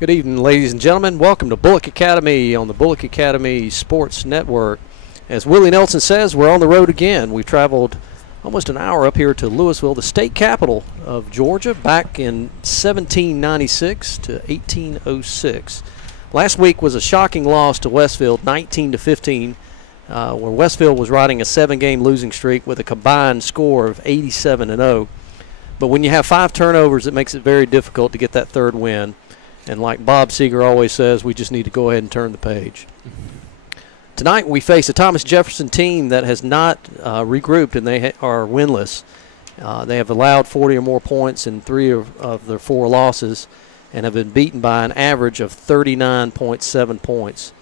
Good evening, ladies and gentlemen. Welcome to Bulloch Academy on the Bulloch Academy Sports Network. As Willie Nelson says, we're on the road again. We traveled almost an hour up here to Louisville, the state capital of Georgia, back in 1796 to 1806. Last week was a shocking loss to Westfield, 19-15, where Westfield was riding a 7-game losing streak with a combined score of 87-0. But when you have 5 turnovers, it makes it very difficult to get that third win. And like Bob Seger always says, we just need to go ahead and turn the page. Tonight we face a Thomas Jefferson team that has not regrouped, and they are winless. They have allowed 40 or more points in 3 of their 4 losses and have been beaten by an average of 39.7 points.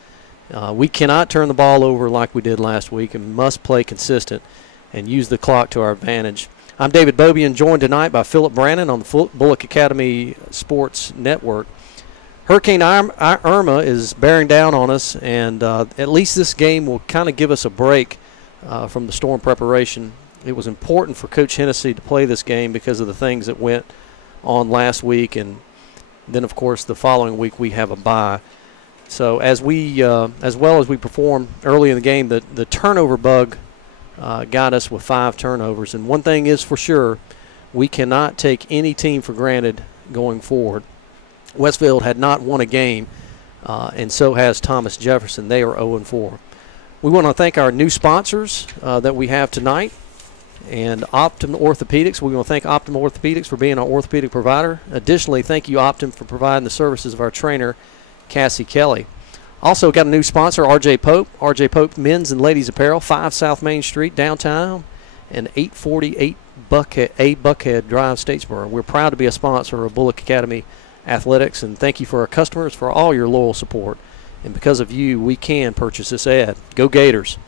We cannot turn the ball over like we did last week and must play consistent and use the clock to our advantage. I'm David Beaubien, joined tonight by Phillip Brannen on the Bulloch Academy Sports Network. Hurricane Irma is bearing down on us, and at least this game will kind of give us a break from the storm preparation. It was important for Coach Hennessy to play this game because of the things that went on last week, and then, of course, the following week we have a bye. So as well as we performed early in the game, the turnover bug got us with 5 turnovers. And one thing is for sure, we cannot take any team for granted going forward. Westfield had not won a game, and so has Thomas Jefferson. They are 0-4. We want to thank our new sponsors that we have tonight, and Optum Orthopedics. We want to thank Optum Orthopedics for being our orthopedic provider. Additionally, thank you, Optum, for providing the services of our trainer, Cassie Kelly. Also got a new sponsor, RJ Pope. RJ Pope Men's and Ladies Apparel, 5 South Main Street, downtown, and 848 Buckhead Drive, Statesboro. We're proud to be a sponsor of Bulloch Academy Athletics, and thank you for our customers for all your loyal support. And because of you, we can purchase this ad. Go Gators.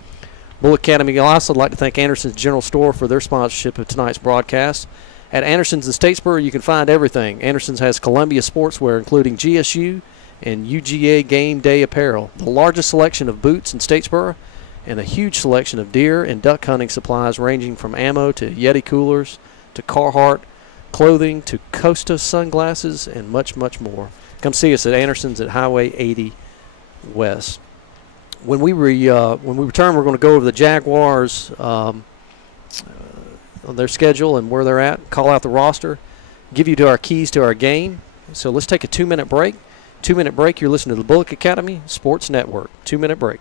Bulloch Academy. I'd also like to thank Anderson's General Store for their sponsorship of tonight's broadcast. At Anderson's in Statesboro, you can find everything. Anderson's has Columbia sportswear, including GSU and UGA game day apparel, the largest selection of boots in Statesboro, and a huge selection of deer and duck hunting supplies ranging from ammo to Yeti coolers to Carhartt clothing to Costa sunglasses and much, much more. Come see us at Anderson's at Highway 80 West. When we return, we're going to go over the Jaguars on their schedule and where they're at, call out the roster, give you our keys to our game. So let's take a 2-minute break. 2-minute break. You're listening to the Bulloch Academy Sports Network. 2-minute break.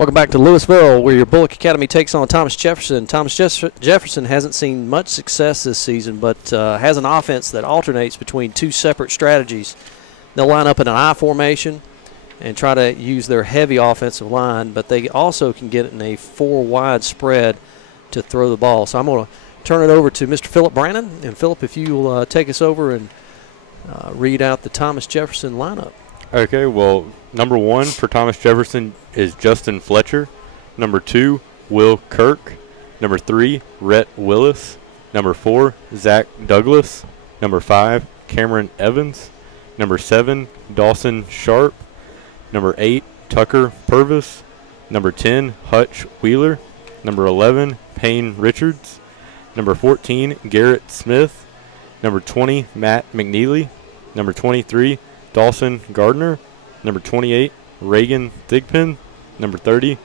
Welcome back to Louisville, where your Bulloch Academy takes on Thomas Jefferson. Thomas Jefferson hasn't seen much success this season, but has an offense that alternates between two separate strategies. They'll line up in an I formation and try to use their heavy offensive line, but they also can get in a 4-wide spread to throw the ball. So I'm going to turn it over to Mr. Phillip Brannen. And, Phillip, if you will take us over and read out the Thomas Jefferson lineup. Okay, well, number 1 for Thomas Jefferson is Justin Fletcher. Number 2, Will Kirk. Number 3, Rhett Willis. Number 4, Zach Douglas. Number 5, Cameron Evans. Number 7, Dawson Sharp. Number 8, Tucker Purvis. Number 10, Hutch Wheeler. Number 11, Payne Richards. Number 14, Garrett Smith. Number 20, Matt McNeely. Number 23, Dawson Gardner. Number 28, Reagan Thigpen. Number 30,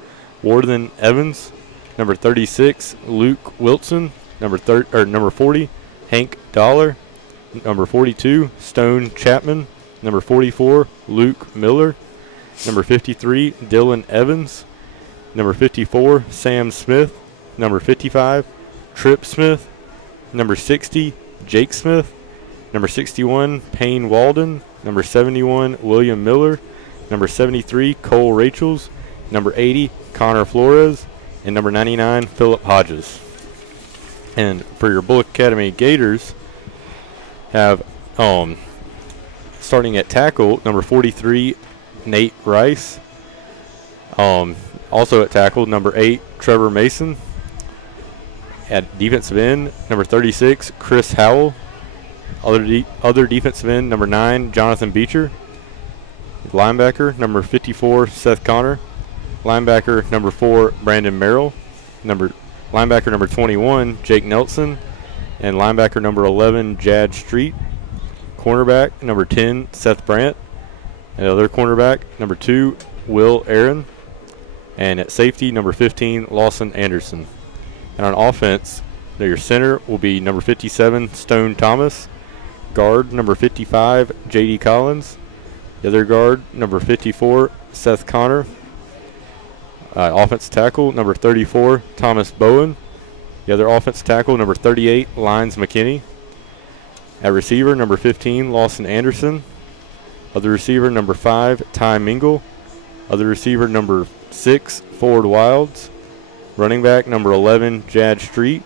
Warden Evans. Number 36, Luke Wilson. Number 40, Hank Dollar. Number 42, Stone Chapman. Number 44, Luke Miller. Number 53, Dylan Evans. Number 54, Sam Smith. Number 55, Tripp Smith. Number 60, Jake Smith. Number 61, Payne Walden. Number 71, William Miller. Number 73, Cole Rachels. Number 80, Connor Flores. And number 99, Phillip Hodges. And for your Bulloch Academy Gators, have starting at tackle, number 43, Nate Rice. Also at tackle, number 8, Trevor Mason. At defensive end, number 36, Chris Howell. Other defensive end, number 9, Jonathan Beecher. Linebacker, number 54, Seth Connor. Linebacker, number 4, Brandon Merrill. Linebacker, number 21, Jake Nelson. And linebacker, number 11, Jad Street. Cornerback, number 10, Seth Brandt. And other cornerback, number 2, Will Aaron. And at safety, number 15, Lawson Anderson. And on offense, your center will be number 57, Stone Thomas. Guard, number 55, J.D. Collins. The other guard, number 54, Seth Connor. Offensive tackle, number 34, Thomas Bowen. The other offensive tackle, number 38, Lyons McKinney. At receiver, number 15, Lawson Anderson. Other receiver, number 5, Ty Mingle. Other receiver, number 6, Ford Wilds. Running back, number 11, Jad Street.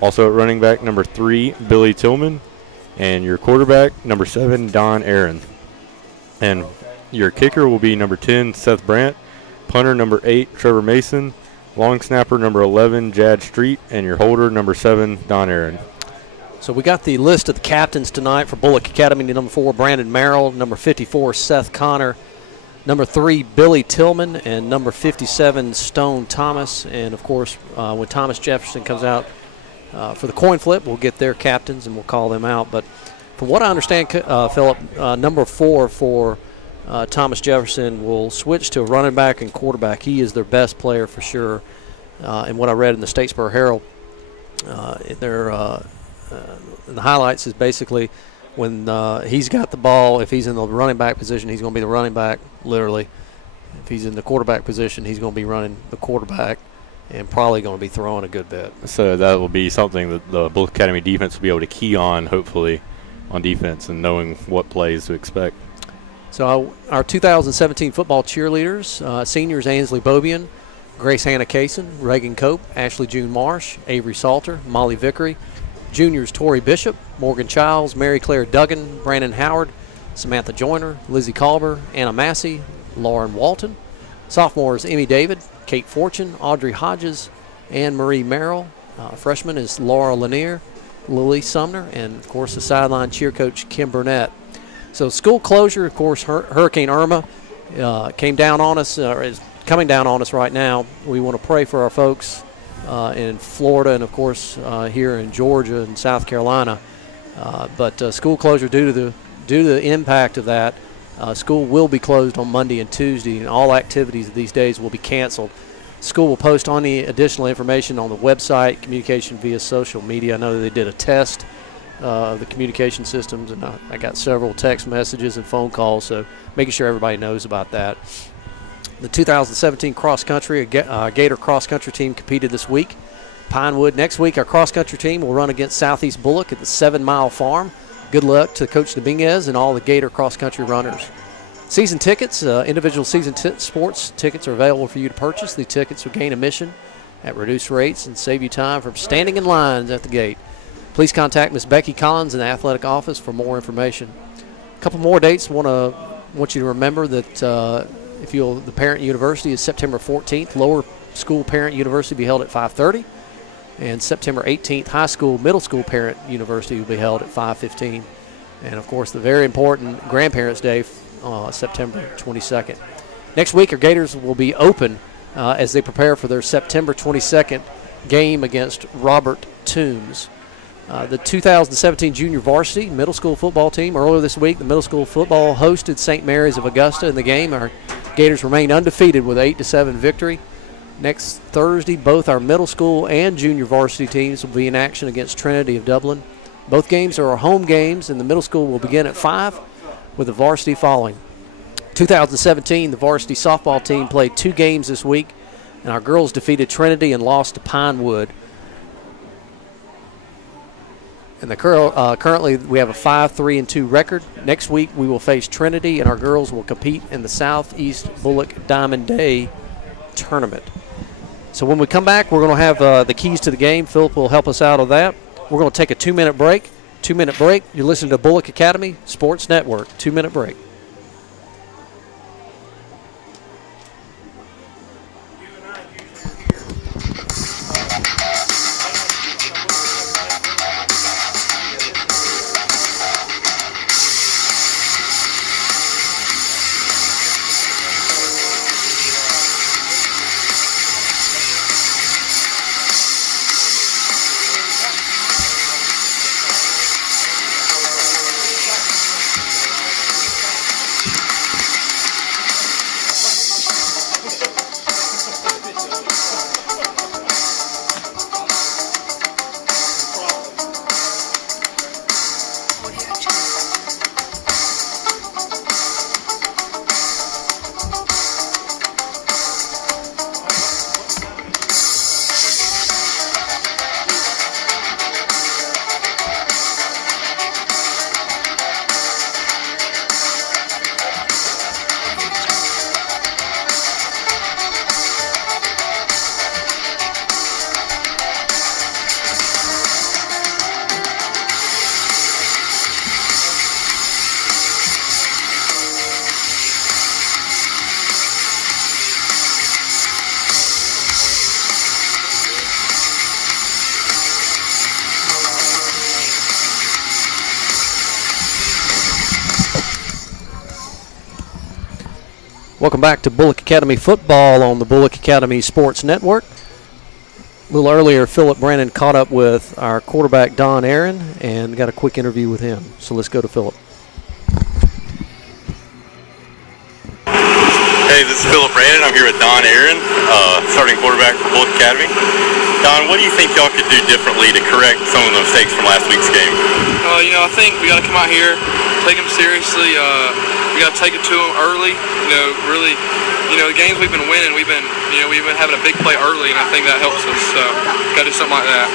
Also at running back, number 3, Billy Tillman. And your quarterback, number 7, Don Aaron. And your kicker will be number 10, Seth Brandt. Punter, number 8, Trevor Mason. Long snapper, number 11, Jad Street. And your holder, number 7, Don Aaron. So we got the list of the captains tonight for Bulloch Academy. Number 4, Brandon Merrill. Number 54, Seth Connor. Number 3, Billy Tillman. And number 57, Stone Thomas. And, of course, when Thomas Jefferson comes out for the coin flip, we'll get their captains and we'll call them out. But from what I understand, Phillip, number 4 for Thomas Jefferson will switch to running back and quarterback. He is their best player for sure. And what I read in the Statesboro Herald, the highlights is basically when he's got the ball, if he's in the running back position, he's going to be the running back, literally. If he's in the quarterback position, he's going to be running the quarterback and probably going to be throwing a good bit. So that will be something that the Bulloch Academy defense will be able to key on, hopefully, on defense and knowing what plays to expect. So our 2017 football cheerleaders, seniors Ainsley Beaubien, Grace Hannah Kaysen, Reagan Cope, Ashley June Marsh, Avery Salter, Molly Vickery. Juniors Tori Bishop, Morgan Childs, Mary Claire Duggan, Brandon Howard, Samantha Joyner, Lizzie Colber, Anna Massey, Lauren Walton. Sophomores Emmy David, Kate Fortune, Audrey Hodges, Anne Marie Merrill. Freshman is Laura Lanier, Lily Sumner, and, of course, the sideline cheer coach Kim Burnett. So school closure, of course, Hurricane Irma came down on us, or is coming down on us right now. We want to pray for our folks in Florida and, of course, here in Georgia and South Carolina. But school closure due to the impact of that, school will be closed on Monday and Tuesday, and all activities these days will be canceled. School will post any additional information on the website, communication via social media. I know that they did a test of the communication systems, and I got several text messages and phone calls, so making sure everybody knows about that. The 2017 cross country, Gator cross country team competed this week. Pinewood. Next week, our cross country team will run against Southeast Bulloch at the 7 Mile Farm. Good luck to Coach Dominguez and all the Gator cross country runners. Season tickets, individual season sports tickets are available for you to purchase. The tickets will gain admission at reduced rates and save you time from standing in lines at the gate. Please contact Ms. Becky Collins in the athletic office for more information. A couple more dates. Want you to remember that the Parent University is September 14th. Lower School Parent University will be held at 5:30. And September 18th, High School, Middle School Parent University will be held at 5:15. And, of course, the very important Grandparents' Day, September 22nd. Next week, our Gators will be open as they prepare for their September 22nd game against Robert Toombs. The 2017 junior varsity middle school football team, earlier this week, the middle school football hosted St. Mary's of Augusta in the game. Our Gators remain undefeated with an 8-7 victory. Next Thursday, both our middle school and junior varsity teams will be in action against Trinity of Dublin. Both games are our home games, and the middle school will begin at 5 with the varsity following. 2017, the varsity softball team played 2 games this week, and our girls defeated Trinity and lost to Pinewood. And currently we have a 5-3-2 record. Next week we will face Trinity, and our girls will compete in the Southeast Bulloch Diamond Day tournament. So when we come back, we're going to have the keys to the game. Phillip will help us out on that. We're going to take a 2-minute break. 2-minute break. You're listening to Bulloch Academy Sports Network. 2-minute break. Welcome back to Bulloch Academy football on the Bulloch Academy Sports Network. A little earlier, Phillip Brannen caught up with our quarterback, Don Aaron, and got a quick interview with him. So let's go to Phillip. Hey, this is Phillip Brannen. I'm here with Don Aaron, starting quarterback for Bulloch Academy. Don, what do you think y'all could do differently to correct some of the mistakes from last week's game? I think we got to come out here, take them seriously. We got to take it to them early. Really, the games we've been winning, we've been having a big play early, and I think that helps us. So, got to do something like that.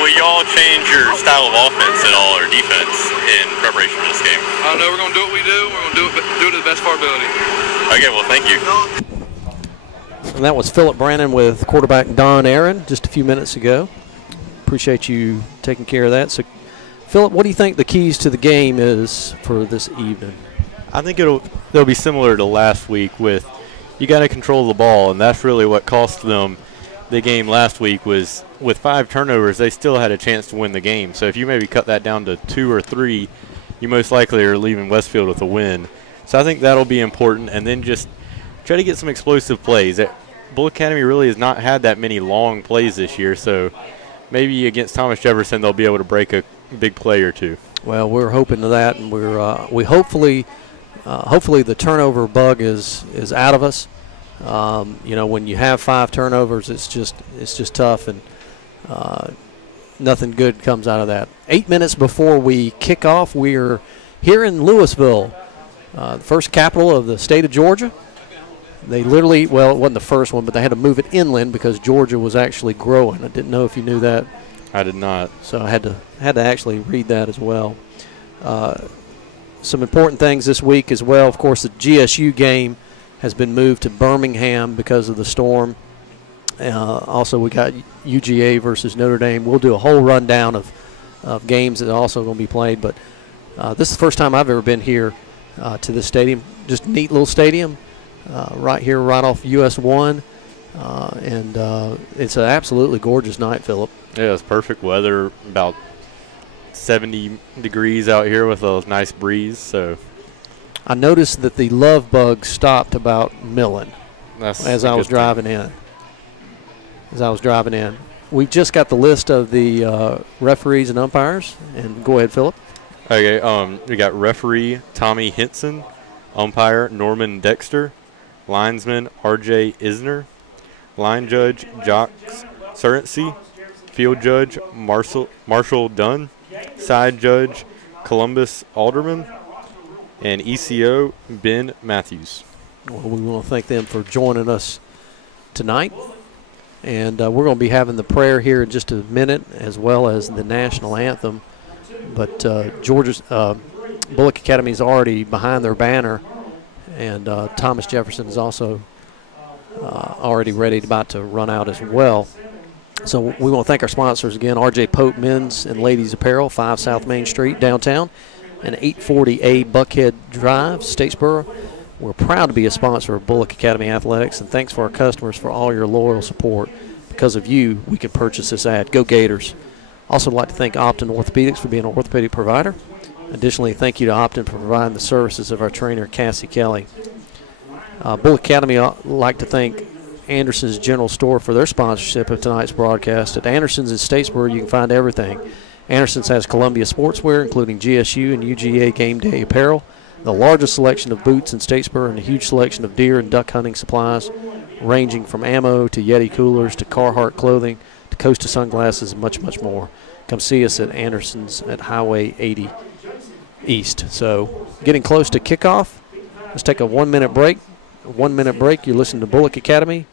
Will y'all change your style of offense at all, or defense, in preparation for this game? I know we're going to do what we do. We're going to do it to the best of our ability. Okay, well, thank you. And that was Phillip Brannen with quarterback Don Aaron just a few minutes ago. Appreciate you taking care of that. So, Phillip, what do you think the keys to the game is for this evening? I think they'll be similar to last week with you got to control the ball, and that's really what cost them the game last week. Was with 5 turnovers, they still had a chance to win the game. So if you maybe cut that down to 2 or 3, you most likely are leaving Westfield with a win. So I think that'll be important, and then just try to get some explosive plays. Bulloch Academy really has not had that many long plays this year, so maybe against Thomas Jefferson they'll be able to break a big play or two. Well, we're hoping to that, and we hopefully the turnover bug is out of us. When you have 5 turnovers, it's just tough, and nothing good comes out of that. 8 minutes before we kick off, we're here in Louisville, the first capital of the state of Georgia, They literally, well, it wasn't the first one, but they had to move it inland because Georgia was actually growing. I didn't know if you knew that. I did not. So I had to actually read that as well. Some important things this week as well. Of course, the GSU game has been moved to Birmingham because of the storm. Also, we got UGA versus Notre Dame. We'll do a whole rundown of games that are also going to be played. But this is the first time I've ever been here to this stadium. Just a neat little stadium right here, right off US 1. And it's an absolutely gorgeous night, Phillip. Yeah, it's perfect weather, about 70 degrees out here with a nice breeze. So I noticed that the love bug stopped about milling as I was driving in. We've just got the list of the referees and umpires. And go ahead, Phillip. Okay, we got referee Tommy Henson, umpire Norman Dexter, linesman R.J. Isner, line judge Jacques Surency, field judge Marshall Dunn, side judge Columbus Alderman, and ECO Ben Matthews. Well, we want to thank them for joining us tonight. And we're going to be having the prayer here in just a minute, as well as the national anthem. But Georgia's Bulloch Academy is already behind their banner, and Thomas Jefferson is also already ready, about to run out as well. So we want to thank our sponsors again: R.J. Pope Men's and Ladies Apparel, 5 South Main Street, downtown, and 840A Buckhead Drive, Statesboro. We're proud to be a sponsor of Bulloch Academy Athletics, and thanks for our customers for all your loyal support. Because of you, we can purchase this ad. Go Gators. Also would like to thank Optin Orthopedics for being an orthopedic provider. Additionally, thank you to Optin for providing the services of our trainer, Cassie Kelly. Bulloch Academy would like to thank Anderson's General Store for their sponsorship of tonight's broadcast. At Anderson's in Statesboro, you can find everything. Anderson's has Columbia sportswear, including GSU and UGA game day apparel, the largest selection of boots in Statesboro, and a huge selection of deer and duck hunting supplies, ranging from ammo to Yeti coolers to Carhartt clothing to Costa sunglasses and much, much more. Come see us at Anderson's at Highway 80 East. So getting close to kickoff. Let's take a 1 minute break. You're listening to Bulloch Academy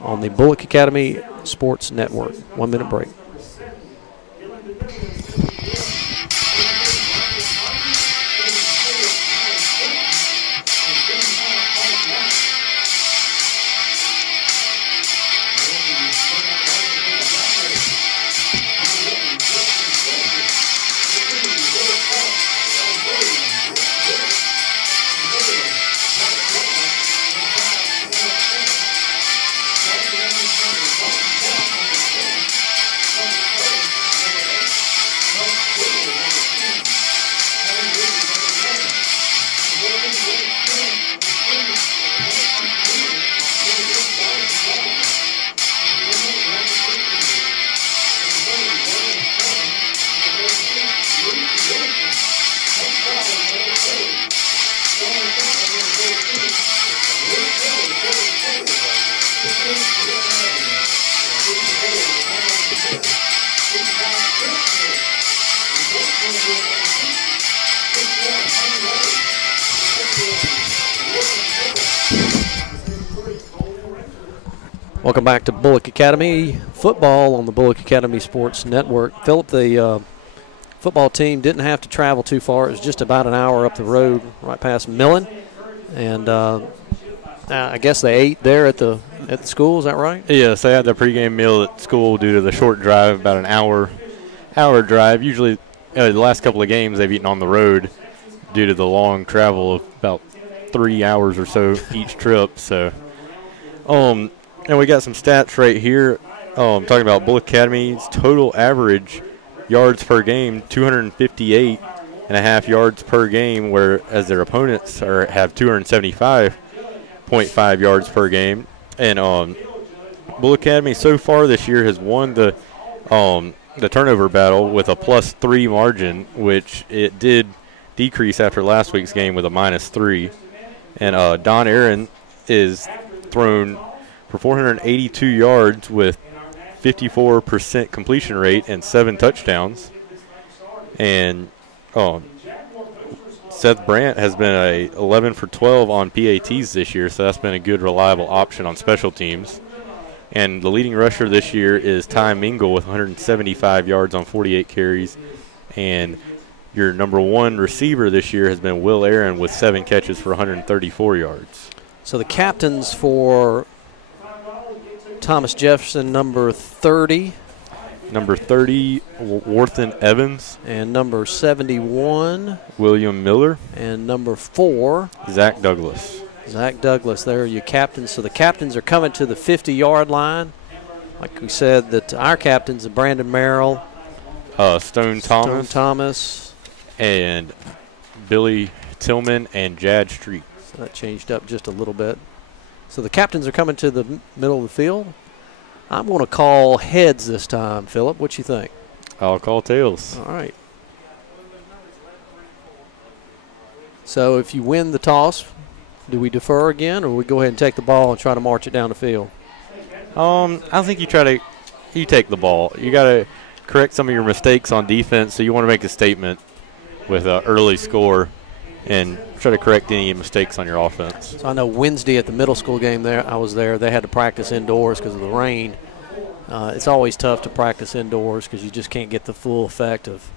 on the Bulloch Academy Sports Network. 1 minute break. Welcome back to Bulloch Academy football on the Bulloch Academy Sports Network. Phillip, the football team didn't have to travel too far. It was just about an hour up the road, right past Millen, and I guess they ate there at the school. Is that right? Yes, they had their pregame meal at school due to the short drive, about an hour drive. Usually, the last couple of games they've eaten on the road due to the long travel of about 3 hours or so each trip. So, and we got some stats right here. Talking about Bulloch Academy's total average yards per game, 258.5 yards per game, whereas their opponents have 275.5 yards per game. And Bulloch Academy so far this year has won the turnover battle with a +3 margin, which it did decrease after last week's game with a -3. And Don Aaron is thrown for 482 yards with 54% completion rate and 7 touchdowns. And so Seth Brandt has been a 11 for 12 on PATs this year, so that's been a good, reliable option on special teams. And the leading rusher this year is Ty Mingle with 175 yards on 48 carries. And your number one receiver this year has been Will Aaron with 7 catches for 134 yards. So the captains for Thomas Jefferson, number 30. Number 30, Worthen Evans. And number 71, William Miller. And number 4, Zach Douglas. Zach Douglas, there are your captains. So the captains are coming to the 50-yard line. Like we said, that our captains are Brandon Merrill, Stone Thomas, and Billy Tillman and Jad Street. So that changed up just a little bit. So the captains are coming to the middle of the field. I'm going to call heads this time, Phillip. What you think? I'll call tails. All right. So if you win the toss, do we defer again, or we go ahead and take the ball and try to march it down the field? I think you take the ball. You got to correct some of your mistakes on defense, so you want to make a statement with an early score and try to correct any mistakes on your offense. So I know Wednesday at the middle school game there, I was there, they had to practice indoors because of the rain. It's always tough to practice indoors because you just can't get the full effect of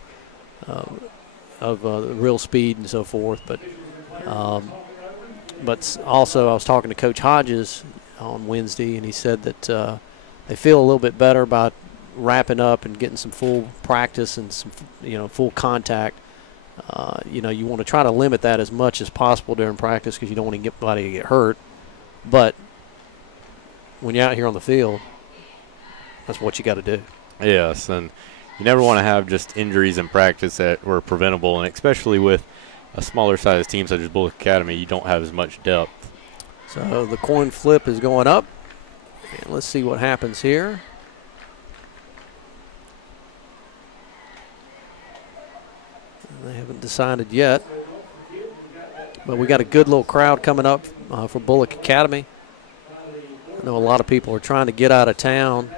real speed and so forth. But also I was talking to Coach Hodges on Wednesday, and he said that they feel a little bit better about wrapping up and getting some full practice and some full contact. You want to try to limit that as much as possible during practice because you don't want to get anybody to get hurt. But when you're out here on the field, that's what you got to do. Yes, and you never want to have just injuries in practice that were preventable, and especially with a smaller size team such as Bulloch Academy, you don't have as much depth. So the coin flip is going up, and let's see what happens here. They haven't decided yet, but we got a good little crowd coming up for Bulloch Academy. I know a lot of people are trying to get out of town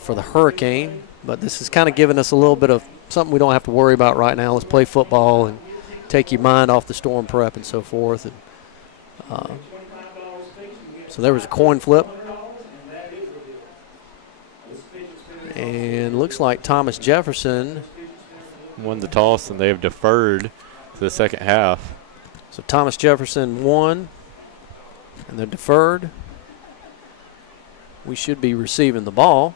for the hurricane, but this is kind of giving us a little bit of something we don't have to worry about right now. Let's play football and take your mind off the storm prep and so forth. And, so there was a coin flip. And looks like Thomas Jefferson won the toss, and they have deferred to the second half. So Thomas Jefferson won, and they're deferred. We should be receiving the ball.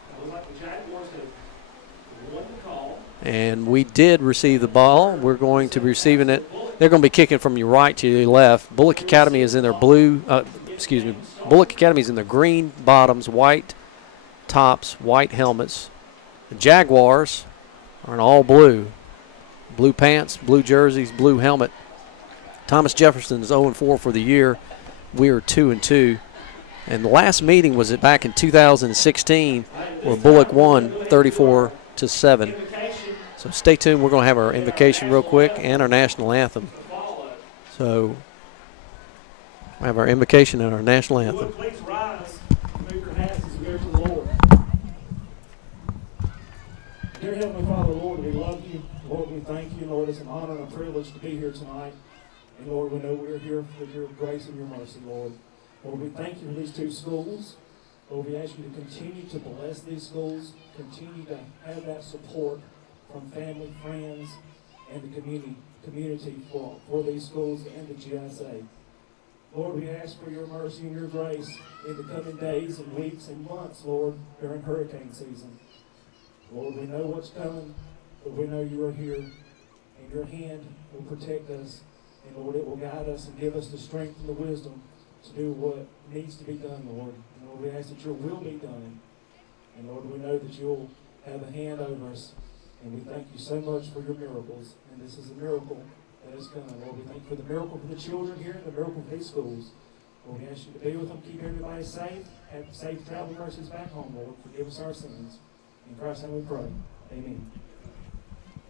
And we did receive the ball. We're going to be receiving it. They're going to be kicking from your right to your left. Bulloch Academy is in their Bulloch Academy is in their green bottoms, white tops, white helmets. The Jaguars are in all blue. Blue pants, blue jerseys, blue helmet. Thomas Jefferson is 0-4 for the year. We are 2-2. And the last meeting was back in 2016 where Bulloch won 34-7. So stay tuned. We're going to have our invocation real quick and our national anthem. So we have our invocation and our national anthem. Please rise and move your hands as we go to the Lord. Dear Heavenly Father, Lord, we love you. Lord, we thank you. Lord, it's an honor and a privilege to be here tonight. And Lord, we know we're here with your grace and your mercy, Lord. Lord, we thank you for these two schools. Lord, we ask you to continue to bless these schools, continue to have that support from family, friends, and the community for these schools and the GSA. Lord, we ask for your mercy and your grace in the coming days and weeks and months, Lord, during hurricane season. Lord, we know what's coming, but we know you are here, and your hand will protect us, and Lord, it will guide us and give us the strength and the wisdom to do what needs to be done, Lord. And Lord, we ask that your will be done, and Lord, we know that you'll have a hand over us, and we thank you so much for your miracles, and this is a miracle that has come. Lord, we thank you for the miracle for the children here and the miracle for these schools. Lord, we ask you to be with them, keep everybody safe, have safe travel mercies back home, Lord. Forgive us our sins. In Christ's name we pray. Amen.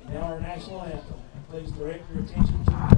And now our national anthem. Please direct your attention to the flag.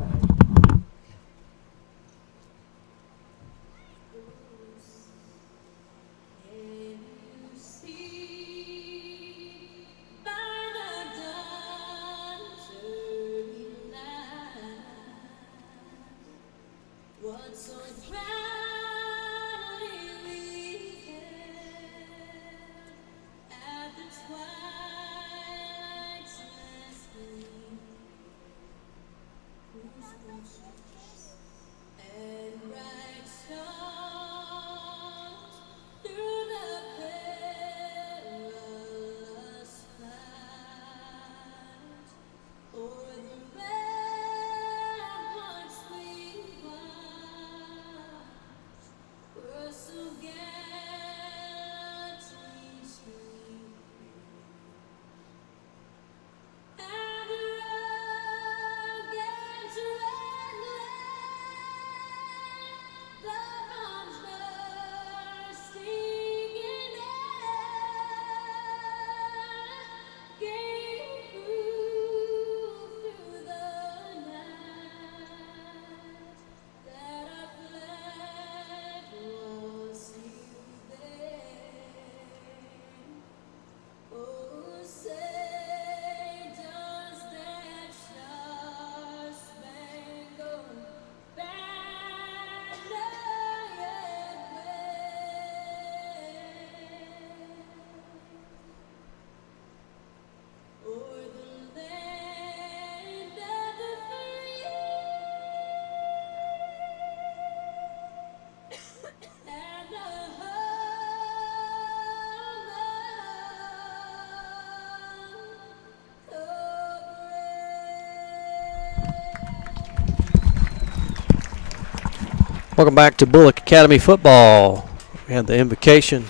Welcome back to Bulloch Academy football. We had the invocation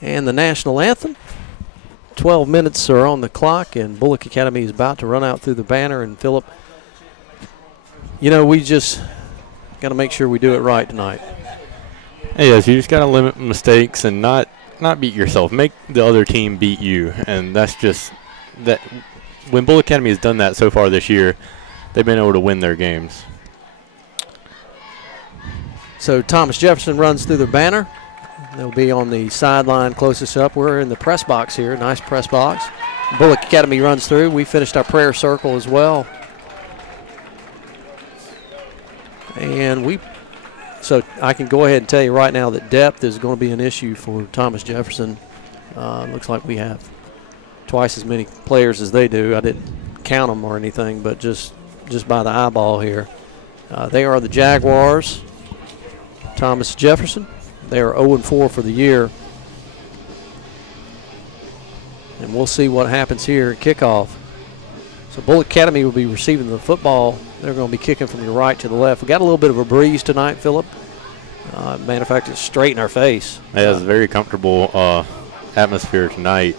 and the national anthem. 12 minutes are on the clock, and Bulloch Academy is about to run out through the banner. And Phillip, you know, we just got to make sure we do it right tonight. Yes, you just got to limit mistakes and not beat yourself. Make the other team beat you, and that's just that. When Bulloch Academy has done that so far this year, they've been able to win their games. So Thomas Jefferson runs through the banner. They'll be on the sideline closest up. We're in the press box here, nice press box. Bulloch Academy runs through. We finished our prayer circle as well. And so I can go ahead and tell you right now that depth is going to be an issue for Thomas Jefferson. Looks like we have twice as many players as they do. I didn't count them or anything, but just by the eyeball here. They are the Jaguars. Thomas Jefferson. They are 0-4 for the year. And we'll see what happens here at kickoff. So Bulloch Academy will be receiving the football. They're going to be kicking from your right to the left. We got a little bit of a breeze tonight, Phillip. Matter of fact, it's straight in our face. Yeah, it's a very comfortable atmosphere tonight.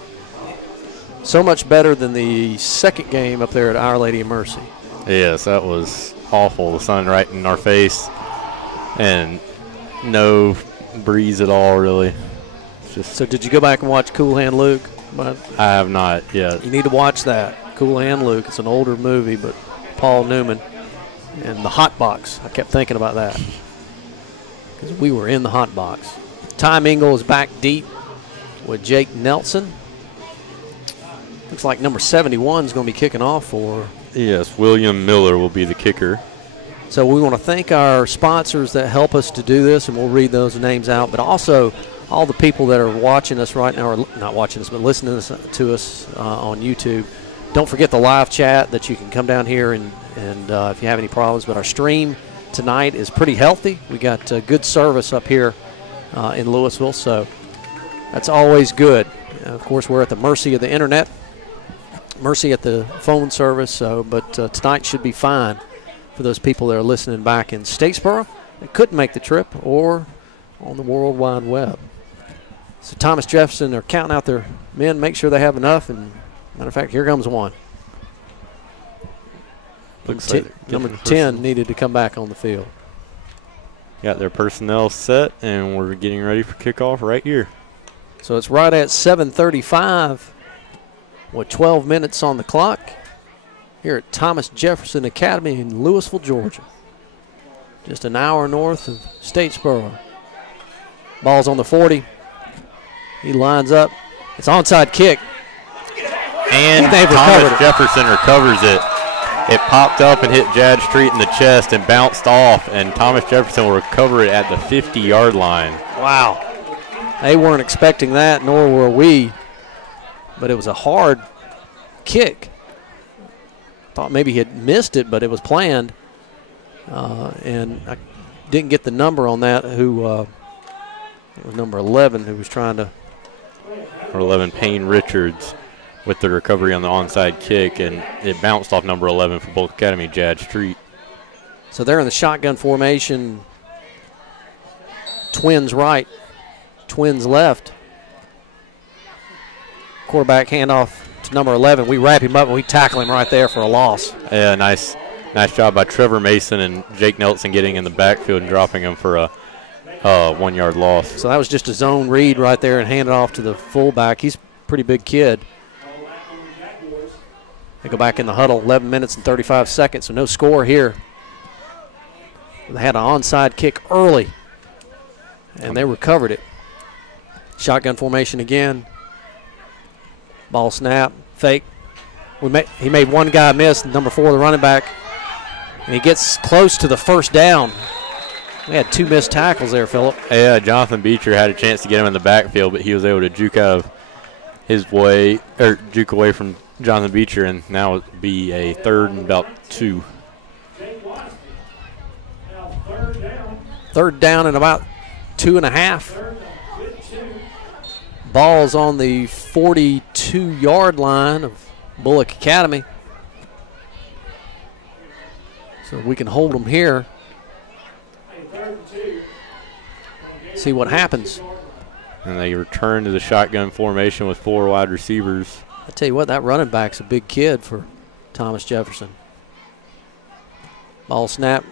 So much better than the second game up there at Our Lady of Mercy. Yes, that was awful. The sun right in our face and no breeze at all, really. So did you go back and watch Cool Hand Luke? I have not yet. You need to watch that. Cool Hand Luke. It's an older movie, but Paul Newman and the Hot Box. I kept thinking about that because we were in the Hot Box. Ty Mingle is back deep with Jake Nelson. Looks like number 71 is going to be kicking off for. Yes, William Miller will be the kicker. So we want to thank our sponsors that help us to do this, and we'll read those names out, but also all the people that are watching us right now, or not watching us, but listening to us on YouTube. Don't forget the live chat that you can come down here and if you have any problems. But our stream tonight is pretty healthy. We got good service up here in Louisville, so that's always good. Of course, we're at the mercy of the internet, mercy at the phone service, but tonight should be fine for those people that are listening back in Statesboro that couldn't make the trip or on the World Wide Web. So Thomas Jefferson are counting out their men, make sure they have enough, and matter of fact, here comes one. Looks like number 10 needed to come back on the field. Got their personnel set, and we're getting ready for kickoff right here. So it's right at 7:35 with 12 minutes on the clock here at Thomas Jefferson Academy in Louisville, Georgia. Just an hour north of Statesboro. Ball's on the 40. He lines up. It's onside kick. And Thomas Jefferson recovers it. It popped up and hit Jad Street in the chest and bounced off, and Thomas Jefferson will recover it at the 50-yard line. Wow. They weren't expecting that, nor were we. But it was a hard kick. Thought maybe he had missed it, but it was planned. And I didn't get the number on that. It was number 11 who was trying to. Number 11, Payne Richards, with the recovery on the onside kick, and it bounced off number 11 for Bulloch Academy, Jad Street. So they're in the shotgun formation. Twins right, twins left. Quarterback handoff to number 11. We wrap him up and we tackle him right there for a loss. Yeah, nice job by Trevor Mason and Jake Nelson getting in the backfield and dropping him for a 1-yard loss. So that was just a zone read right there and handed off to the fullback. He's a pretty big kid. They go back in the huddle, 11 minutes and 35 seconds, so no score here. They had an onside kick early, and they recovered it. Shotgun formation again. Ball snap, fake. He made one guy miss, number 4, the running back, and he gets close to the first down. We had 2 missed tackles there, Phillip. Yeah, Jonathan Beecher had a chance to get him in the backfield, but he was able to juke away from Jonathan Beecher, and now it will be a 3rd and about 2. Third down and about 2.5. Ball's on the 42-yard line of Bulloch Academy. So we can hold them here. See what happens. And they return to the shotgun formation with 4 wide receivers. I tell you what, that running back's a big kid for Thomas Jefferson. Ball snap,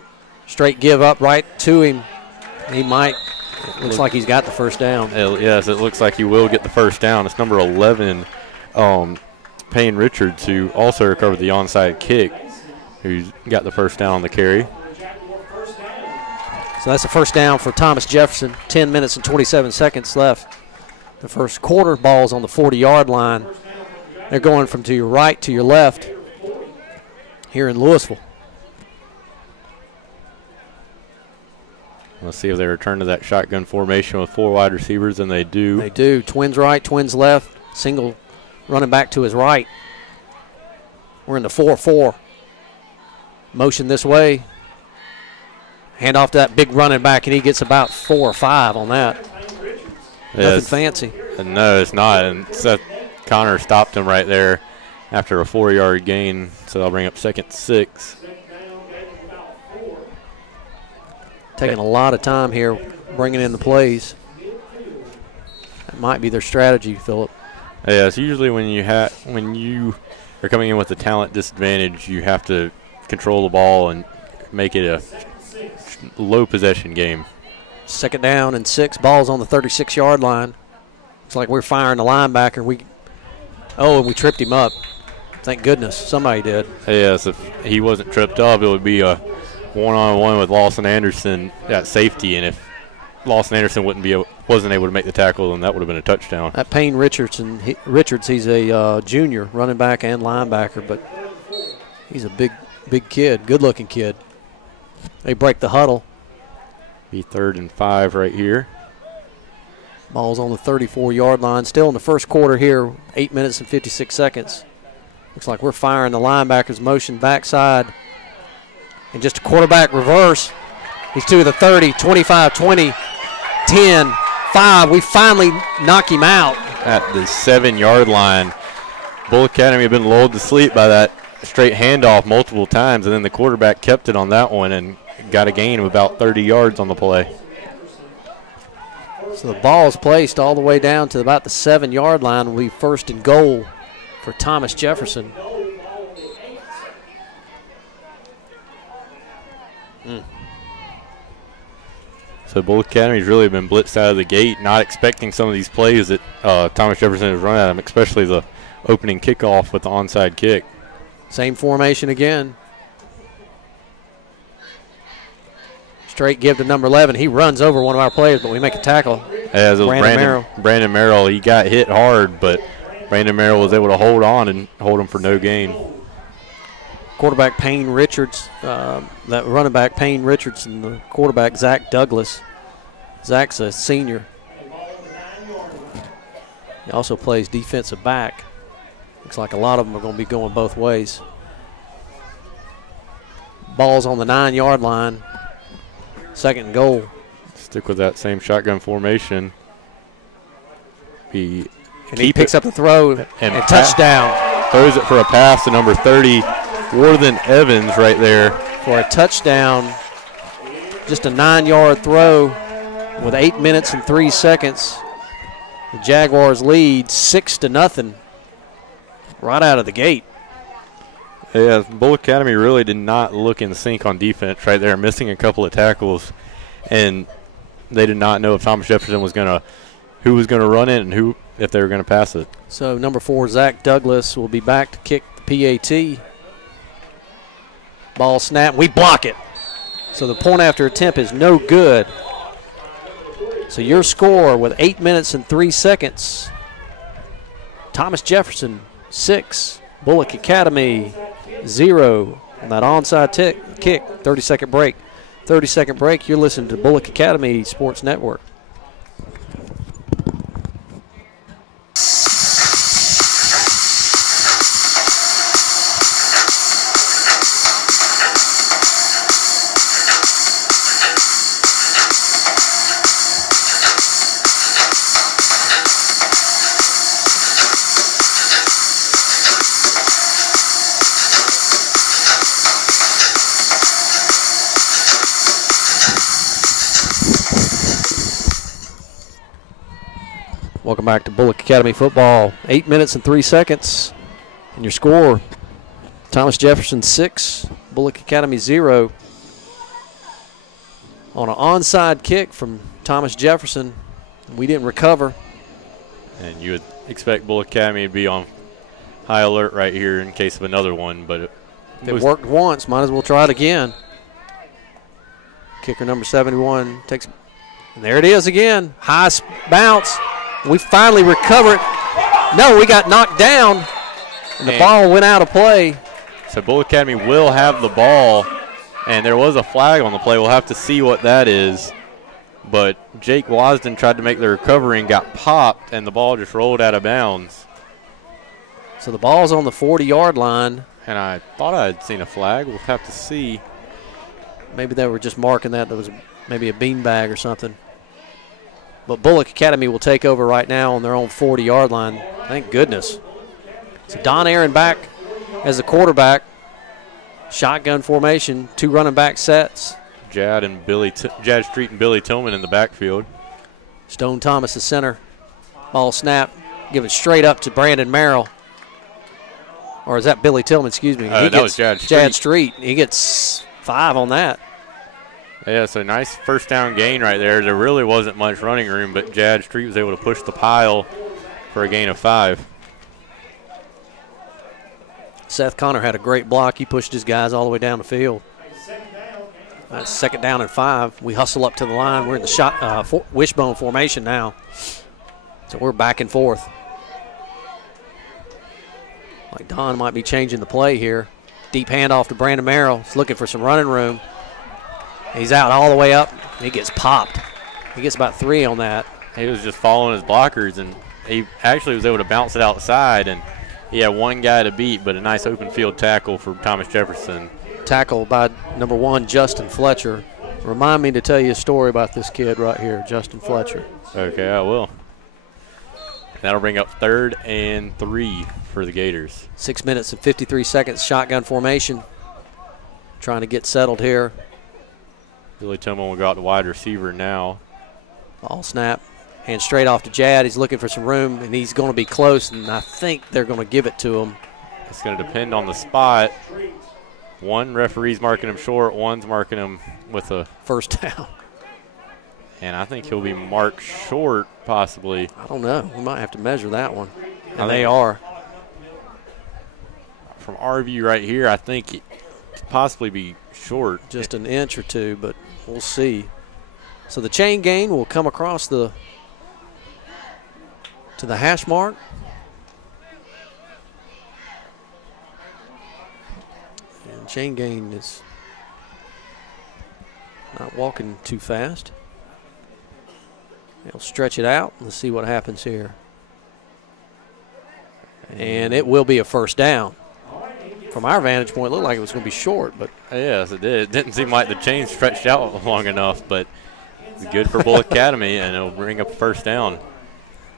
straight give up right to him. He might. It looks like he's got the first down. Yes, it looks like he will get the first down. It's number 11, Payne Richards, who also recovered the onside kick, who's got the first down on the carry. So that's the first down for Thomas Jefferson. 10 minutes and 27 seconds left. The first quarter, ball's on the 40-yard line. They're going from to your right to your left here in Louisville. Let's see if they return to that shotgun formation with 4 wide receivers, and they do. They do. Twins right, twins left. Single running back to his right. We're in the 4-4. Motion this way. Hand off to that big running back, and he gets about 4 or 5 on that. Nothing fancy. No, it's not. And Seth Connor stopped him right there after a 4-yard gain. So I'll bring up 2nd and 6. Taking a lot of time here, bringing in the plays. That might be their strategy, Phillip. Yeah, it's usually when you are coming in with a talent disadvantage, you have to control the ball and make it a low possession game. 2nd down and 6. Ball's on the 36-yard line. It's like we're firing the linebacker. And we tripped him up. Thank goodness somebody did. Yes, if he wasn't tripped up, it would be a one-on-one with Lawson Anderson at safety, and if Lawson Anderson wasn't able to make the tackle, then that would have been a touchdown. That Payne Richards, he's a junior running back and linebacker, but he's a big kid, good-looking kid. They break the huddle. Be 3rd and 5 right here. Ball's on the 34-yard line. Still in the first quarter here, 8 minutes and 56 seconds. Looks like we're firing the linebackers motion backside. And just a quarterback reverse. He's to the 30, 25, 20, 10, 5. We finally knock him out. At the 7-yard line. Bulloch Academy had been lulled to sleep by that straight handoff multiple times, and then the quarterback kept it on that one and got a gain of about 30 yards on the play. So the ball is placed all the way down to about the 7-yard line. Will be 1st and goal for Thomas Jefferson. So Bulloch Academy's really been blitzed out of the gate, not expecting some of these plays that Thomas Jefferson has run at him, especially the opening kickoff with the onside kick. Same formation again. Straight give to number 11. He runs over one of our players, but we make a tackle. As it was Brandon Merrill, he got hit hard, but Brandon Merrill was able to hold on and hold him for no gain. Quarterback Payne Richards, that running back Payne Richards, and the quarterback Zach Douglas. Zach's a senior. He also plays defensive back. Looks like a lot of them are going to be going both ways. Ball's on the 9-yard line. 2nd and goal. Stick with that same shotgun formation. He picks up the throw and touchdown. Throws it for a pass to number 30, Worthen Evans right there. For a touchdown. Just a 9-yard throw with 8 minutes and 3 seconds. The Jaguars lead 6-0 right out of the gate. Yeah, Bulloch Academy really did not look in sync on defense right there, missing a couple of tackles, and they did not know if Thomas Jefferson who was gonna run it and if they were gonna pass it. So number 4, Zach Douglas, will be back to kick the PAT. Ball snap, we block it. So the point after attempt is no good. So your score with 8 minutes and 3 seconds. Thomas Jefferson 6, Bulloch Academy 0 on that onside kick. 30-second break. 30-second break. You're listening to Bulloch Academy Sports Network. Welcome back to Bulloch Academy football. 8 minutes and 3 seconds. And your score, Thomas Jefferson 6, Bulloch Academy 0. On an onside kick from Thomas Jefferson. We didn't recover. And you would expect Bulloch Academy to be on high alert right here in case of another one, but if it worked once, might as well try it again. Kicker number 71 takes, and there it is again. High bounce. We finally recover it. No, we got knocked down, and the ball went out of play. So Bulloch Academy will have the ball, and there was a flag on the play. We'll have to see what that is. But Jake Wasden tried to make the recovery and got popped, and the ball just rolled out of bounds. So the ball's on the 40-yard line. And I thought I had seen a flag. We'll have to see. Maybe they were just marking that. There was maybe a beanbag or something. But Bulloch Academy will take over right now on their own 40-yard line. Thank goodness. So Don Aaron back as the quarterback. Shotgun formation, 2 running back sets. Jad Street and Billy Tillman in the backfield. Stone Thomas, the center. Ball snap, give it straight up to Brandon Merrill. Or is that Billy Tillman? Excuse me. That was Jad Street. Jad Street. He gets 5 on that. Yeah, so nice first down gain right there. There really wasn't much running room, but Jad Street was able to push the pile for a gain of 5. Seth Connor had a great block. He pushed his guys all the way down the field. That's 2nd down and 5. We hustle up to the line. We're in the wishbone formation now. So we're back and forth. Like Don might be changing the play here. Deep handoff to Brandon Merrill. He's looking for some running room. He's out all the way up. He gets popped. He gets about 3 on that. He was just following his blockers, and he actually was able to bounce it outside, and he had 1 guy to beat, but a nice open field tackle for Thomas Jefferson. Tackle by number 1, Justin Fletcher. Remind me to tell you a story about this kid right here, Justin Fletcher. Okay, I will. That'll bring up 3rd and 3 for the Gators. 6 minutes and 53 seconds, shotgun formation. Trying to get settled here. Billy Tillman will go out to wide receiver now. Ball snap, hand straight off to Jad. He's looking for some room, and he's going to be close, and I think they're going to give it to him. It's going to depend on the spot. One referee's marking him short, one's marking him with a first down. And I think he'll be marked short, possibly. I don't know. We might have to measure that one. And they are. From our view right here, I think it could possibly be short. Just an inch or 2, but we'll see. So the chain gain will come across to the hash mark. And chain gain is not walking too fast. He'll stretch it out. Let's see what happens here. And it will be a first down. From our vantage point, it looked like it was going to be short, but yes, it did. It didn't seem like the chain stretched out long enough, but it's good for Bulloch Academy, and it'll bring up a first down.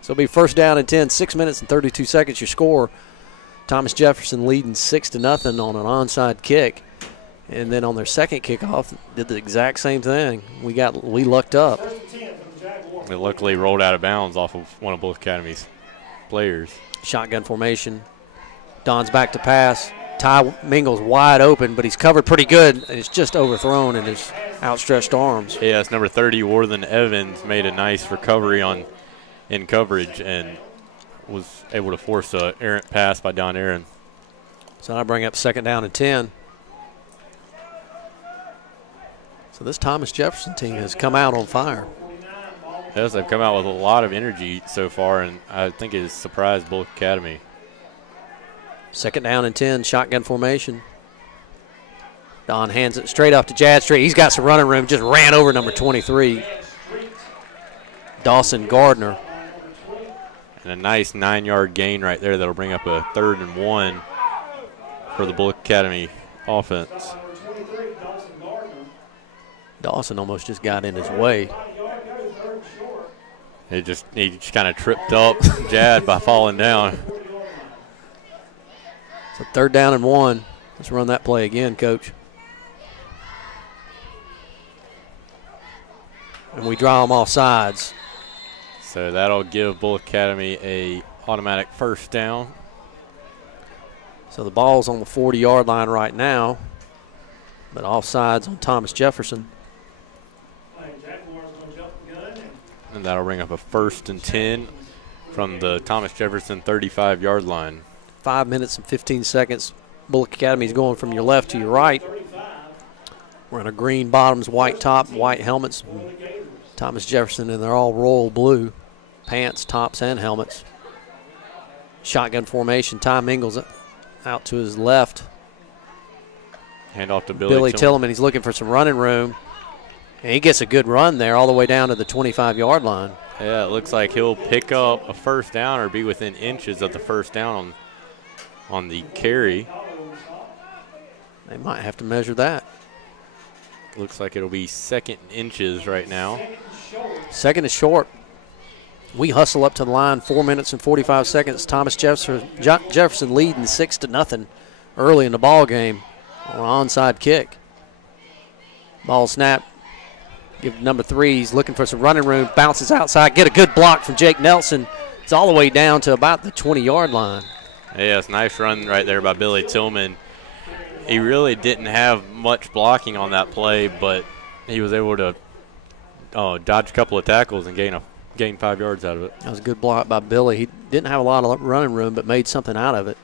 So it'll be first down and 10, 6 minutes and 32 seconds. Your score, Thomas Jefferson leading 6-0 on an onside kick. And then on their second kickoff, did the exact same thing. We lucked up. It luckily rolled out of bounds off of one of Bulloch Academy's players. Shotgun formation. Don's back to pass. Ty Mingle's wide open, but he's covered pretty good, and it's just overthrown in his outstretched arms. Yes, number 30, Worthen Evans, made a nice recovery in coverage and was able to force an errant pass by Don Aaron. So I bring up 2nd down and 10. So this Thomas Jefferson team has come out on fire. Yes, they've come out with a lot of energy so far, and I think it has surprised Bulloch Academy. 2nd down and 10, shotgun formation. Don hands it straight off to Jad Street. He's got some running room, just ran over number 23, Dawson Gardner. And a nice 9-yard gain right there that'll bring up a 3rd and 1 for the Bulloch Academy offense. Dawson almost just got in his way. He just kind of tripped up Jad by falling down. So 3rd down and 1. Let's run that play again, Coach. And we draw them off sides. So that'll give Bulloch Academy a automatic first down. So the ball's on the 40-yard line right now, but offsides on Thomas Jefferson. And that'll bring up a 1st and 10 from the Thomas Jefferson 35-yard line. 5 minutes and 15 seconds. Bulloch Academy's going from your left to your right. We're in a green bottoms, white top, white helmets. Thomas Jefferson, and they're all royal blue. Pants, tops, and helmets. Shotgun formation. Ty Mingles out to his left. Hand off to Billy Tillman. Tillman. He's looking for some running room. And he gets a good run there all the way down to the 25-yard line. Yeah, it looks like he'll pick up a first down or be within inches of the first down on the carry. They might have to measure that. Looks like it'll be 2nd and inches right now. 2nd is short. We hustle up to the line, 4 minutes and 45 seconds. Thomas Jefferson leading 6-0 early in the ball game on an onside kick. Ball snap. Give number 3. He's looking for some running room. Bounces outside. Get a good block from Jake Nelson. It's all the way down to about the 20-yard line. Yeah, it's a nice run right there by Billy Tillman. He really didn't have much blocking on that play, but he was able to dodge a couple of tackles and gain 5 yards out of it. That was a good block by Billy. He didn't have a lot of running room, but made something out of it.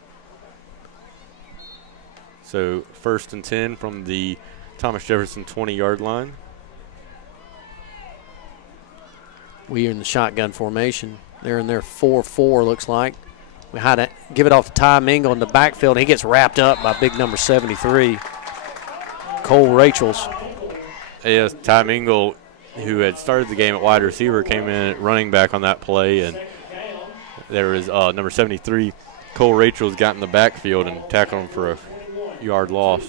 So 1st and 10 from the Thomas Jefferson 20-yard line. We are in the shotgun formation. They're in their 4-4, looks like. We had to give it off to Ty Mingle in the backfield, and he gets wrapped up by big number 73, Cole Rachels. Yes, Ty Mingle, who had started the game at wide receiver, came in at running back on that play, and there was number 73, Cole Rachels, got in the backfield and tackled him for a yard loss.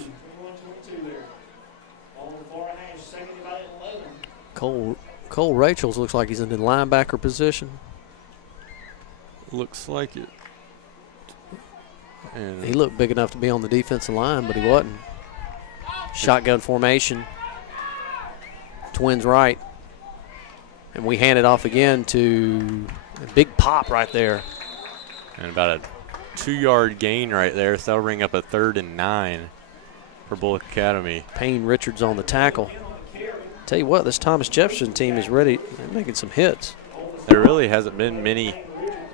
Cole Rachels looks like he's in the linebacker position. Looks like it. And he looked big enough to be on the defensive line, but he wasn't. Shotgun formation. Twins right. And we hand it off again to a big pop right there. And about a 2-yard gain right there, so that'll bring up a 3rd and 9 for Bulloch Academy. Payne Richards on the tackle. Tell you what, this Thomas Jefferson team is ready. They're making some hits. There really hasn't been many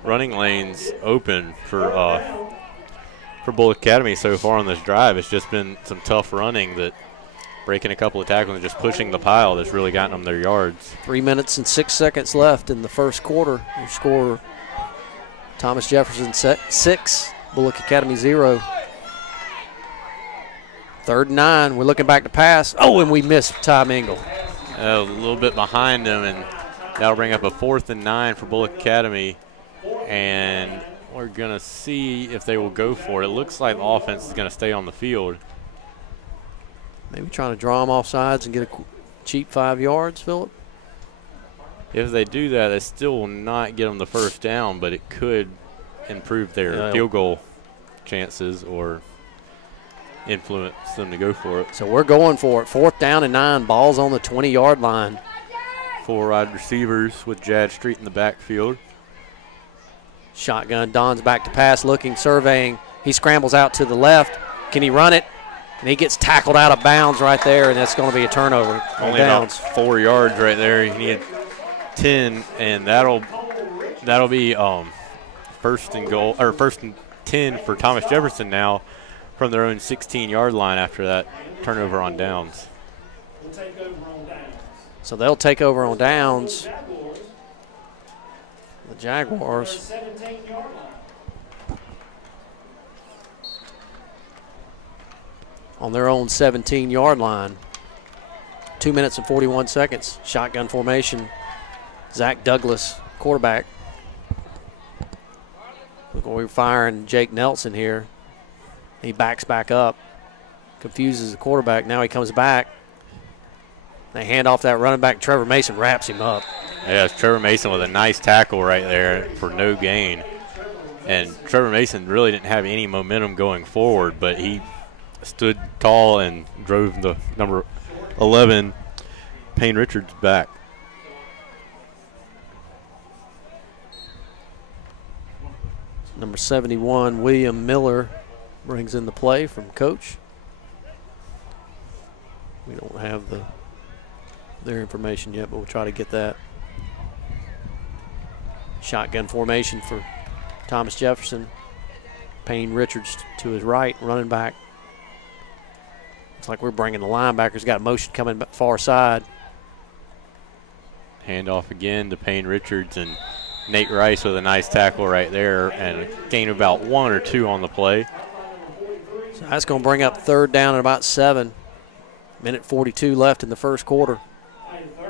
running lanes open for Bulloch Academy so far on this drive. It's just been some tough running, that breaking a couple of tackles and just pushing the pile that's really gotten them their yards. 3 minutes and 6 seconds left in the first quarter. Your score, Thomas Jefferson 6, Bulloch Academy 0. 3rd and 9. We're looking back to pass. Oh, and we missed Ty Mingle. A little bit behind him, and that'll bring up a 4th and 9 for Bulloch Academy. And we're going to see if they will go for it. It looks like the offense is going to stay on the field. Maybe trying to draw them off sides and get a cheap 5 yards, Phillip? If they do that, they still will not get them the first down, but it could improve their field goal chances or influence them to go for it. So we're going for it. 4th down and 9. Ball's on the 20-yard line. 4 wide receivers with Jad Street in the backfield. Shotgun. Don's back to pass, looking, surveying. He scrambles out to the left. Can he run it? And he gets tackled out of bounds right there, and that's going to be a turnover. Only about 4 yards right there. He needed 10, and that'll be 1st and goal, or 1st and 10 for Thomas Jefferson now from their own 16-yard line after that turnover on downs. So they'll take over on downs. The Jaguars. On their own 17-yard line. 2 minutes and 41 seconds. Shotgun formation. Zach Douglas, quarterback. Look, we're firing Jake Nelson here. He backs back up. Confuses the quarterback. Now he comes back. They hand off that running back. Trevor Mason wraps him up. Yeah, it's Trevor Mason with a nice tackle right there for no gain. And Trevor Mason really didn't have any momentum going forward, but he stood tall and drove the number 11, Payne Richards, back. Number 71, William Miller, brings in the play from coach. We don't have their information yet, but we'll try to get that. Shotgun formation for Thomas Jefferson. Payne Richards to his right, running back. Looks like we're bringing the linebackers. Got motion coming far side. Handoff again to Payne Richards, and Nate Rice with a nice tackle right there, and a gain of about 1 or 2 on the play. So that's going to bring up 3rd down at about 7. Minute 42 left in the first quarter.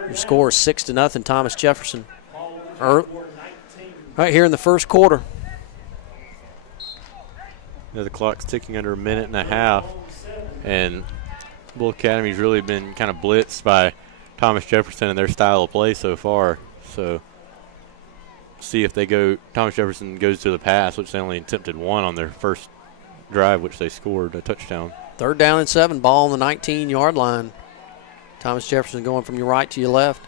Your score is 6-0, Thomas Jefferson. Right here in the first quarter. The clock's ticking under a minute and a half, and Bulloch Academy's really been kind of blitzed by Thomas Jefferson and their style of play so far. So see if they go, Thomas Jefferson goes to the pass, which they only attempted 1 on their first drive, which they scored a touchdown. 3rd down and 7, ball on the 19-yard line. Thomas Jefferson going from your right to your left.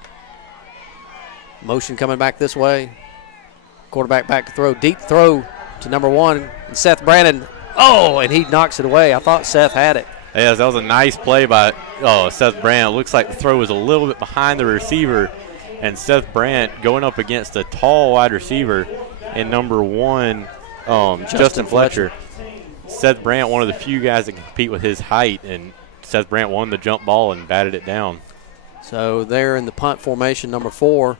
Motion coming back this way. Quarterback back to throw. Deep throw to number 1, and Seth Brannen. Oh, and he knocks it away. I thought Seth had it. Yes, that was a nice play by Seth Brannen. It looks like the throw was a little bit behind the receiver, and Seth Brannen going up against a tall wide receiver and number 1, Justin Fletcher. Seth Brannen, one of the few guys that can compete with his height, and Seth Brannen won the jump ball and batted it down. So there in the punt formation, number 4,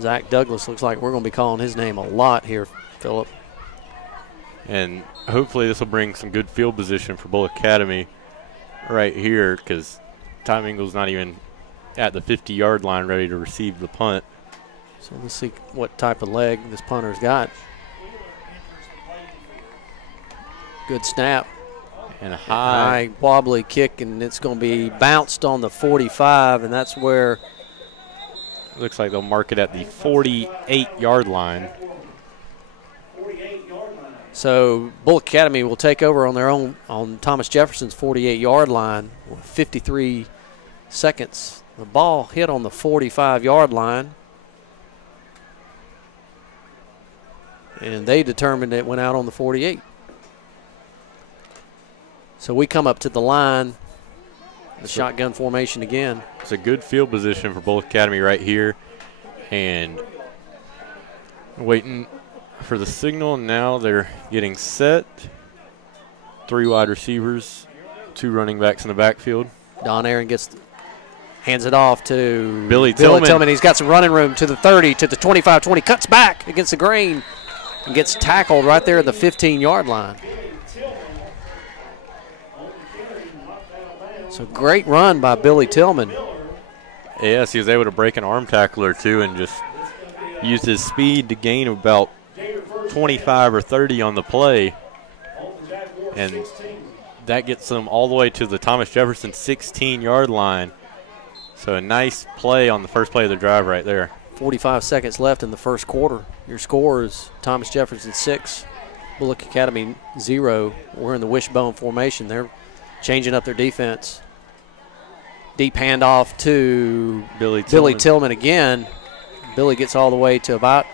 Zach Douglas. Looks like we're going to be calling his name a lot here, Phillip. And hopefully this will bring some good field position for Bulloch Academy right here, because Tom Ingles not even at the 50-yard line ready to receive the punt. So let's see what type of leg this punter's got. Good snap. And a high wobbly kick, and it's going to be bounced on the 45, and that's where looks like they'll mark it at the 48-yard line. So Bulloch Academy will take over on their own on Thomas Jefferson's 48-yard line with 53 seconds. The ball hit on the 45-yard line, and they determined it went out on the 48. So we come up to the line, the shotgun formation again. It's a good field position for Bulloch Academy right here, and waiting for the signal. Now they're getting set. 3 wide receivers, 2 running backs in the backfield. Don Aaron hands it off to Billy Tillman. He's got some running room to the 30, to the 25, 20, cuts back against the grain and gets tackled right there at the 15-yard line. So great run by Billy Tillman. Yes, he was able to break an arm tackle or 2 and just used his speed to gain about 25 or 30 on the play. And that gets them all the way to the Thomas Jefferson 16-yard line. So a nice play on the first play of the drive right there. 45 seconds left in the first quarter. Your score is Thomas Jefferson 6, Bulloch Academy 0. We're in the wishbone formation. They're changing up their defense. Deep handoff to Billy Tillman again. Billy gets all the way to about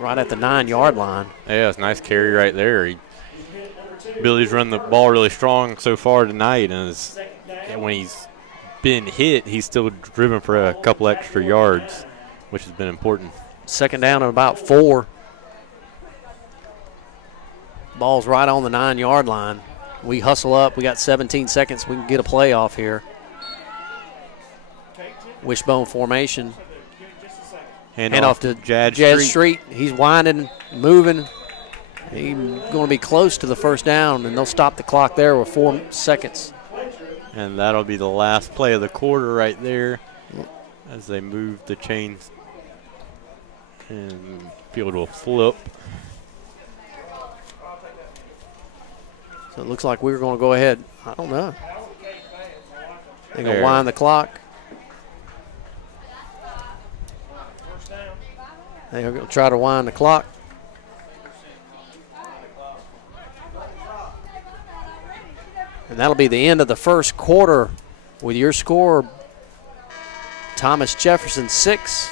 right at the 9-yard line. Yeah, it's a nice carry right there. Billy's run the ball really strong so far tonight, and when he's been hit, he's still driven for a couple extra yards, which has been important. 2nd down and about 4. Ball's right on the 9-yard line. We hustle up. We got 17 seconds. We can get a play off here. Wishbone formation. Hand off to Jad Street. He's winding, moving. He's going to be close to the first down, and they'll stop the clock there with 4 seconds. And that'll be the last play of the quarter right there as they move the chains. And field will flip. So it looks like we're going to go ahead. I don't know. They're going to wind the clock. They're going to try to wind the clock. And that'll be the end of the first quarter with your score, Thomas Jefferson 6,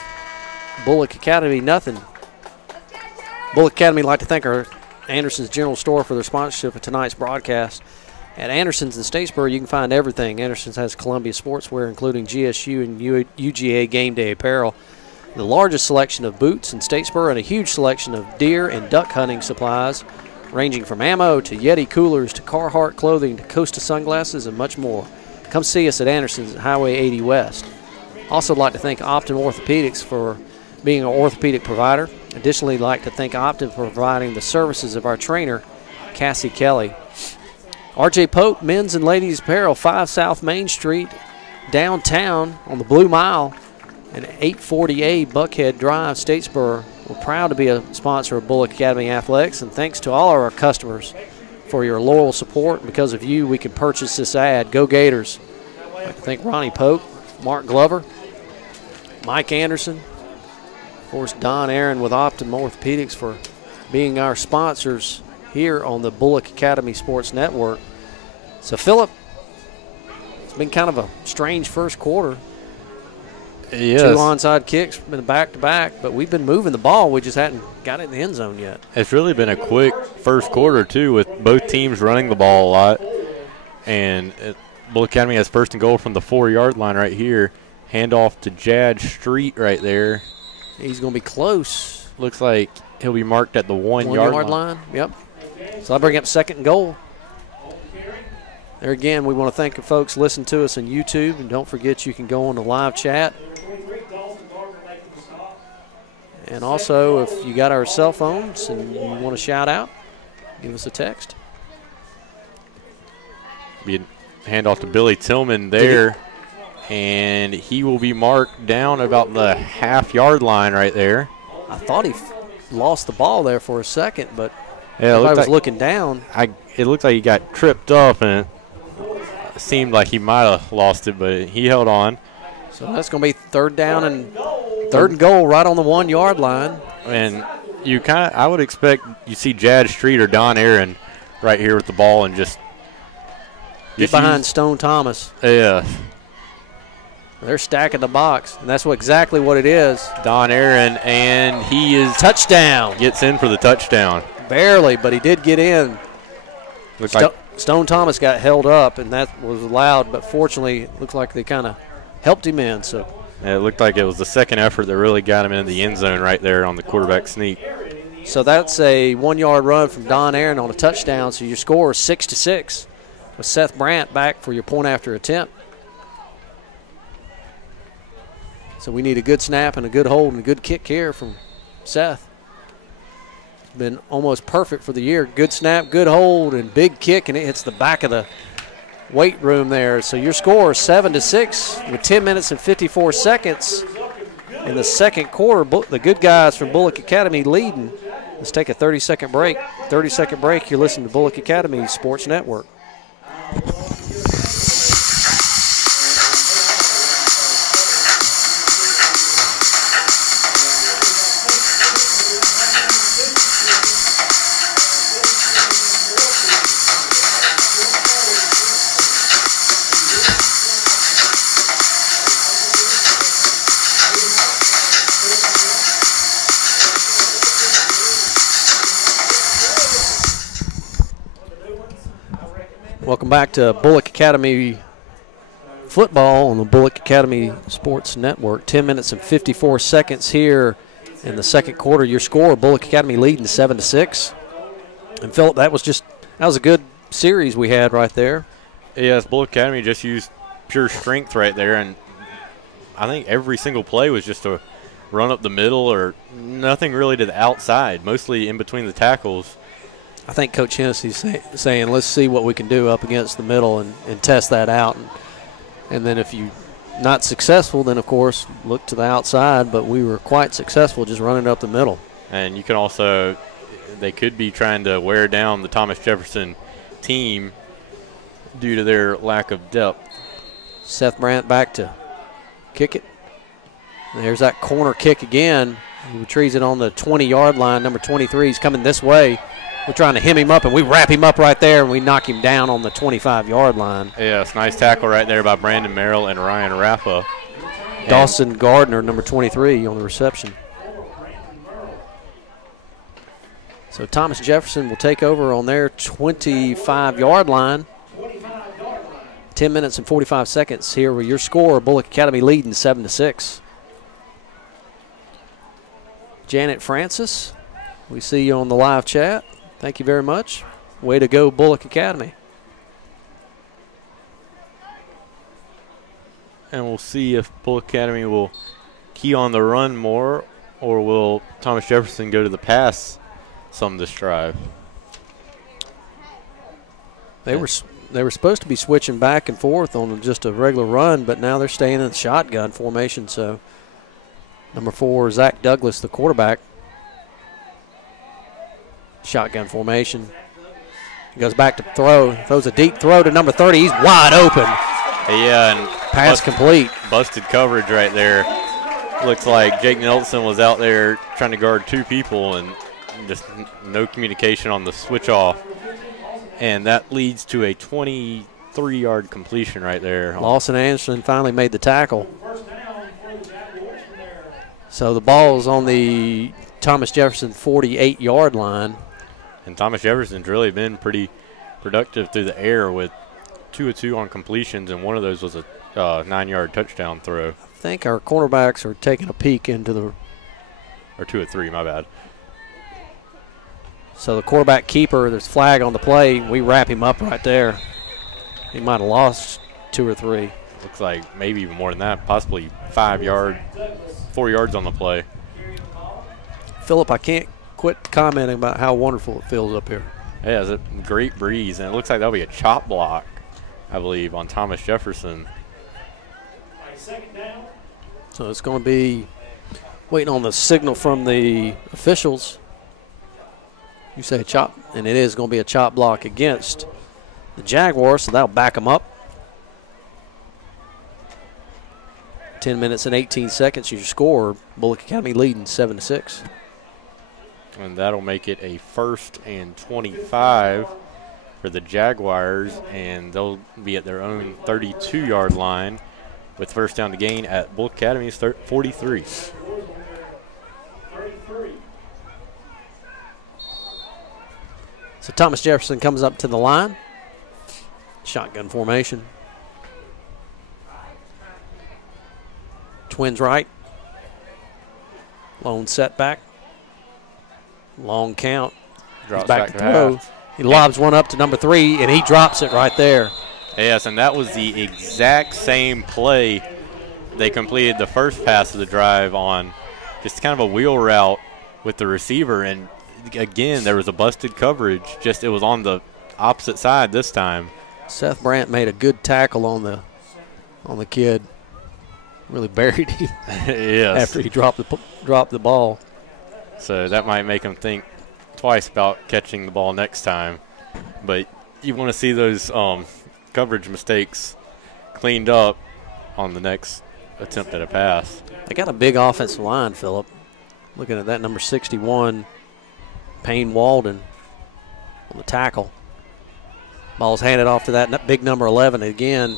Bulloch Academy nothing. Bulloch Academy would like to thank our Anderson's General Store for their sponsorship of tonight's broadcast. At Anderson's in Statesboro, you can find everything. Anderson's has Columbia sportswear, including GSU and UGA game day apparel, the largest selection of boots in Statesboro, and a huge selection of deer and duck hunting supplies, ranging from ammo to Yeti coolers to Carhartt clothing to Costa sunglasses and much more. Come see us at Anderson's at Highway 80 West. Also like to thank Optum Orthopedics for being an orthopedic provider. Additionally, like to thank Optum for providing the services of our trainer, Cassie Kelly. R.J. Pope Men's and Ladies Apparel, 5 South Main Street, downtown on the Blue Mile, and 840A Buckhead Drive, Statesboro. We're proud to be a sponsor of Bulloch Academy Athletics, and thanks to all of our customers for your loyal support. Because of you, we can purchase this ad. Go Gators. I'd like to thank Ronnie Pope, Mark Glover, Mike Anderson, of course, Don Aaron with Optum Orthopedics for being our sponsors here on the Bulloch Academy Sports Network. So, Phillip, it's been kind of a strange first quarter. Yes. 2 onside kicks, been back-to-back, but we've been moving the ball. We just hadn't got it in the end zone yet. It's really been a quick first quarter, too, with both teams running the ball a lot. And Bulloch Academy has first and goal from the 4-yard line right here. Handoff to Jad Street right there. He's going to be close. Looks like he'll be marked at the 1-yard line. Yep. So I bring up 2nd and goal. There again, we want to thank the folks listening to us on YouTube. And don't forget, you can go on the live chat. And also, if you got our cell phones and you want to shout out, give us a text. Be a handoff to Billy Tillman there. And he will be marked down about the half-yard line right there. I thought he lost the ball there for a second, but yeah, I was looking down. It looked like he got tripped up, and it seemed like he might have lost it, but he held on. So that's going to be 3rd down and 3rd and goal right on the 1-yard line. And I would expect you see Jad Street or Don Aaron right here with the ball and just get behind Stone Thomas. Yeah. They're stacking the box, and that's exactly what it is. Don Aaron, and he is touchdown. Gets in for the touchdown. Barely, but he did get in. Stone Thomas got held up, and that was allowed, but fortunately, it looked like they kind of helped him in. So yeah, it looked like it was the second effort that really got him in the end zone right there on the quarterback sneak. So that's a 1-yard run from Don Aaron on a touchdown. So your score is 6-6 with Seth Brandt back for your point after attempt. So we need a good snap and a good hold and a good kick here from Seth. It's been almost perfect for the year. Good snap, good hold, and big kick, and it hits the back of the weight room there. So your score is 7-6 with 10 minutes and 54 seconds in the second quarter. The good guys from Bulloch Academy leading. Let's take a 30-second break. 30-second break. You're listening to Bulloch Academy Sports Network. Welcome back to Bulloch Academy football on the Bulloch Academy Sports Network. 10 minutes and 54 seconds here in the second quarter. Your score, Bulloch Academy leading 7-6. And Phillip, that was a good series we had right there. Yes, Bulloch Academy just used pure strength right there, and I think every single play was just a run up the middle or nothing really to the outside, mostly in between the tackles. I think Coach Hennessy's saying, let's see what we can do up against the middle and test that out. And then if you're not successful, then, of course, look to the outside. But we were quite successful just running up the middle. And you can also – they could be trying to wear down the Thomas Jefferson team due to their lack of depth. Seth Brandt back to kick it. And there's that corner kick again. He retrieves it on the 20-yard line. Number 23 is coming this way. We're trying to hem him up, and we wrap him up right there, and we knock him down on the 25-yard line. Yes, nice tackle right there by Brandon Merrill and Ryan Raffa. Dawson Gardner, number 23, on the reception. So Thomas Jefferson will take over on their 25-yard line. 10 minutes and 45 seconds here with your score. Bulloch Academy leading 7-6. Janet Francis, we see you on the live chat. Thank you very much. Way to go, Bulloch Academy. And we'll see if Bulloch Academy will key on the run more, or will Thomas Jefferson go to the pass some this drive. They were supposed to be switching back and forth on just a regular run, but now they're staying in the shotgun formation. So number 4, Zach Douglas, the quarterback. Shotgun formation. He goes back to throw. Throws a deep throw to number 30. He's wide open. Yeah, and pass complete. Busted coverage right there. Looks like Jake Nelson was out there trying to guard 2 people and just no communication on the switch off. And that leads to a 23-yard completion right there. Lawson Anderson finally made the tackle. So the ball is on the Thomas Jefferson 48-yard line. And Thomas Jefferson's really been pretty productive through the air with 2 of 2 on completions, and one of those was a 9-yard touchdown throw. I think our cornerbacks are taking a peek into the... Or 2 of 3, my bad. So the quarterback keeper, there's flag on the play. We wrap him up right there. He might have lost 2 or 3. Looks like maybe even more than that, possibly 4 yards on the play. Phillip, I can't quit commenting about how wonderful it feels up here. Yeah, it's a great breeze, and it looks like that'll be a chop block, I believe, on Thomas Jefferson. So it's going to be waiting on the signal from the officials. You say chop, and it is going to be a chop block against the Jaguars, so that'll back them up. 10 minutes and 18 seconds, your score. Bulloch Academy leading 7-6. And that'll make it a 1st and 25 for the Jaguars, and they'll be at their own 32-yard line with first down to gain at Bulloch Academy's 43. So Thomas Jefferson comes up to the line. Shotgun formation. Twins right. Lone setback. Long count. Drops He's back to throw. half. He lobs one up to number 3, and he drops it right there. Yes, and that was the exact same play they completed the first pass of the drive on. Just kind of a wheel route with the receiver, and again, there was a busted coverage. Just it was on the opposite side this time. Seth Brandt made a good tackle on the kid. Really buried him Yes. after he dropped the ball. So that might make him think twice about catching the ball next time. But you want to see those coverage mistakes cleaned up on the next attempt at a pass. They got a big offensive line, Phillip. Looking at that number 61, Payne Walden on the tackle. Ball's handed off to that big number 11 again.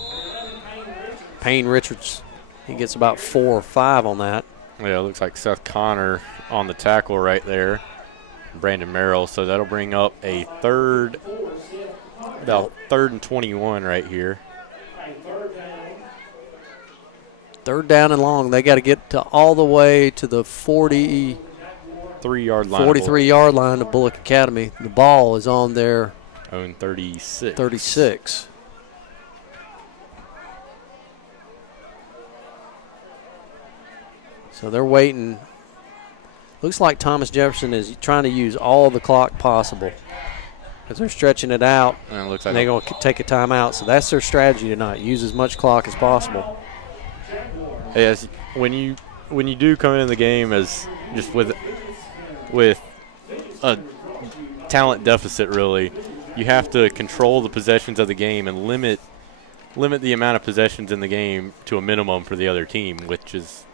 Payne Richards. He gets about 4 or 5 on that. Yeah, it looks like Seth Connor on the tackle right there. Brandon Merrill. So that'll bring up a about 3rd and 21 right here. 3rd down and long. They got to get to all the way to the 43-yard line. 43-yard line of Bulloch Academy. The ball is on their own 36. 36. So they're waiting. Looks like Thomas Jefferson is trying to use all the clock possible because they're stretching it out, and it looks like they're going to take a timeout. So that's their strategy tonight, use as much clock as possible. Yes, when you do come into the game as just with a talent deficit, really, you have to control the possessions of the game and limit the amount of possessions in the game to a minimum for the other team, which is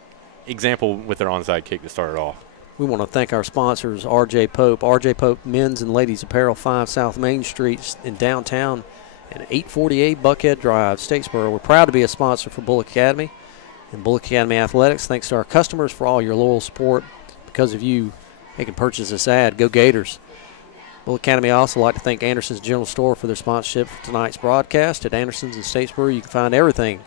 example with their onside kick to start it off. We want to thank our sponsors, R.J. Pope. R.J. Pope Men's and Ladies Apparel, 5 South Main Street in downtown and 848 Buckhead Drive, Statesboro. We're proud to be a sponsor for Bulloch Academy and Bulloch Academy Athletics. Thanks to our customers for all your loyal support. Because of you, they can purchase this ad. Go Gators. Bulloch Academy also like to thank Anderson's General Store for their sponsorship for tonight's broadcast. At Anderson's in Statesboro, you can find everything.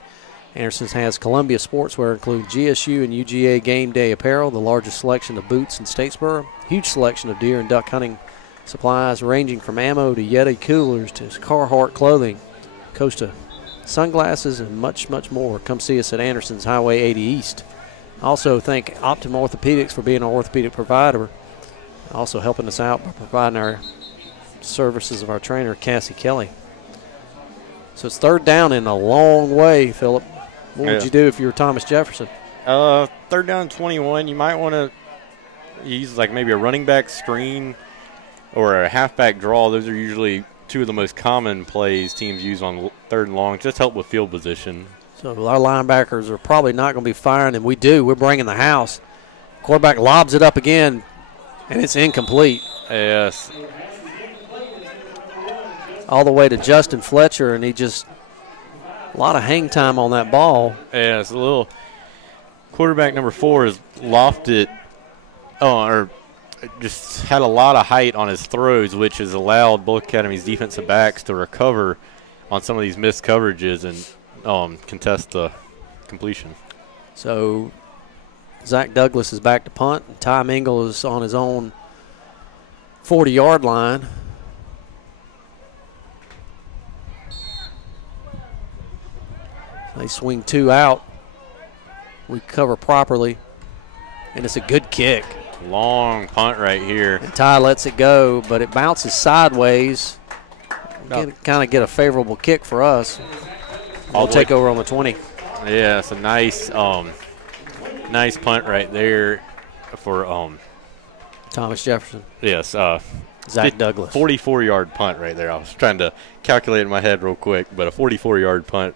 Anderson's has Columbia sportswear, including GSU and UGA game day apparel, the largest selection of boots in Statesboro, huge selection of deer and duck hunting supplies ranging from ammo to Yeti coolers to Carhartt clothing, Costa sunglasses, and much, much more. Come see us at Anderson's Highway 80 East. Also thank Optim Orthopedics for being our orthopedic provider, also helping us out by providing our services of our trainer, Cassie Kelly. So it's third down in a long way, Phillip. What would you do if you were Thomas Jefferson? Third down 21, you might want to use like maybe a running back screen or a halfback draw. Those are usually two of the most common plays teams use on third and long. Just help with field position. So our linebackers are probably not going to be firing, and we do. We're bringing the house. Quarterback lobs it up again, and it's incomplete. Yes. All the way to Justin Fletcher, and he just a lot of hang time on that ball. Yeah, it's a little quarterback number 4 is lofted or just had a lot of height on his throws, which has allowed Bulloch Academy's defensive backs to recover on some of these missed coverages and contest the completion. So Zach Douglas is back to punt, and Ty Mingle is on his own 40-yard line. They swing 2 out. We cover properly, and it's a good kick. Long punt right here. And Ty lets it go, but it bounces sideways. Kind of get a favorable kick for us. We'll take over on the 20. Yeah, it's a nice nice punt right there for Thomas Jefferson. Yes, Zach Douglas. 44-yard punt right there. I was trying to calculate in my head real quick, but a 44-yard punt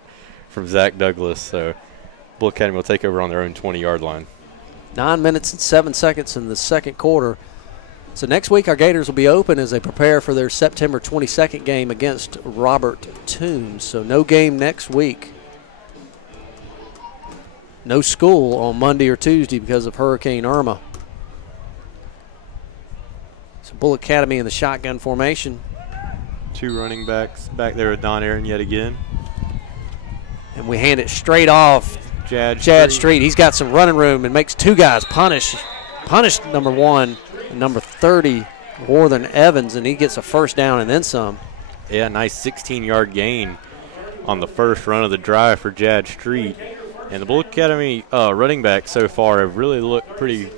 from Zach Douglas. So Bulloch Academy will take over on their own 20-yard line. 9 minutes and 7 seconds in the second quarter. So next week our Gators will be open as they prepare for their September 22nd game against Robert Toombs. So no game next week. No school on Monday or Tuesday because of Hurricane Irma. So Bulloch Academy in the shotgun formation. 2 running backs back there with Don Aaron yet again. And we hand it straight off Chad Street. He's got some running room and makes 2 guys punish number 1 and number 30, Northern Evans, and he gets a first down and then some. Yeah, nice 16-yard gain on the first run of the drive for Jad Street. And the Bulloch Academy running backs so far have really looked pretty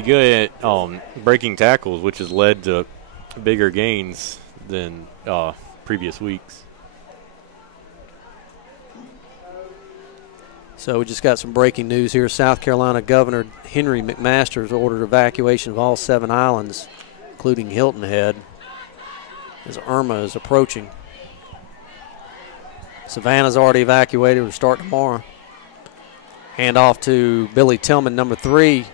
good at breaking tackles, which has led to bigger gains than previous weeks. So we just got some breaking news here. South Carolina Governor Henry McMaster has ordered evacuation of all 7 islands, including Hilton Head, as Irma is approaching. Savannah's already evacuated. We'll start tomorrow. Hand off to Billy Tillman, number 3.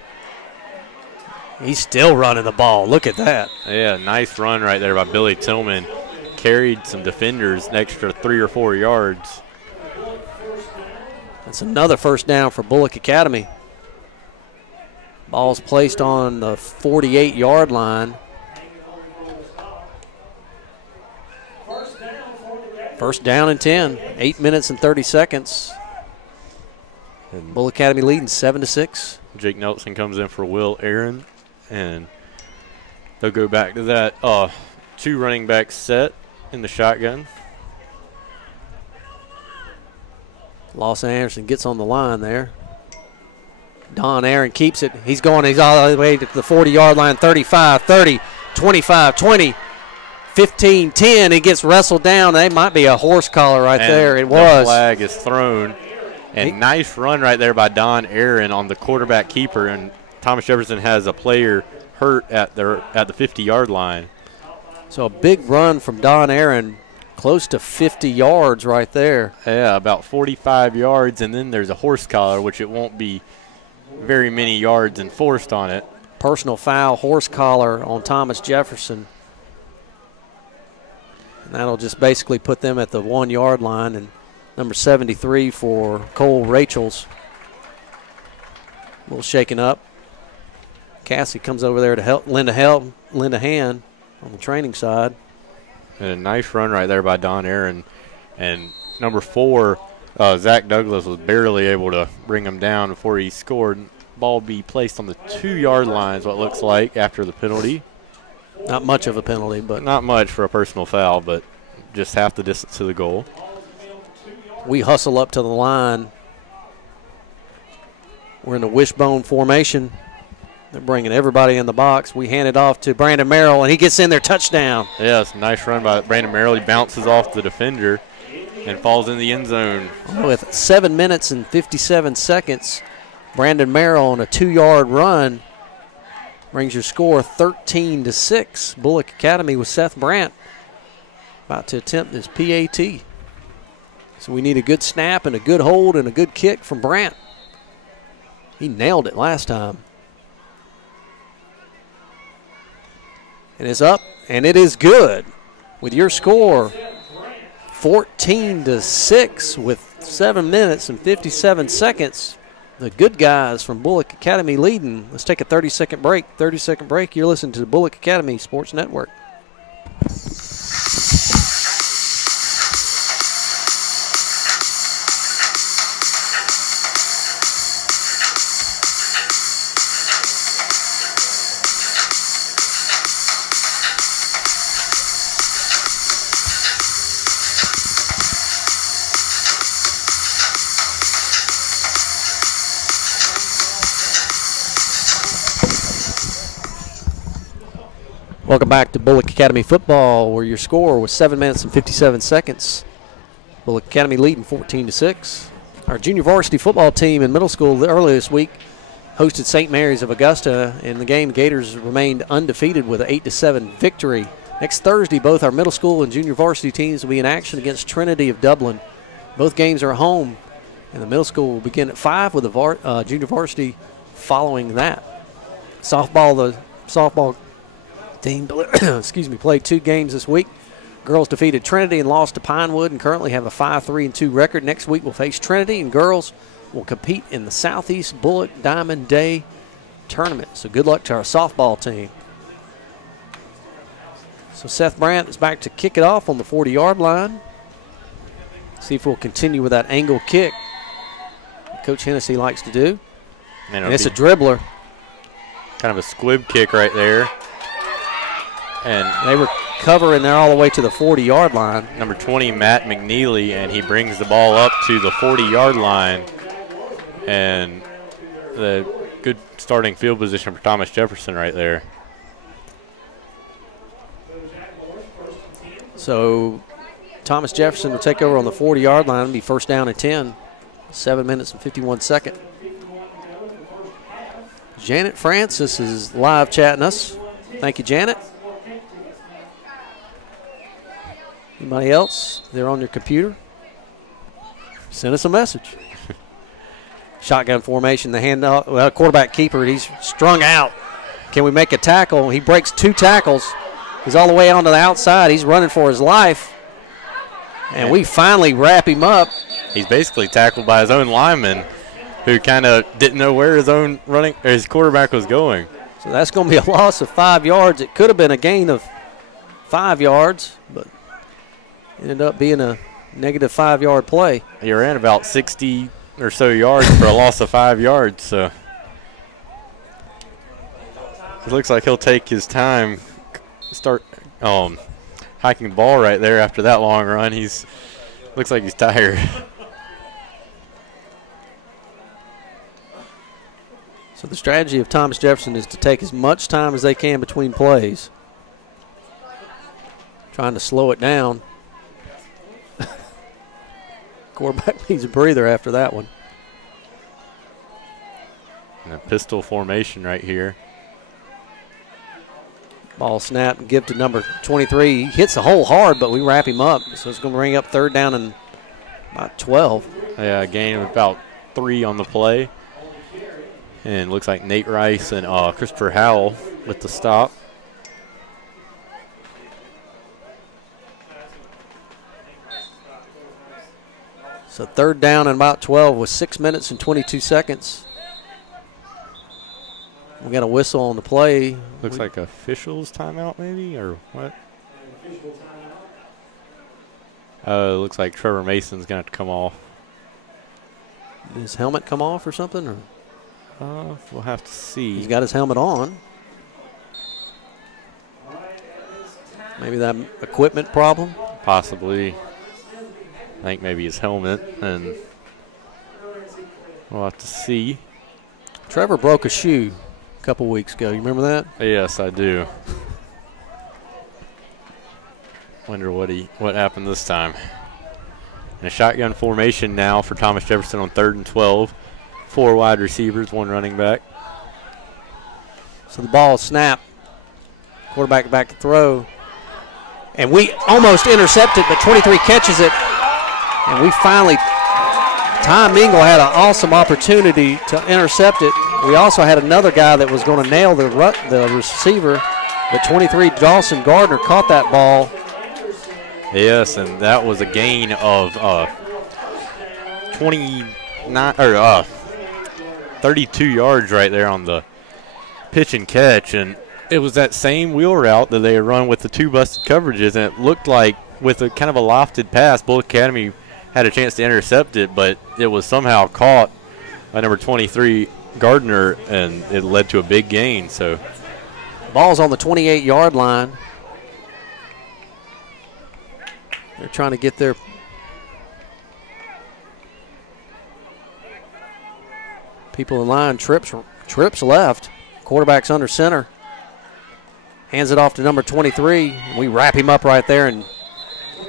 He's still running the ball. Look at that. Yeah, nice run right there by Billy Tillman. Carried some defenders an extra 3 or 4 yards. That's another first down for Bulloch Academy. Ball's placed on the 48-yard line. First down and 10. 8 minutes and 30 seconds. And Bulloch Academy leading 7-6. Jake Nelson comes in for Will Aaron, and they'll go back to that 2 running back set in the shotgun. Lawson Anderson gets on the line there. Don Aaron keeps it. He's all the way to the 40-yard line, 35, 30, 25, 20, 15, 10. He gets wrestled down. They might be a horse collar right there. It was. The flag is thrown. And nice run right there by Don Aaron on the quarterback keeper. And Thomas Jefferson has a player hurt at the 50-yard line. So a big run from Don Aaron. Close to 50 yards right there. Yeah, about 45 yards, and then there's a horse collar, which it won't be very many yards enforced on it. Personal foul, horse collar on Thomas Jefferson. And that'll just basically put them at the 1-yard line, and number 73 for Cole Rachels. A little shaken up. Cassie comes over there to lend a hand. on the training side. And a nice run right there by Don Aaron. And number 4, Zach Douglas was barely able to bring him down before he scored. Ball be placed on the 2-yard line is what it looks like after the penalty. Not much of a penalty, but not much for a personal foul, but just half the distance to the goal. We hustle up to the line. We're in the wishbone formation. They're bringing everybody in the box. We hand it off to Brandon Merrill, and he gets in there, touchdown. Yes, nice run by Brandon Merrill. He bounces off the defender and falls in the end zone. With 7 minutes and 57 seconds, Brandon Merrill on a 2-yard run brings your score 13-6. Bulloch Academy with Seth Brandt about to attempt his PAT. So we need a good snap and a good hold and a good kick from Brandt. He nailed it last time. And it's up, and it is good. With your score 14-6 with 7 minutes and 57 seconds. The good guys from Bulloch Academy leading. Let's take a 30-second break. 30-second break. You're listening to the Bulloch Academy Sports Network. Welcome back to Bulloch Academy football, where your score was 7 minutes and 57 seconds. Bulloch Academy leading 14-6. Our junior varsity football team in middle school earlier this week hosted St. Mary's of Augusta. In the game, Gators remained undefeated with an 8-7 victory. Next Thursday, both our middle school and junior varsity teams will be in action against Trinity of Dublin. Both games are at home, and the middle school will begin at 5 with the junior varsity following that. The softball team played 2 games this week. Girls defeated Trinity and lost to Pinewood and currently have a 5-3-2 record. Next week we'll face Trinity, and girls will compete in the Southeast Bulloch Diamond Day tournament. So good luck to our softball team. So Seth Brandt is back to kick it off on the 40-yard line. See if we'll continue with that angle kick that Coach Hennessy likes to do. And it's a dribbler. Kind of a squib kick right there. And they were covering there all the way to the 40-yard line. Number 20, Matt McNeely, and he brings the ball up to the 40-yard line. And the good starting field position for Thomas Jefferson right there. So Thomas Jefferson will take over on the 40-yard line and be first down and 10. 7 minutes and 51 seconds. Janet Francis is live chatting us. Thank you, Janet. Anybody else? They're on your computer. Send us a message. Shotgun formation, the handoff. Well, quarterback keeper, he's strung out. Can we make a tackle? He breaks 2 tackles. He's all the way onto the outside. He's running for his life. And we finally wrap him up. He's basically tackled by his own lineman, who kind of didn't know where his quarterback was going. So that's going to be a loss of 5 yards. It could have been a gain of 5 yards, but ended up being a negative 5-yard play. He ran about 60 or so yards for a loss of 5 yards. So it looks like he'll take his time, start hiking the ball right there after that long run. Looks like he's tired. So the strategy of Thomas Jefferson is to take as much time as they can between plays, trying to slow it down. Quarterback needs a breather after that one. And a pistol formation right here. Ball snap and give to number 23. He hits the hole hard, but we wrap him up. So it's going to bring up 3rd down and about 12. Yeah, gain of about 3 on the play. And looks like Nate Rice and Christopher Howell with the stop. So 3rd down and about 12 with 6 minutes and 22 seconds. We'll We got a whistle on the play. Looks like officials timeout maybe, or what? Looks like Trevor Mason's going to have to come off. Did his helmet come off or something? Or? We'll have to see. He's got his helmet on. Maybe that equipment problem? Possibly. I think maybe his helmet, and we'll have to see. Trevor broke a shoe a couple weeks ago. You remember that? Yes, I do. Wonder what happened this time. And a shotgun formation now for Thomas Jefferson on 3rd and 12. 4 wide receivers, 1 running back. So the ball snapped. Quarterback back to throw. And we almost intercepted, but 23 catches it. And we finally, Ty Mingle had an awesome opportunity to intercept it. We also had another guy that was going to nail the receiver, but 23 Dawson Gardner caught that ball. Yes, and that was a gain of 32 yards right there on the pitch and catch, and it was that same wheel route that they had run with the 2 busted coverages, and it looked like with a kind of a lofted pass, Bulloch Academy had a chance to intercept it, but it was somehow caught by number 23 Gardner, and it led to a big gain. So, ball's on the 28-yard line. They're trying to get their people in line. Trips left. Quarterback's under center. Hands it off to number 23. We wrap him up right there. And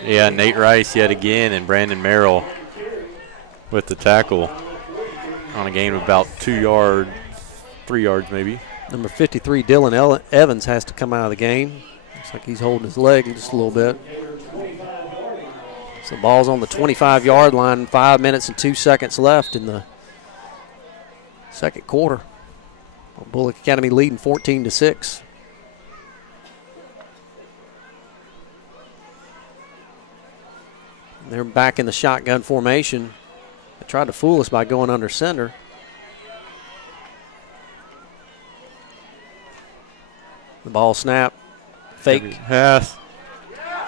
yeah, Nate Rice yet again, and Brandon Merrill with the tackle on a gain of about 2 yards, 3 yards maybe. Number 53, Dylan Evans, has to come out of the game. Looks like he's holding his leg just a little bit. So the ball's on the 25-yard line. 5 minutes and 2 seconds left in the second quarter. Bulloch Academy leading 14-6. They're back in the shotgun formation. They tried to fool us by going under center. The ball snap. Fake pass.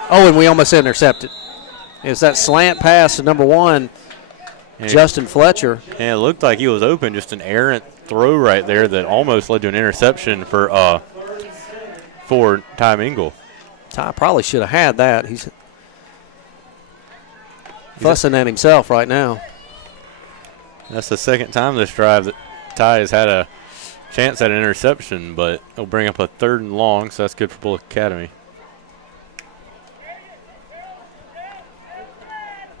Oh, and we almost intercepted. It's that slant pass to number 1, Justin Fletcher. And it looked like he was open, just an errant throw right there that almost led to an interception for Ty Mingle. Ty probably should have had that. He's fussing at himself right now. That's the second time this drive that Ty has had a chance at an interception, but it'll bring up a 3rd and long, so that's good for Bulloch Academy.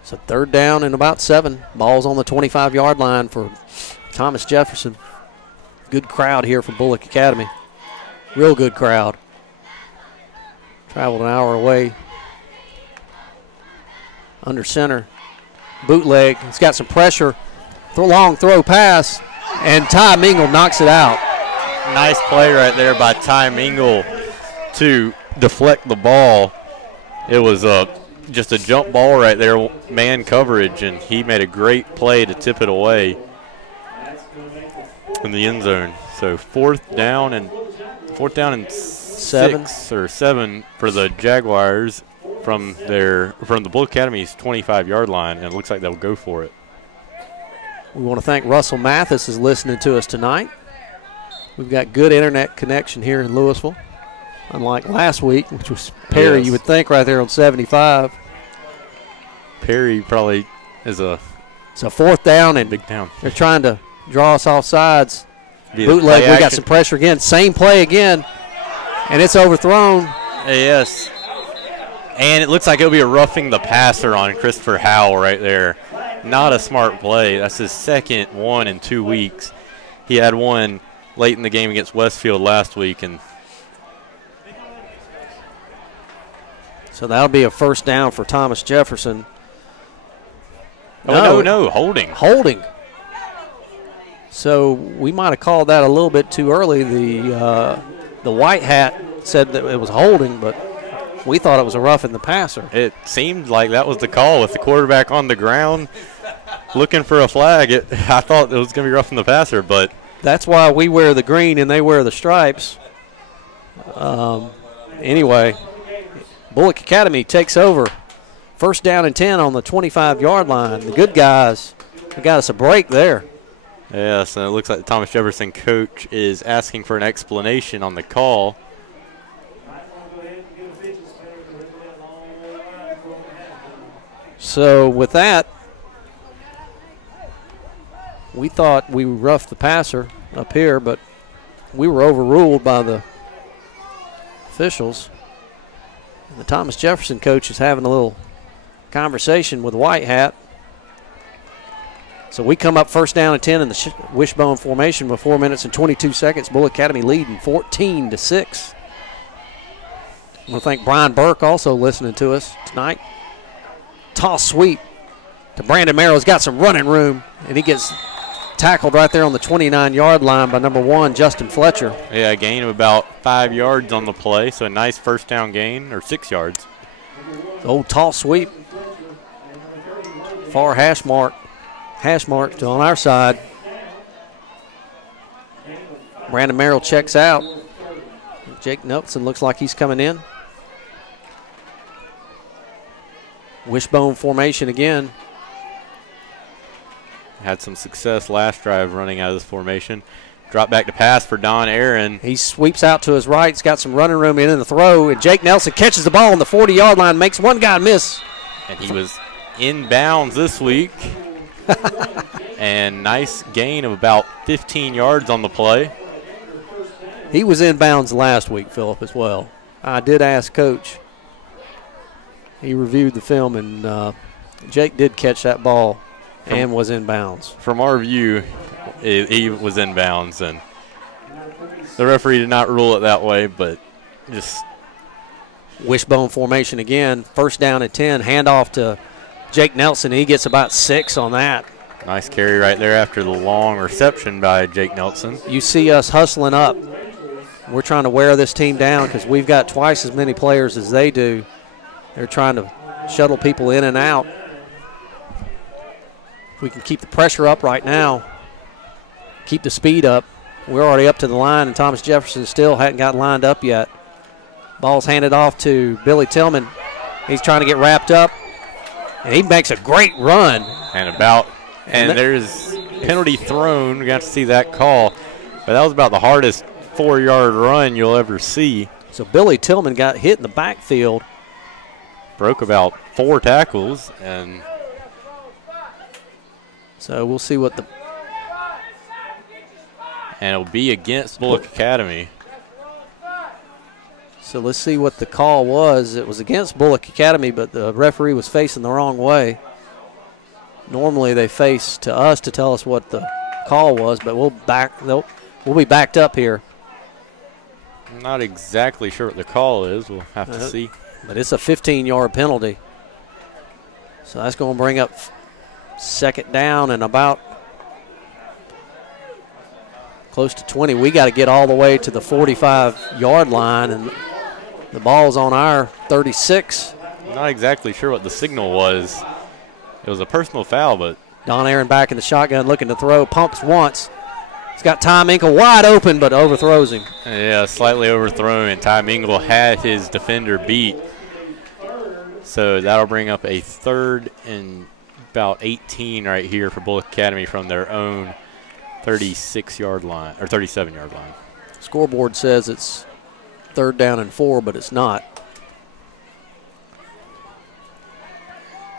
So 3rd down and about 7. Ball's on the 25-yard line for Thomas Jefferson. Good crowd here for Bulloch Academy. Real good crowd. Traveled an hour away. Under center. Bootleg. He's got some pressure. Long throw pass. And Ty Mingle knocks it out. Nice play right there by Ty Mingle to deflect the ball. It was just a jump ball right there, man coverage, and he made a great play to tip it away in the end zone. So 4th down and 6 or 7 for the Jaguars from the Bulloch Academy's 25-yard line, and it looks like they'll go for it. We want to thank Russell Mathis is listening to us tonight. We've got good internet connection here in Louisville. Unlike last week, which was Perry, yes. You would think, right there on 75. Perry probably is a... It's a 4th down, and big down. They're trying to draw us off sides. Bootleg, we got some pressure again. Same play again, and it's overthrown. Yes. And it looks like it'll be a roughing the passer on Christopher Howell right there. Not a smart play. That's his second one in 2 weeks. He had one late in the game against Westfield last week, and so that'll be a 1st down for Thomas Jefferson. No, holding. Holding. So we might have called that a little bit too early. The white hat said that it was holding, but we thought it was a roughing the passer. It seemed like that was the call with the quarterback on the ground looking for a flag. I thought it was going to be roughing the passer, but That's why we wear the green and they wear the stripes. Anyway, Bulloch Academy takes over. First down and 10 on the 25-yard line. The good guys got us a break there. Yes, and it looks like the Thomas Jefferson coach is asking for an explanation on the call. So with that, we thought we roughed the passer up here, but we were overruled by the officials. And the Thomas Jefferson coach is having a little conversation with White Hat. So we come up first down and 10 in the wishbone formation with 4 minutes and 22 seconds. Bulloch Academy leading 14-6. I want to thank Brian Burke also listening to us tonight. Toss sweep to Brandon Merrill. He's got some running room, and he gets tackled right there on the 29-yard line by number 1, Justin Fletcher. Yeah, a gain of about 5 yards on the play, so a nice first down gain, or 6 yards. Old toss sweep. Far hash mark to on our side. Brandon Merrill checks out. Jake Nelson looks like he's coming in. Wishbone formation again. Had some success last drive running out of this formation. Drop back to pass for Don Aaron. He sweeps out to his right. He's got some running room in the throw, and Jake Nelson catches the ball on the 40-yard line, makes one guy miss. And he was in bounds this week. And nice gain of about 15 yards on the play. He was in bounds last week, Phillip, as well. I did ask Coach. He reviewed the film, and Jake did catch that ball and was in bounds. From our view, he was in bounds, and the referee did not rule it that way, but just. Wishbone formation again. First down at 10. Handoff to Jake Nelson. He gets about 6 on that. Nice carry right there after the long reception by Jake Nelson. You see us hustling up. We're trying to wear this team down because we've got twice as many players as they do. They're trying to shuttle people in and out. If we can keep the pressure up right now, keep the speed up. We're already up to the line, and Thomas Jefferson still hadn't got lined up yet. Ball's handed off to Billy Tillman. He's trying to get wrapped up, and he makes a great run. And there's penalty thrown. We got to see that call. But that was about the hardest 4-yard run you'll ever see. So Billy Tillman got hit in the backfield. Broke about 4 tackles. And so we'll see what the. And it'll be against Bulloch Academy. So let's see what the call was. It was against Bulloch Academy, but the referee was facing the wrong way. Normally they face to us to tell us what the call was, but we'll be backed up here. I'm not exactly sure what the call is. We'll have to see. But it's a 15-yard penalty. So that's going to bring up second down and about close to 20. We got to get all the way to the 45-yard line, and the ball's on our 36. I'm not exactly sure what the signal was. It was a personal foul, but. Don Aaron back in the shotgun looking to throw. Pumps once. He's got Ty Minkle wide open, but overthrows him. Yeah, slightly overthrown, and Ty Minkle had his defender beat. So that'll bring up a 3rd and about 18 right here for Bulloch Academy from their own 36-yard line, or 37-yard line. Scoreboard says it's 3rd down and 4, but it's not.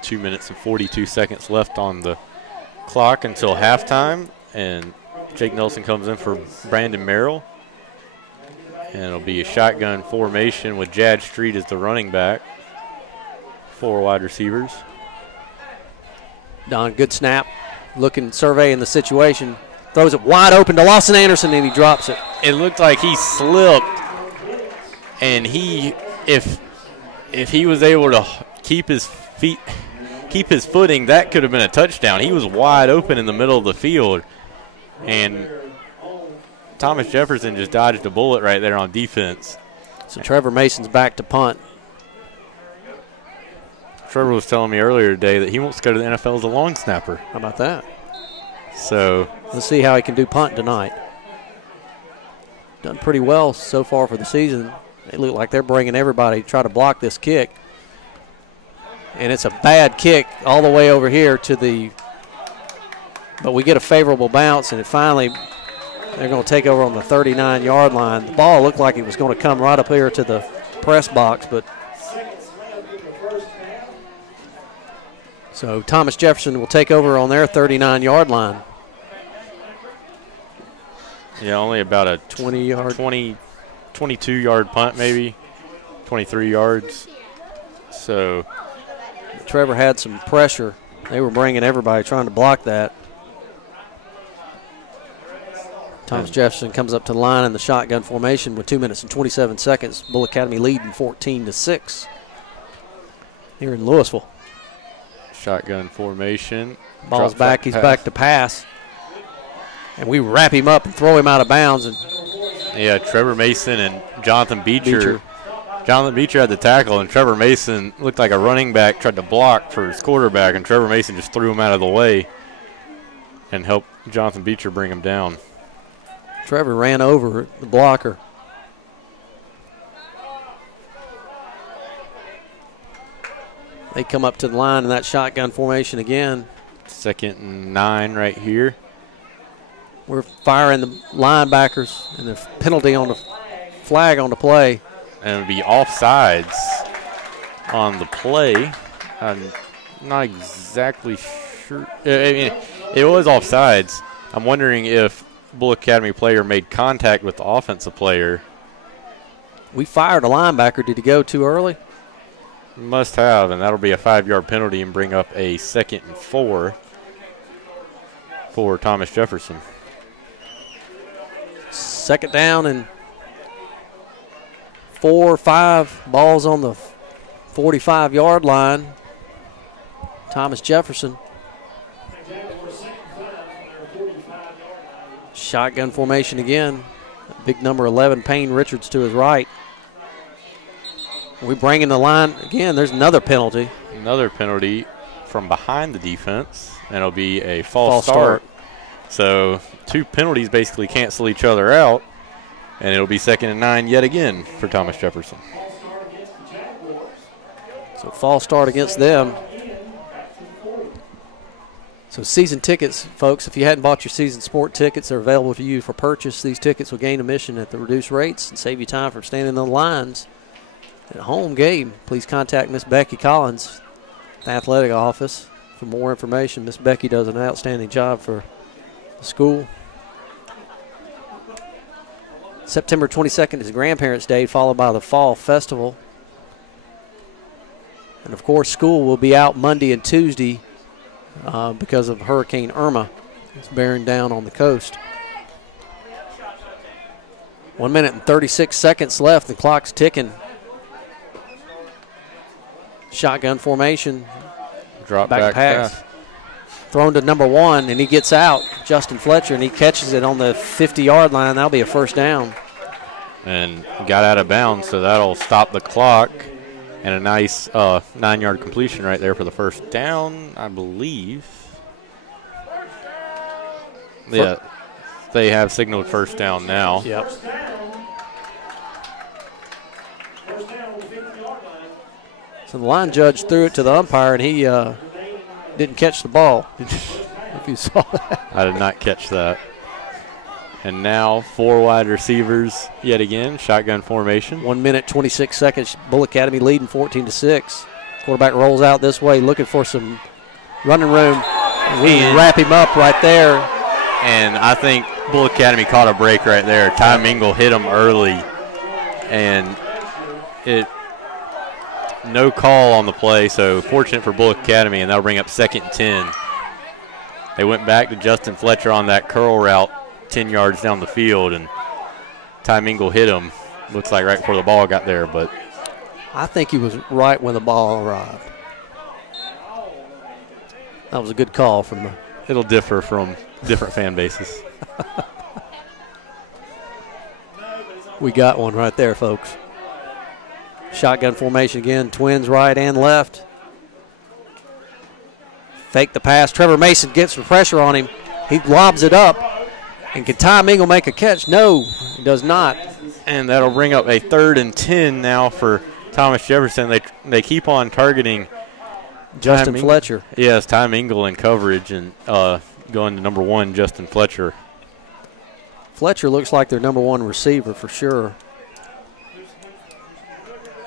2 minutes and 42 seconds left on the clock until halftime, and Jake Nelson comes in for Brandon Merrill. And it'll be a shotgun formation with Jad Street as the running back. 4 wide receivers. Don, good snap. Looking, surveying the situation. Throws it wide open to Lawson Anderson, and he drops it. It looked like he slipped, and if he was able to keep his footing, that could have been a touchdown. He was wide open in the middle of the field, and Thomas Jefferson just dodged a bullet right there on defense. So Trevor Mason's back to punt. Trevor was telling me earlier today that he wants to go to the NFL as a long snapper. How about that? So let's see how he can do punt tonight. done pretty well so far for the season. They look like they're bringing everybody to try to block this kick. And it's a bad kick all the way over here to the, but we get a favorable bounce, and it finally, they're going to take over on the 39-yard line. The ball looked like it was going to come right up here to the press box, but so Thomas Jefferson will take over on their 39-yard line. Yeah, only about a 22-yard punt maybe, 23 yards. So Trevor had some pressure. They were bringing everybody trying to block that. Thomas Jefferson comes up to the line in the shotgun formation with 2 minutes and 27 seconds. Bulloch Academy leading 14-6 here in Louisville. Shotgun formation. Ball's back. He's back to pass. And we wrap him up and throw him out of bounds. And yeah, Trevor Mason and Jonathan Beecher. Jonathan Beecher had the tackle, and Trevor Mason looked like a running back, tried to block for his quarterback, and Trevor Mason just threw him out of the way and helped Jonathan Beecher bring him down. Trevor ran over the blocker. They come up to the line in that shotgun formation again. 2nd and 9 right here. We're firing the linebackers, and the penalty on the flag on the play. And it would be offsides on the play. I'm not exactly sure. I mean, it was offsides. I'm wondering if Bulloch Academy player made contact with the offensive player. We fired a linebacker. Did he go too early? Must have, and that'll be a 5-yard penalty and bring up a 2nd and 4 for Thomas Jefferson. 2nd down and 4 or 5. Balls on the 45-yard line. Thomas Jefferson. Shotgun formation again. Big number 11, Payne Richards to his right. We bring in the line again. There's another penalty. Another penalty from behind the defense, and it'll be a false start. So 2 penalties basically cancel each other out, and it'll be 2nd and 9 yet again for Thomas Jefferson. So false start against them. So season tickets, folks, if you hadn't bought your season sport tickets, they're available to you for purchase. These tickets will gain admission at the reduced rates and save you time from standing in the lines at a home game. Please contact Miss Becky Collins, the athletic office, for more information. Miss Becky does an outstanding job for the school. September 22nd is Grandparents' Day, followed by the Fall Festival. And, of course, school will be out Monday and Tuesday because of Hurricane Irma. It's bearing down on the coast. 1 minute and 36 seconds left. The clock's ticking. Shotgun formation. Drop back pass. Thrown to number 1, and he gets out, Justin Fletcher, and he catches it on the 50-yard line. That'll be a 1st down. And got out of bounds, so that'll stop the clock. And a nice 9-yard completion right there for the 1st down, I believe. Yeah, they have signaled 1st down now. Yep. So the line judge threw it to the umpire, and he didn't catch the ball. If you saw that. I did not catch that. And now 4 wide receivers yet again, shotgun formation. 1 minute, 26 seconds. Bulloch Academy leading 14-6. Quarterback rolls out this way, looking for some running room. We wrap him up right there. And I think Bulloch Academy caught a break right there. Ty Mingle hit him early. And no call on the play, so fortunate for Bulloch Academy, and that'll bring up 2nd and 10. They went back to Justin Fletcher on that curl route 10 yards down the field, and Ty Mingle hit him. Looks like right before the ball got there, but I think he was right when the ball arrived. That was a good call from the. It'll differ from different fan bases. We got one right there, folks. Shotgun formation again, twins right and left. Fake the pass. Trevor Mason gets some pressure on him. He lobs it up, And can Tom Ingle make a catch? No, he does not. And that'll bring up a 3rd and 10 now for Thomas Jefferson. They keep on targeting Justin Fletcher. Yes, Tom Ingle in coverage and going to number 1, Justin Fletcher. Fletcher looks like their number 1 receiver for sure.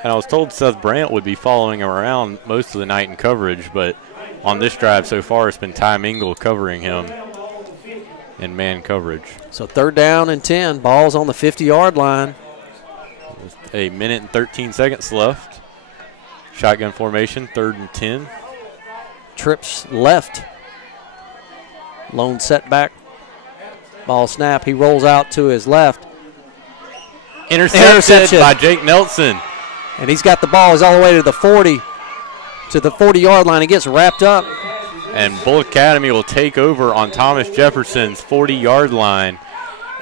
And I was told Seth Brandt would be following him around most of the night in coverage, but on this drive so far, it's been Tom Ingle covering him in man coverage. So 3rd down and 10. Ball's on the 50-yard line. With a minute and 13 seconds left. Shotgun formation, 3rd and 10. Trips left. Lone setback. Ball snap. He rolls out to his left. Intercepted by Jake Nelson. And he's got the ball. He's all the way to the 40. To the 40-yard line. He gets wrapped up. And Bulloch Academy will take over on Thomas Jefferson's 40-yard line.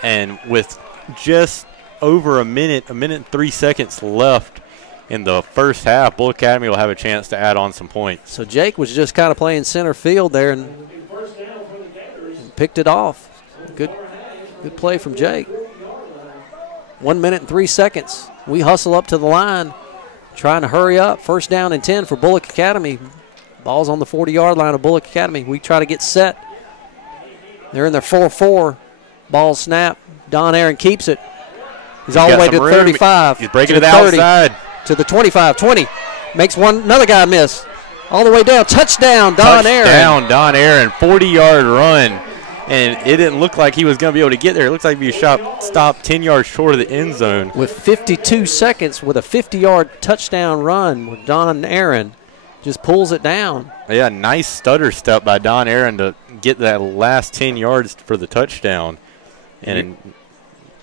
And with just over a minute and 3 seconds left in the first half, Bulloch Academy will have a chance to add on some points. So Jake was just kind of playing center field there and picked it off. Good play from Jake. 1 minute and 3 seconds. We hustle up to the line, trying to hurry up. 1st down and 10 for Bulloch Academy. Ball's on the 40-yard line of Bulloch Academy. We try to get set. They're in their 4-4. Ball snap. Don Aaron keeps it. He's all the way to the 35. He's breaking it outside. To the 25, 20. Makes another guy miss. All the way down. Touchdown, Don Aaron. Touchdown, Don Aaron. 40-yard run. And it didn't look like he was going to be able to get there. It looks like he stopped 10 yards short of the end zone. With 52 seconds, with a 50-yard touchdown run, with Don Aaron just pulls it down. Yeah, nice stutter step by Don Aaron to get that last 10 yards for the touchdown. And a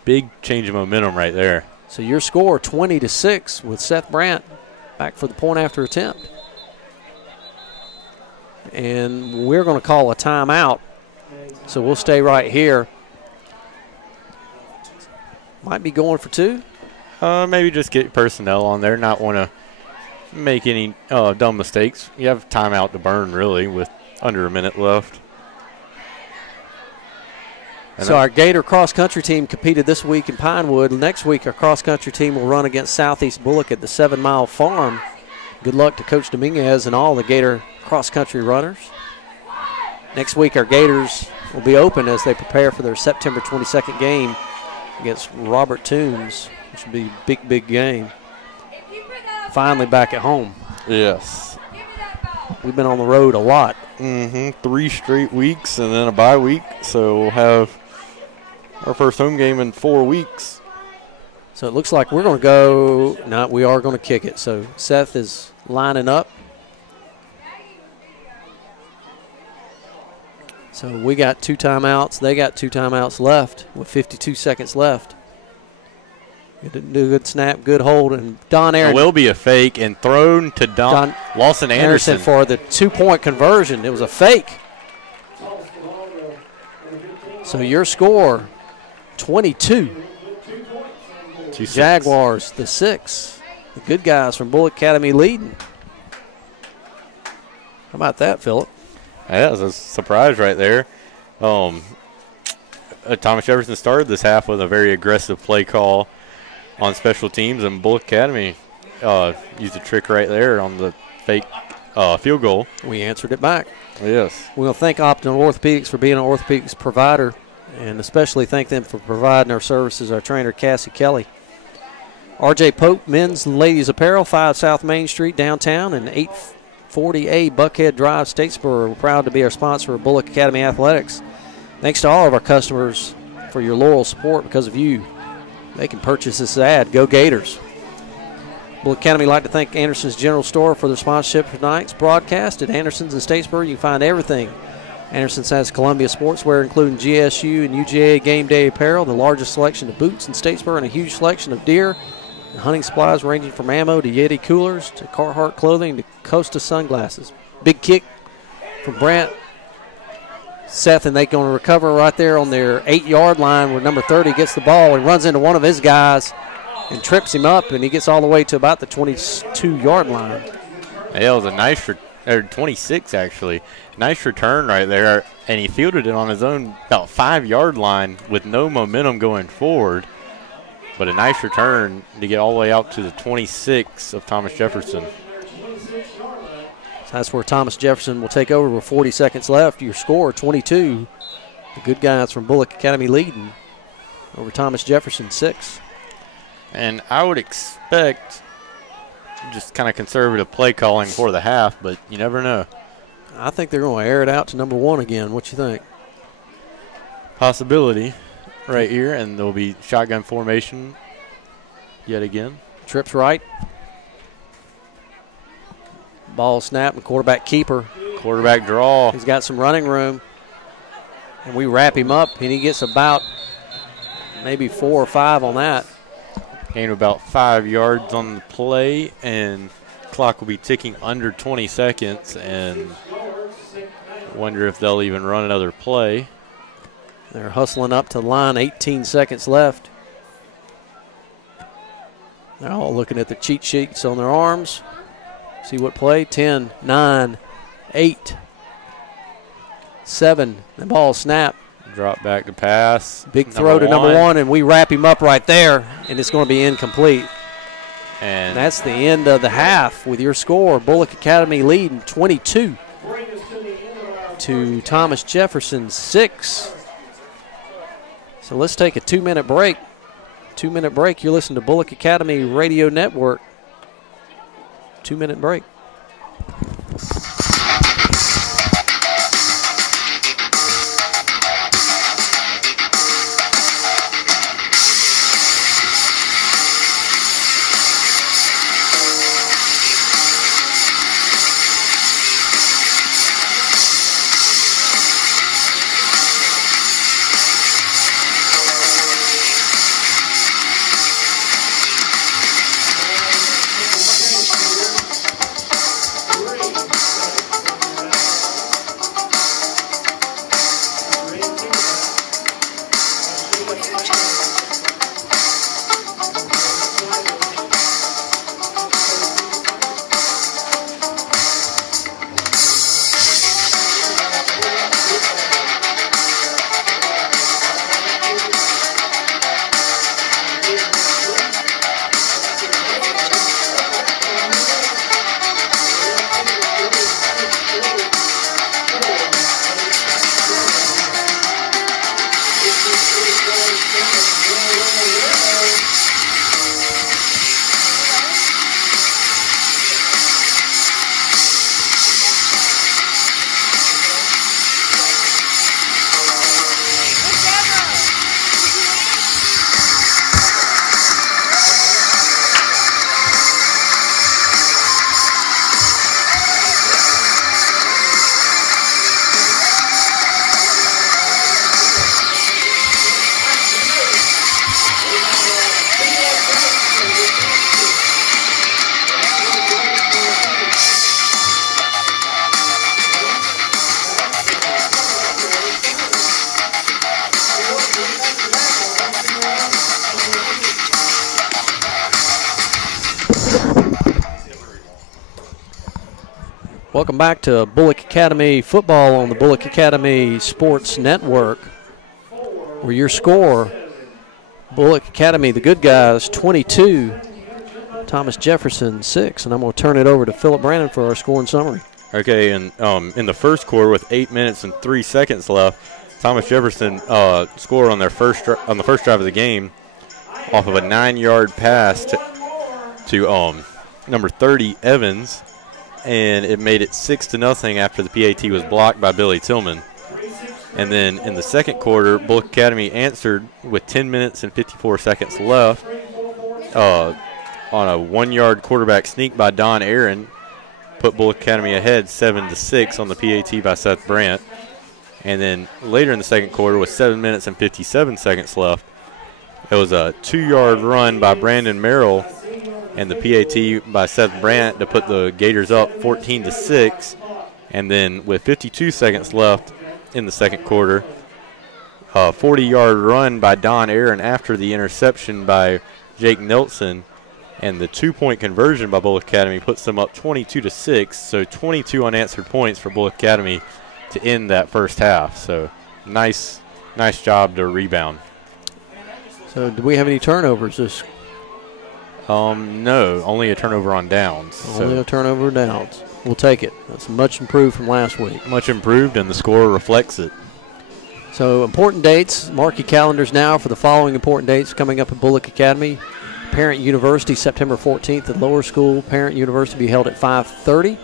big change of momentum right there. So your score, 20-6, with Seth Brandt back for the point after attempt. And we're going to call a timeout. So we'll stay right here. Might be going for 2. Maybe just get personnel on there, not want to make any dumb mistakes. You have timeout to burn, really, with under a minute left. So our Gator cross-country team competed this week in Pinewood. Next week, our cross-country team will run against Southeast Bulloch at the 7 Mile Farm. Good luck to Coach Dominguez and all the Gator cross-country runners. Next week, our Gators will be open as they prepare for their September 22nd game against Robert Toombs, which will be a big game. Finally back at home. Yes. We've been on the road a lot. 3 straight weeks and then a bye week. So we'll have our first home game in 4 weeks. So it looks like we're going to go. No, we are going to kick it. So Seth is lining up. So we got 2 timeouts. They got 2 timeouts left with 52 seconds left. Good snap, good hold, and Don Aaron. It will be a fake and thrown to Lawson Anderson for the 2-point conversion. It was a fake. So your score, 22. Jaguars, the 6. The good guys from Bulloch Academy leading. How about that, Phillip? That was a surprise right there. Thomas Jefferson started this half with a very aggressive play call on special teams, and Bulloch Academy used a trick right there on the fake field goal. We answered it back. Yes. We want to thank Optimal Orthopedics for being an orthopedics provider, and especially thank them for providing our services, our trainer, Cassie Kelly. R.J. Pope Men's and Ladies Apparel, 5 South Main Street, downtown, and 840A Buckhead Drive, Statesboro. We're proud to be our sponsor of Bulloch Academy Athletics. Thanks to all of our customers for your loyal support. Because of you, they can purchase this ad. Go Gators. Bulloch Academy would like to thank Anderson's General Store for their sponsorship for tonight's broadcast. At Anderson's in Statesboro, you can find everything. Anderson's has Columbia Sportswear, including GSU and UGA game day apparel, the largest selection of boots in Statesboro, and a huge selection of deer and hunting supplies ranging from ammo to Yeti coolers to Carhartt clothing to Costa sunglasses. Big kick from Brandt. Seth, and they're going to recover right there on their 8-yard line where number 30 gets the ball and runs into one of his guys and trips him up, and he gets all the way to about the 22-yard line. Yeah, it was a nice or 26 actually. Nice return right there, and he fielded it on his own about 5-yard line with no momentum going forward. But a nice return to get all the way out to the 26 of Thomas Jefferson. So that's where Thomas Jefferson will take over with 40 seconds left. Your score, 22. The good guys from Bulloch Academy leading over Thomas Jefferson, 6. And I would expect just kind of conservative play calling for the half, but you never know. I think they're going to air it out to number 1 again. What you think? Possibility right here, and there'll be shotgun formation yet again. Trips right. Ball snap and quarterback keeper. Quarterback draw. He's got some running room. And we wrap him up, and he gets about maybe 4 or 5 on that. Gained about 5 yards on the play, and clock will be ticking under 20 seconds, and wonder if they'll even run another play. They're hustling up to the line, 18 seconds left. They're all looking at the cheat sheets on their arms. See what play, 10, 9, 8, 7. The ball snap. Drop back to pass. Big throw to number 1, and we wrap him up right there, and it's going to be incomplete. And that's the end of the half with your score. Bulloch Academy leading 22 to Thomas Jefferson 6. So let's take a 2-minute break. 2-minute break. You're listening to Bulloch Academy Radio Network. 2-minute break. Welcome back to Bulloch Academy football on the Bulloch Academy Sports Network, where your score, Bulloch Academy, the good guys, 22, Thomas Jefferson, 6. And I'm going to turn it over to Phillip Brannen for our scoring summary. Okay, and in the first quarter with 8 minutes and 3 seconds left, Thomas Jefferson scored on the first drive of the game off of a 9-yard pass to number 30, Evans. And it made it 6-0 after the PAT was blocked by Billy Tillman. And then in the second quarter, Bulloch Academy answered with 10 minutes and 54 seconds left on a 1-yard quarterback sneak by Don Aaron, put Bulloch Academy ahead 7-6 on the PAT by Seth Brandt. And then later in the second quarter, with 7 minutes and 57 seconds left, it was a 2-yard run by Brandon Merrill and the PAT by Seth Brandt to put the Gators up 14-6. And then with 52 seconds left in the second quarter, a 40-yard run by Don Aaron after the interception by Jake Nelson, And the 2-point conversion by Bulloch Academy puts them up 22-6. So 22 unanswered points for Bulloch Academy to end that first half. So nice job to rebound. So do we have any turnovers? No, only a turnover on downs. Only a turnover downs. We'll take it. That's much improved from last week. Much improved, and the score reflects it. So important dates. Mark your calendars now for the following important dates coming up at Bulloch Academy. Parent University, September 14th at Lower School. Parent University be held at 5:30.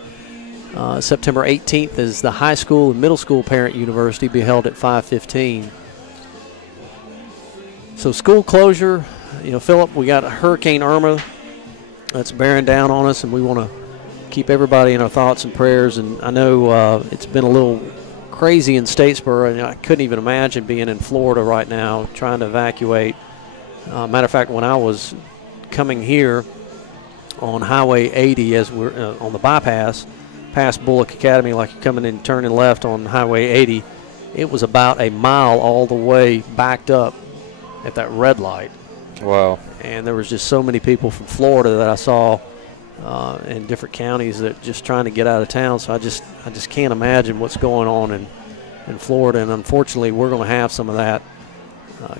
September 18th is the High School and Middle School Parent University be held at 5:15. So school closure, Phillip, we got Hurricane Irma that's bearing down on us, and we want to keep everybody in our thoughts and prayers. And I know it's been a little crazy in Statesboro, and I couldn't even imagine being in Florida right now trying to evacuate. Matter of fact, when I was coming here on Highway 80 as we're on the bypass past Bulloch Academy, like you're coming in turning left on Highway 80, it was about a mile all the way backed up at that red light. Wow. And there was just so many people from Florida that I saw in different counties that just trying to get out of town. So I just can't imagine what's going on in Florida. And unfortunately, we're going to have some of that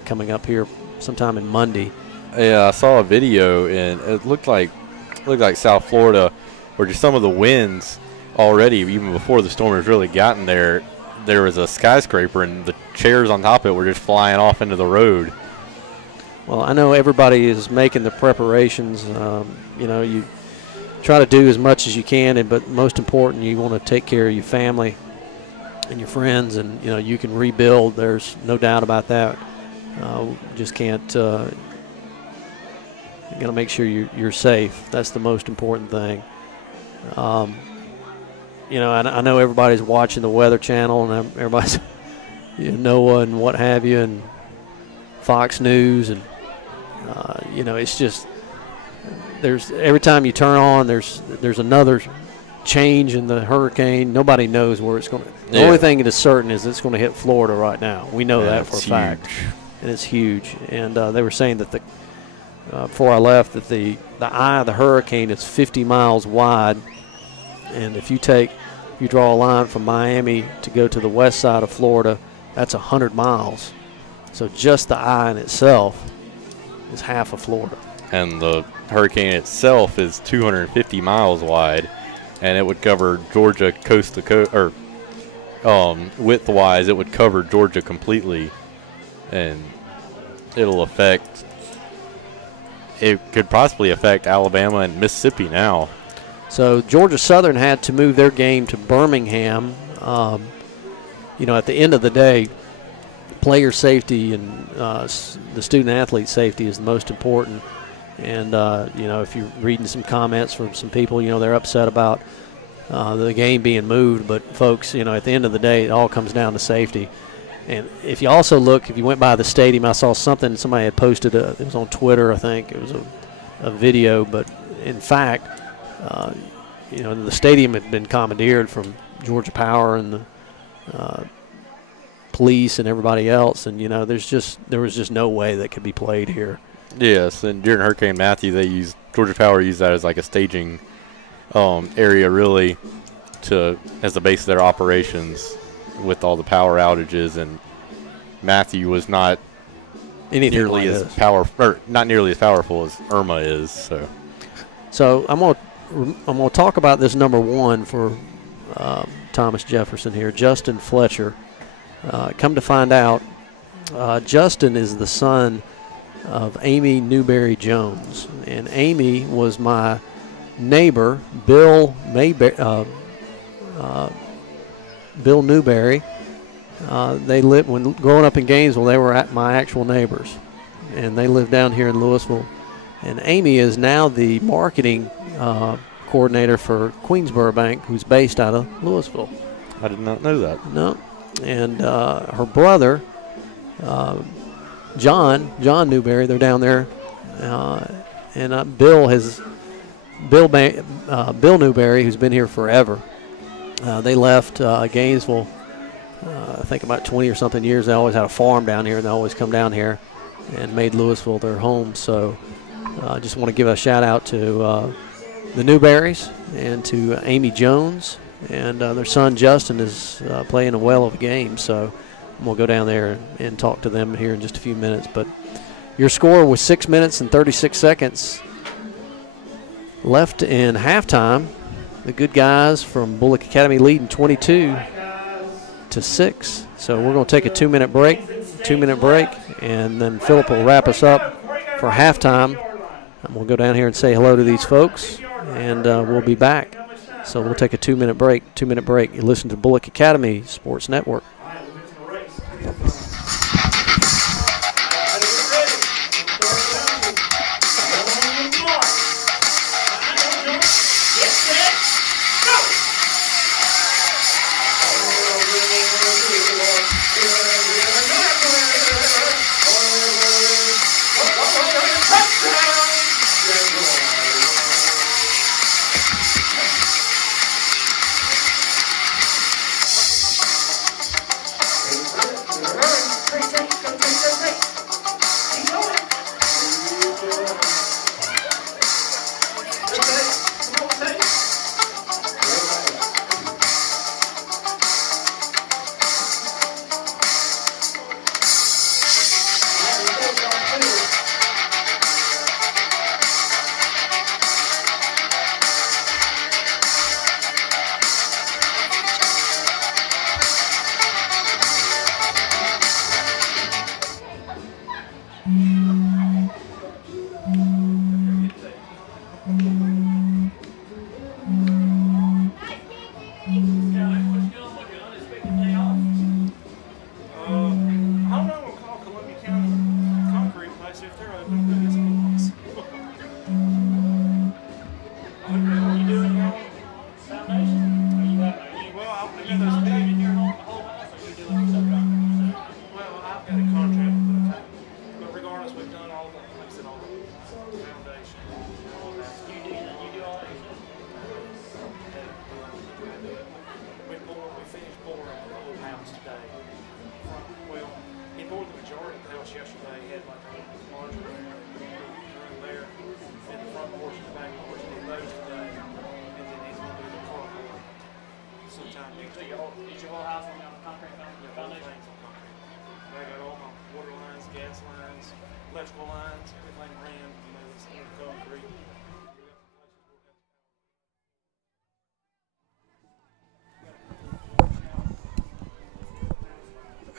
coming up here sometime in Monday. Yeah, I saw a video, and it looked like South Florida, where just some of the winds already, even before the storm has really gotten there, there was a skyscraper, and the chairs on top of it were just flying off into the road. Well, I know everybody is making the preparations. You try to do as much as you can, but most important, you want to take care of your family and your friends, and you can rebuild. There's no doubt about that. Just can't. You got to make sure you're safe. That's the most important thing. I know everybody's watching the Weather Channel, and everybody's NOAA and what have you, and Fox News, and it's just there's every time you turn on, there's another change in the hurricane. Nobody knows where it's going to. The only thing that is certain is it's going to hit Florida right now. We know that for a fact, and it's huge. And they were saying that before I left that the eye of the hurricane is 50 miles wide, and if you draw a line from Miami to go to the west side of Florida, that's 100 miles. So just the eye in itself is half of Florida. And the hurricane itself is 250 miles wide, and it would cover Georgia coast to coast, or width-wise, it would cover Georgia completely, and it could possibly affect Alabama and Mississippi now. So Georgia Southern had to move their game to Birmingham. At the end of the day, player safety and the student-athlete safety is the most important. And, if you're reading some comments from some people, they're upset about the game being moved. But, folks, at the end of the day, it all comes down to safety. And if you also look, if you went by the stadium, I saw something somebody had posted. It was on Twitter, I think. It was a video. But, in fact, the stadium had been commandeered from Georgia Power and the police and everybody else, and there was just no way that could be played here. Yes, and during Hurricane Matthew, Georgia Power used that as like a staging area, really, as the base of their operations with all the power outages. And Matthew was not nearly as powerful as Irma is. So I'm gonna talk about this number one for Thomas Jefferson here, Justin Fletcher. Come to find out, Justin is the son of Amy Newberry Jones, and Amy was my neighbor, Bill Newberry. They lived when growing up in Gainesville. They were my actual neighbors, and they lived down here in Louisville. And Amy is now the marketing coordinator for Queensboro Bank, who's based out of Louisville. I did not know that. No. And her brother, John Newberry, they're down there. And Bill Newberry, who's been here forever. They left Gainesville, I think about 20 or something years. They always had a farm down here, and they always come down here and made Louisville their home. So I just want to give a shout out to the Newberries and to Amy Jones, and their son Justin is playing a well of a game, so I'm going to go down there and talk to them here in just a few minutes. But your score was 6 minutes and 36 seconds left in halftime. The good guys from Bulloch Academy leading 22-6. So we're going to take a 2-minute break, and then Phillip will wrap us up for halftime. And we'll go down here and say hello to these folks, and we'll be back. So we'll take a 2-minute break. You listen to Bulloch Academy Sports Network.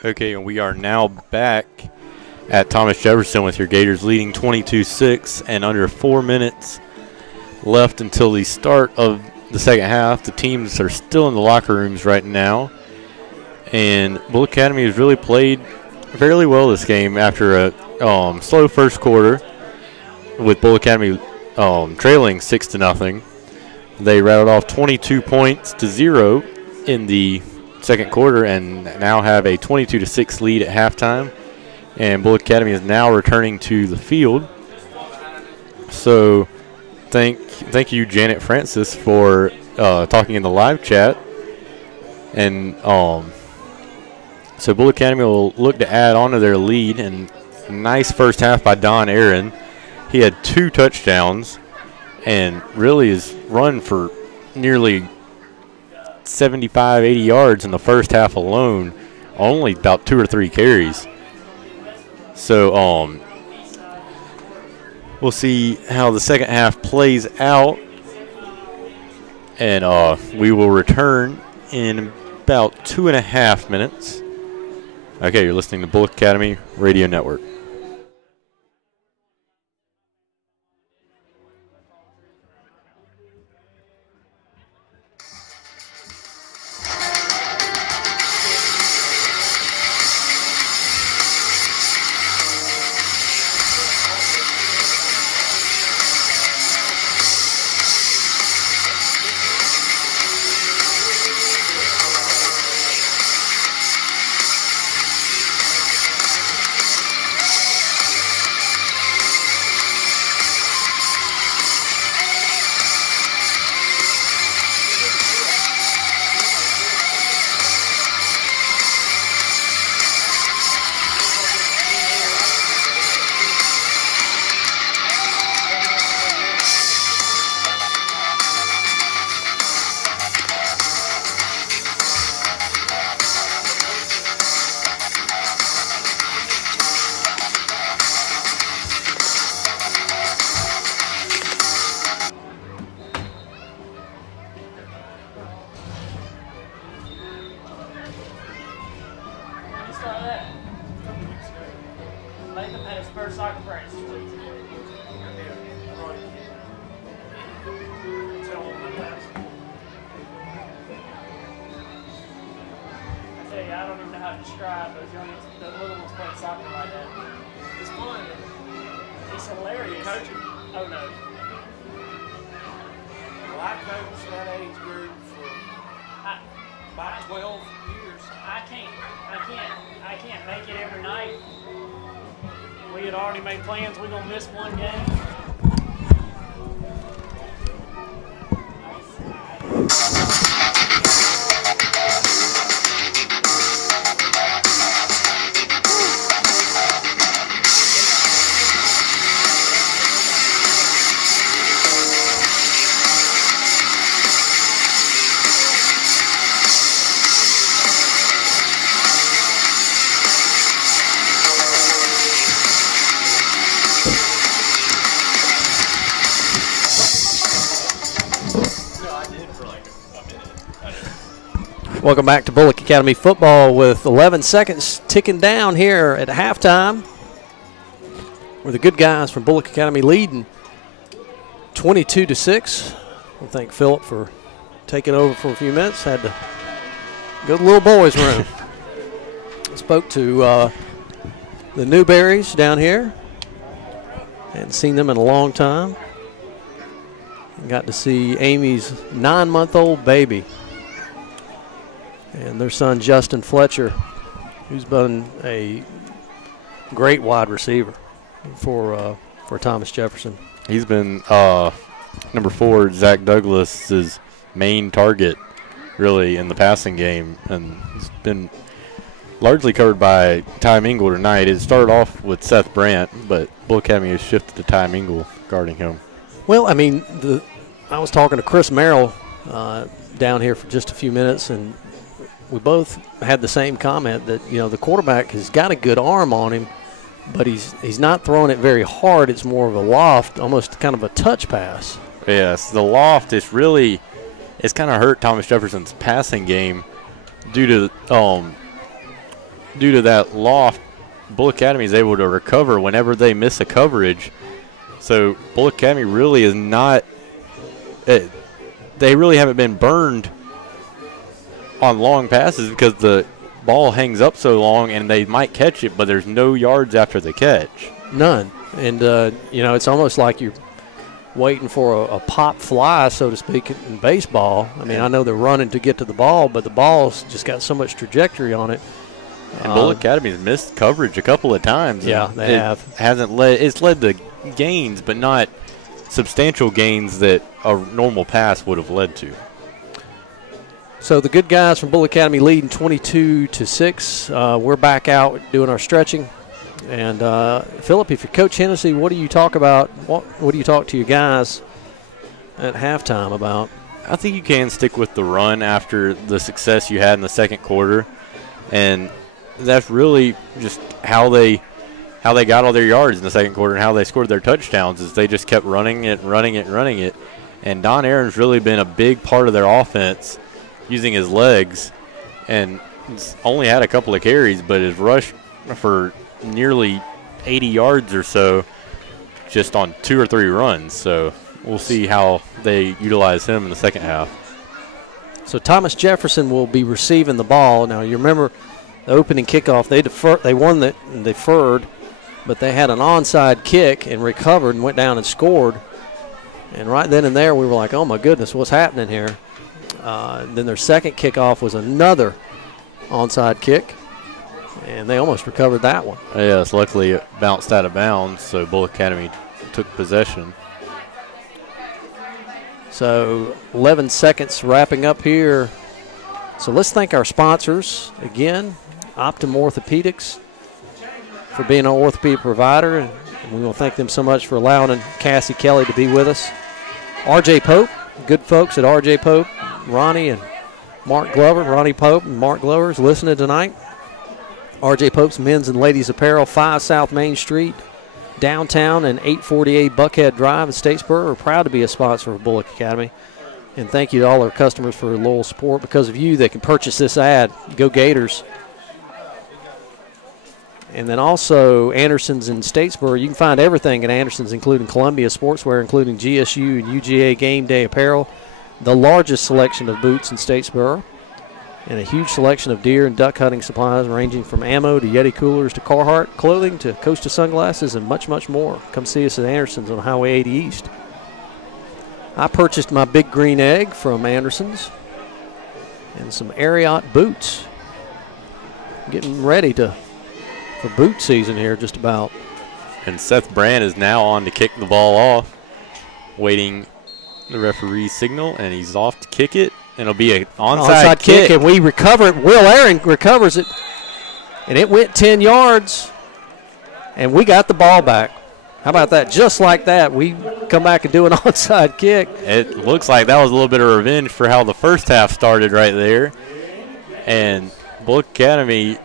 Okay, and we are now back at Thomas Jefferson with your Gators leading 22-6, and under 4 minutes left until the start of the second half. The teams are still in the locker rooms right now, and Bulloch Academy has really played fairly well this game after a slow first quarter with Bulloch Academy trailing 6-0. They rattled off 22 points to 0 in the second quarter and now have a 22-6 lead at halftime. And Bulloch Academy is now returning to the field. So thank you, Janet Francis, for talking in the live chat. And so Bulloch Academy will look to add on to their lead. And nice first half by Don Aaron. He had 2 touchdowns and really has run for nearly 75, 80 yards in the first half alone, only about 2 or 3 carries. So we'll see how the second half plays out, and we will return in about 2.5 minutes. Okay, you're listening to Bulloch Academy Radio Network. describe those young, the little ones playing soccer like that. It's fun. It's hilarious. Coaching? Oh no. Well, I coached that age group for about 12 years. I can't make it every night. We had already made plans. We're gonna miss one game. Welcome back to Bulloch Academy football with 11 seconds ticking down here at halftime. We're the good guys from Bulloch Academy leading 22-6. We'll thank Phillip for taking over for a few minutes. Had to go to the little boys' room. Spoke to the Newberries down here. Hadn't seen them in a long time. Got to see Amy's 9-month-old baby. And their son, Justin Fletcher, who's been a great wide receiver for Thomas Jefferson. He's been number 4, Zach Douglas's main target, really, in the passing game. And he's been largely covered by Ty Mingle tonight. It started off with Seth Brandt, but Bulloch Academy has shifted to Ty Mingle guarding him. Well, I mean, I was talking to Chris Merrill down here for just a few minutes, and we both had the same comment that, you know, the quarterback has got a good arm on him, but he's not throwing it very hard. It's more of a loft, almost kind of a touch pass. Yes, the loft is really – it's kind of hurt Thomas Jefferson's passing game due to that loft. Bulloch Academy is able to recover whenever they miss a coverage. So Bulloch Academy really is not they really haven't been burned on long passes because the ball hangs up so long and they might catch it, but there's no yards after the catch. None. And, you know, it's almost like you're waiting for a pop fly, so to speak, in baseball. I mean, I know they're running to get to the ball, but the ball's just got so much trajectory on it. And Bulloch Academy's missed coverage a couple of times. Yeah, they have. It's led to gains, but not substantial gains that a normal pass would have led to. So the good guys from Bulloch Academy leading 22-6. We're back out doing our stretching. And Phillip, if you're Coach Hennessy, what do you talk about? What do you talk to your guys at halftime about? I think you can stick with the run after the success you had in the second quarter, and that's really just how they got all their yards in the second quarter and how they scored their touchdowns. Is they just kept running it. And Don Aaron's really been a big part of their offense, using his legs, and he's only had a couple of carries, but has rushed for nearly 80 yards or so just on 2 or 3 runs. So we'll see how they utilize him in the second half. So Thomas Jefferson will be receiving the ball. Now, you remember the opening kickoff, they won and deferred, but they had an onside kick and recovered and went down and scored. And right then and there, we were like, oh, my goodness, what's happening here? Then their second kickoff was another onside kick, and they almost recovered that one. Yes, luckily it bounced out of bounds, so Bulloch Academy took possession. So 11 seconds wrapping up here. So let's thank our sponsors again, Optum Orthopedics, for being our orthopedic provider. And we want to thank them so much for allowing Cassie Kelly to be with us. R.J. Pope, good folks at R.J. Pope, Ronnie and Mark Glover. Ronnie Pope and Mark Glover is listening tonight. R.J. Pope's Men's and Ladies Apparel, 5 South Main Street, downtown, and 848 Buckhead Drive in Statesboro are proud to be a sponsor of Bulloch Academy. And thank you to all our customers for loyal support. Because of you, they can purchase this ad. Go Gators. And then also Anderson's in Statesboro. You can find everything at Anderson's, including Columbia Sportswear, including GSU and UGA game day apparel, the largest selection of boots in Statesboro. and a huge selection of deer and duck hunting supplies ranging from ammo to Yeti coolers to Carhartt clothing to Costa sunglasses and much, much more. Come see us at Anderson's on Highway 80 East. I purchased my big green egg from Anderson's and some Ariat boots. Getting ready for boot season here just about. And Seth Brannen is now on to kick the ball off, waiting the referee's signal, and he's off to kick it. And it'll be an onside kick. And we recover it. Will Aaron recovers it, and it went 10 yards, and we got the ball back. How about that? Just like that, we come back and do an onside kick. It looks like that was a little bit of revenge for how the first half started right there. And Bulloch Academy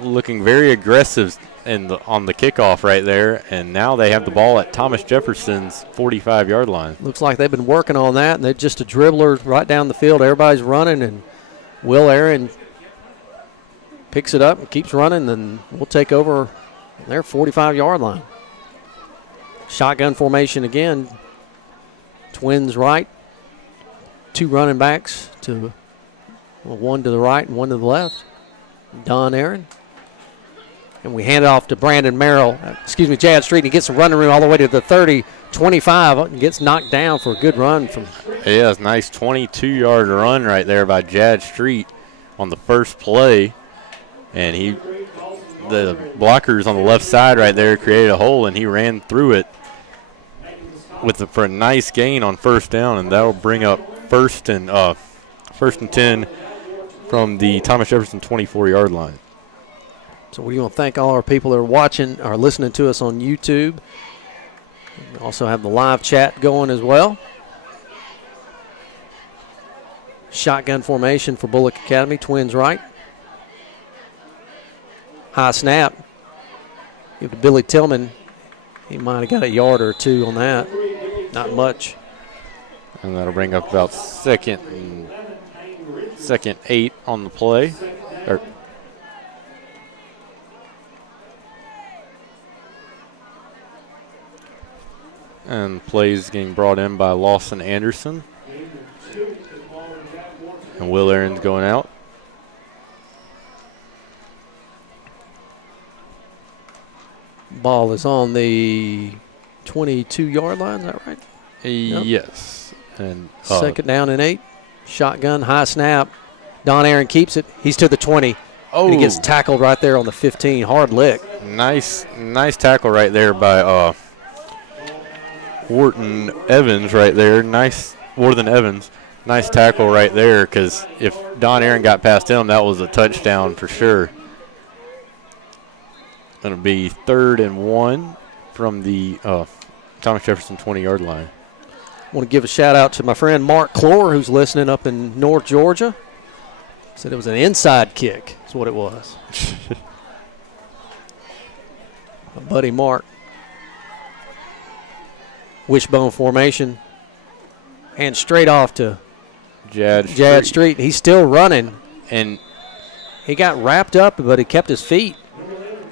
looking very aggressive on the kickoff right there, and now they have the ball at Thomas Jefferson's 45-yard line. Looks like they've been working on that, and they're just a dribbler right down the field. Everybody's running, and Will Aaron picks it up and keeps running, and we'll take over their 45-yard line. Shotgun formation again. Twins right. 2 running backs, one to the right and one to the left. Don Aaron. And we hand it off to Jad Street, and he gets a running room all the way to the 30, 25, and gets knocked down for a good run from. Yeah, it's a nice 22-yard run right there by Jad Street on the first play. And the blockers on the left side right there created a hole, and he ran through it for a nice gain on first down, and that'll bring up first and 10 from the Thomas Jefferson 24-yard line. So we want to thank all our people that are watching or listening to us on YouTube. We also have the live chat going as well. Shotgun formation for Bulloch Academy. Twins right. High snap. Give to Billy Tillman. He might have got a yard or 2 on that. Not much. And that'll bring up about second 8 on the play. And plays getting brought in by Lawson Anderson. And Will Aaron's going out. Ball is on the 22-yard line, is that right? Yes. And second down and 8. Shotgun, high snap. Don Aaron keeps it. He's to the 20. Oh. And he gets tackled right there on the 15. Hard lick. Nice tackle right there by Wharton Evans right there. Worthen Evans. Nice tackle right there, because if Don Aaron got past him, that was a touchdown for sure. Going to be 3rd and 1 from the Thomas Jefferson 20-yard line. I want to give a shout-out to my friend Mark Clore, who's listening up in North Georgia. Said it was an inside kick. That's what it was. My buddy Mark. Wishbone formation. And straight off to Jad Street. He's still running. And he got wrapped up, but he kept his feet.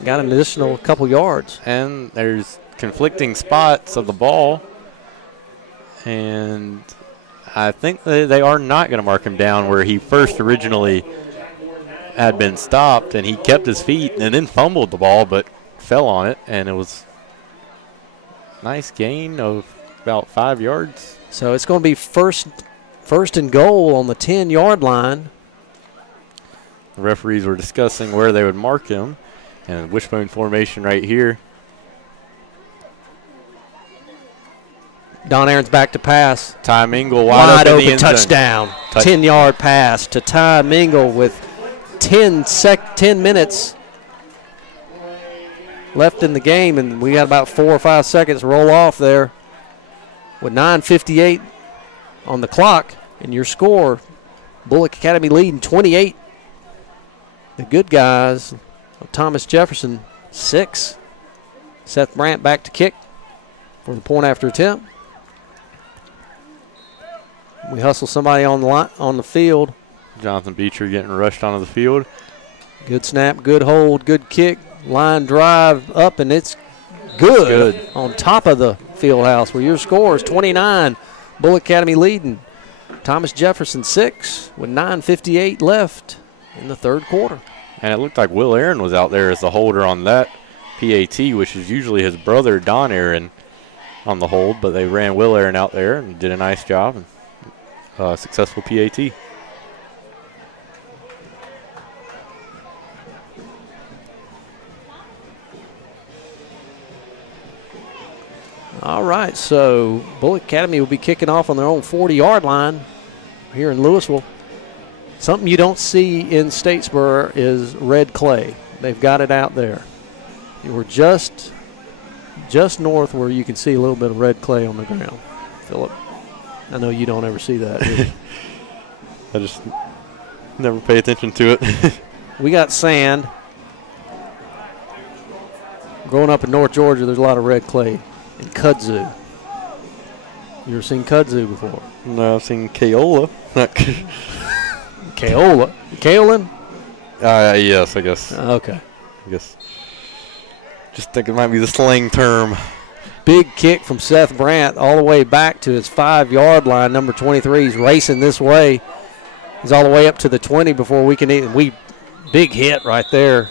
Got an additional couple yards. And there's conflicting spots of the ball. And I think they are not going to mark him down where he first originally had been stopped, and he kept his feet and then fumbled the ball but fell on it, and it was a nice gain of about 5 yards. So it's going to be first and goal on the 10-yard line. The referees were discussing where they would mark him, and wishbone formation right here. Don Aaron's back to pass. Ty Mingle wide open, open touchdown. 10-yard pass to Ty Mingle with 10 minutes left in the game, and we got about 4 or 5 seconds roll off there with 9:58 on the clock. And your score, Bulloch Academy leading 28. The good guys of Thomas Jefferson 6. Seth Brandt back to kick for the point after attempt. We hustle somebody on the field. Jonathan Beecher getting rushed onto the field. Good snap, good hold, good kick. Line drive up, and it's good. On top of the field house where your score is 29. Bulloch Academy leading. Thomas Jefferson 6 with 9:58 left in the third quarter. And it looked like Will Aaron was out there as the holder on that PAT, which is usually his brother, Don Aaron, on the hold. But they ran Will Aaron out there and did a nice job. And successful PAT. All right, so Bulloch Academy will be kicking off on their own 40-yard line here in Louisville. Something you don't see in Statesboro is red clay. They've got it out there. We're just north where you can see a little bit of red clay on the ground. Phillip, I know you don't ever see that. I just never pay attention to it. We got sand. Growing up in North Georgia, there's a lot of red clay. And kudzu. You ever seen kudzu before? No, I've seen kaola. Kaola? Kaolin? Yes, I guess. Okay. I guess. Just think it might be the slang term. Big kick from Seth Brandt all the way back to his 5-yard line. Number 23 is racing this way. He's all the way up to the 20 before we can eat. Big hit right there.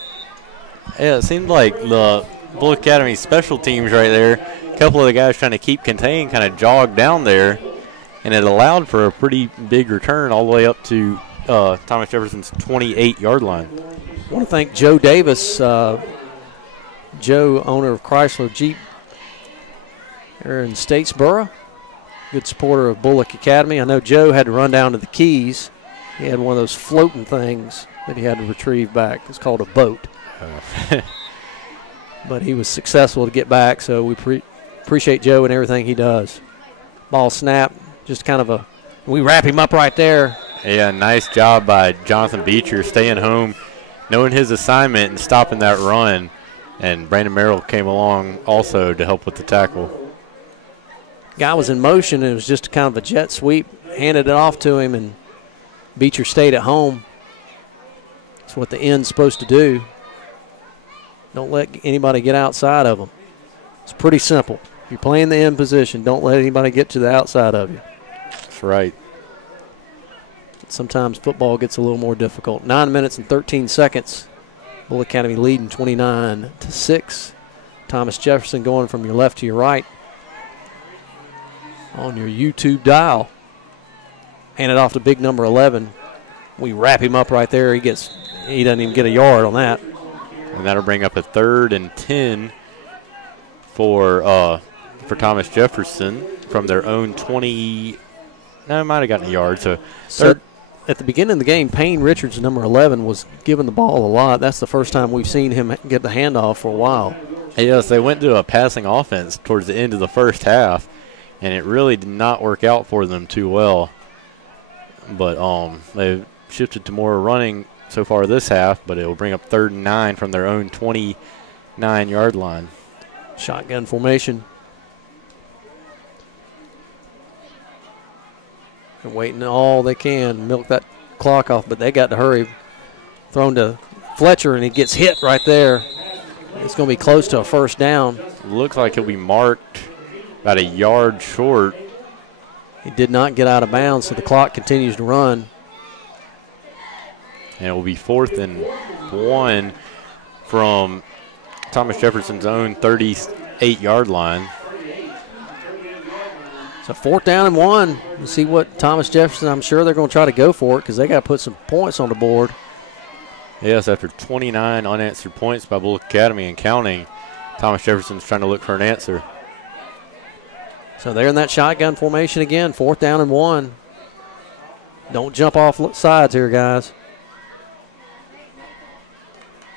Yeah, it seemed like the Bulloch Academy special teams right there. A couple of the guys trying to keep contained kind of jogged down there, and it allowed for a pretty big return all the way up to Thomas Jefferson's 28-yard line. I want to thank Joe Davis, Joe, owner of Chrysler Jeep here in Statesboro. Good supporter of Bulloch Academy. I know Joe had to run down to the Keys. He had one of those floating things that he had to retrieve back. It's called a boat. But he was successful to get back, so we appreciate Joe and everything he does. Ball snap, just kind of we wrap him up right there. Yeah, nice job by Jonathan Beecher staying home, knowing his assignment and stopping that run. And Brandon Merrill came along also to help with the tackle. Guy was in motion, and it was just kind of a jet sweep. Handed it off to him, and Beecher stayed at home. That's what the end's supposed to do. Don't let anybody get outside of them. It's pretty simple. If you're playing the end position, don't let anybody get to the outside of you. That's right. Sometimes football gets a little more difficult. 9 minutes and 13 seconds. Bulloch Academy leading 29-6. Thomas Jefferson going from your left to your right on your YouTube dial. Hand it off to big number 11. We wrap him up right there. He doesn't even get a yard on that. And that'll bring up a 3rd and 10 for Thomas Jefferson from their own 20. No, might have gotten a yard. So at the beginning of the game, Payne Richards, number 11, was giving the ball a lot. That's the first time we've seen him get the handoff for a while. Yes, they went to a passing offense towards the end of the first half, and it really did not work out for them too well. But they've shifted to more running so far this half, but it will bring up 3rd and 9 from their own 29-yard line. Shotgun formation. They're waiting all they can to milk that clock off, but they got to hurry. Thrown to Fletcher, and he gets hit right there. It's going to be close to a first down. Looks like he'll be marked about a yard short. He did not get out of bounds, so the clock continues to run. And it will be 4th and 1 from Thomas Jefferson's own 38-yard line. So 4th down and 1. You see what Thomas Jefferson, I'm sure they're going to try to go for it because they got to put some points on the board. Yes, after 29 unanswered points by Bulloch Academy and counting, Thomas Jefferson's trying to look for an answer. So they're in that shotgun formation again, 4th down and 1. Don't jump off sides here, guys.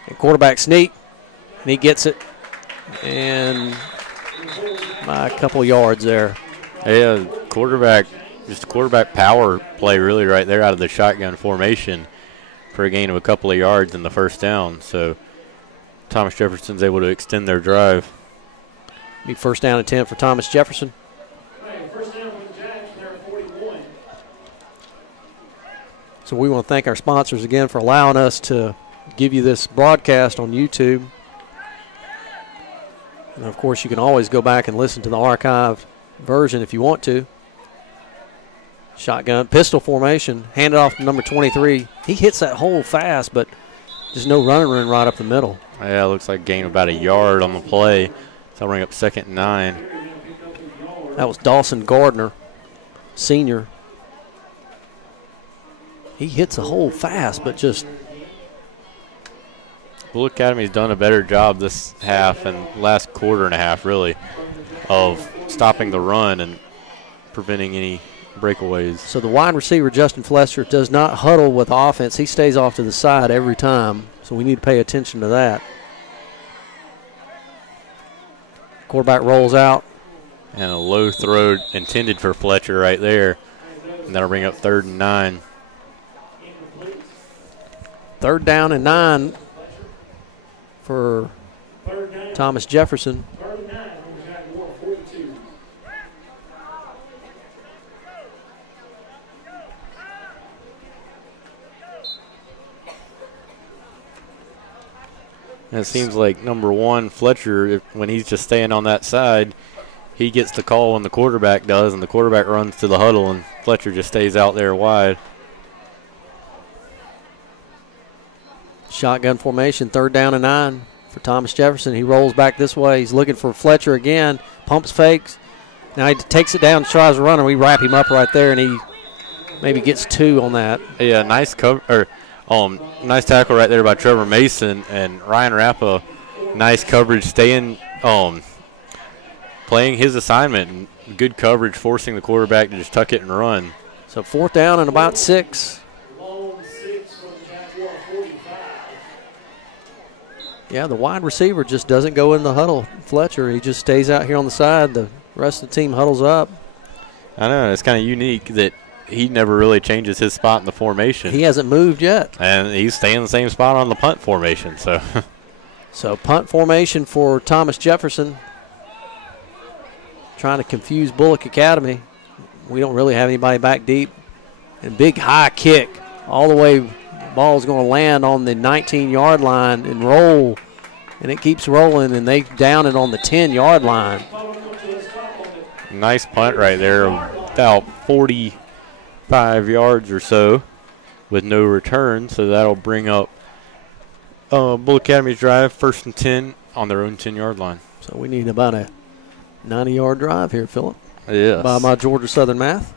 And quarterback sneak, and he gets it. And by a couple yards there. Yeah, just quarterback power play really right there out of the shotgun formation for a gain of a couple of yards in the first down. So Thomas Jefferson's able to extend their drive. Be 1st down and 10 for Thomas Jefferson. So we want to thank our sponsors again for allowing us to give you this broadcast on YouTube. And of course, you can always go back and listen to the archived version if you want to. Shotgun, pistol formation, handed off to number 23. He hits that hole fast, but just no running room right up the middle. Yeah, it looks like gain about a yard on the play. So I'll bring up 2nd and 9. That was Dawson Gardner, senior. He hits the hole fast, but just. Bulloch Academy's done a better job this half and last quarter and a half, really, of stopping the run and preventing any breakaways. So the wide receiver, Justin Fletcher, does not huddle with offense. He stays off to the side every time, so we need to pay attention to that. Quarterback rolls out. And a low throw intended for Fletcher right there. And that'll bring up 3rd and 9. 3rd down and 9 for Thomas Jefferson. And it seems like number 1, Fletcher, when he's just staying on that side, he gets the call when the quarterback does, and the quarterback runs to the huddle, and Fletcher just stays out there wide. Shotgun formation, 3rd down and 9 for Thomas Jefferson. He rolls back this way. He's looking for Fletcher again. Pumps fakes. Now he takes it down, tries to run, and we wrap him up right there, and he maybe gets 2 on that. Yeah, nice cover. Nice tackle right there by Trevor Mason, and Ryan Rappa, nice coverage, staying, playing his assignment, and good coverage, forcing the quarterback to just tuck it and run. So 4th down and about 6. Yeah, the wide receiver just doesn't go in the huddle. Fletcher, he just stays out here on the side. The rest of the team huddles up. I know, it's kind of unique that he never really changes his spot in the formation. He hasn't moved yet. And he's staying in the same spot on the punt formation. So punt formation for Thomas Jefferson. Trying to confuse Bulloch Academy. We don't really have anybody back deep. And big high kick all the way. Ball's going to land on the 19-yard line and roll. And it keeps rolling, and they down it on the 10-yard line. Nice punt right there, about 45 yards or so with no return. So that'll bring up Bulloch Academy's drive, 1st and 10 on their own 10-yard line. So we need about a 90-yard drive here, Phillip. Yes. By my Georgia Southern math.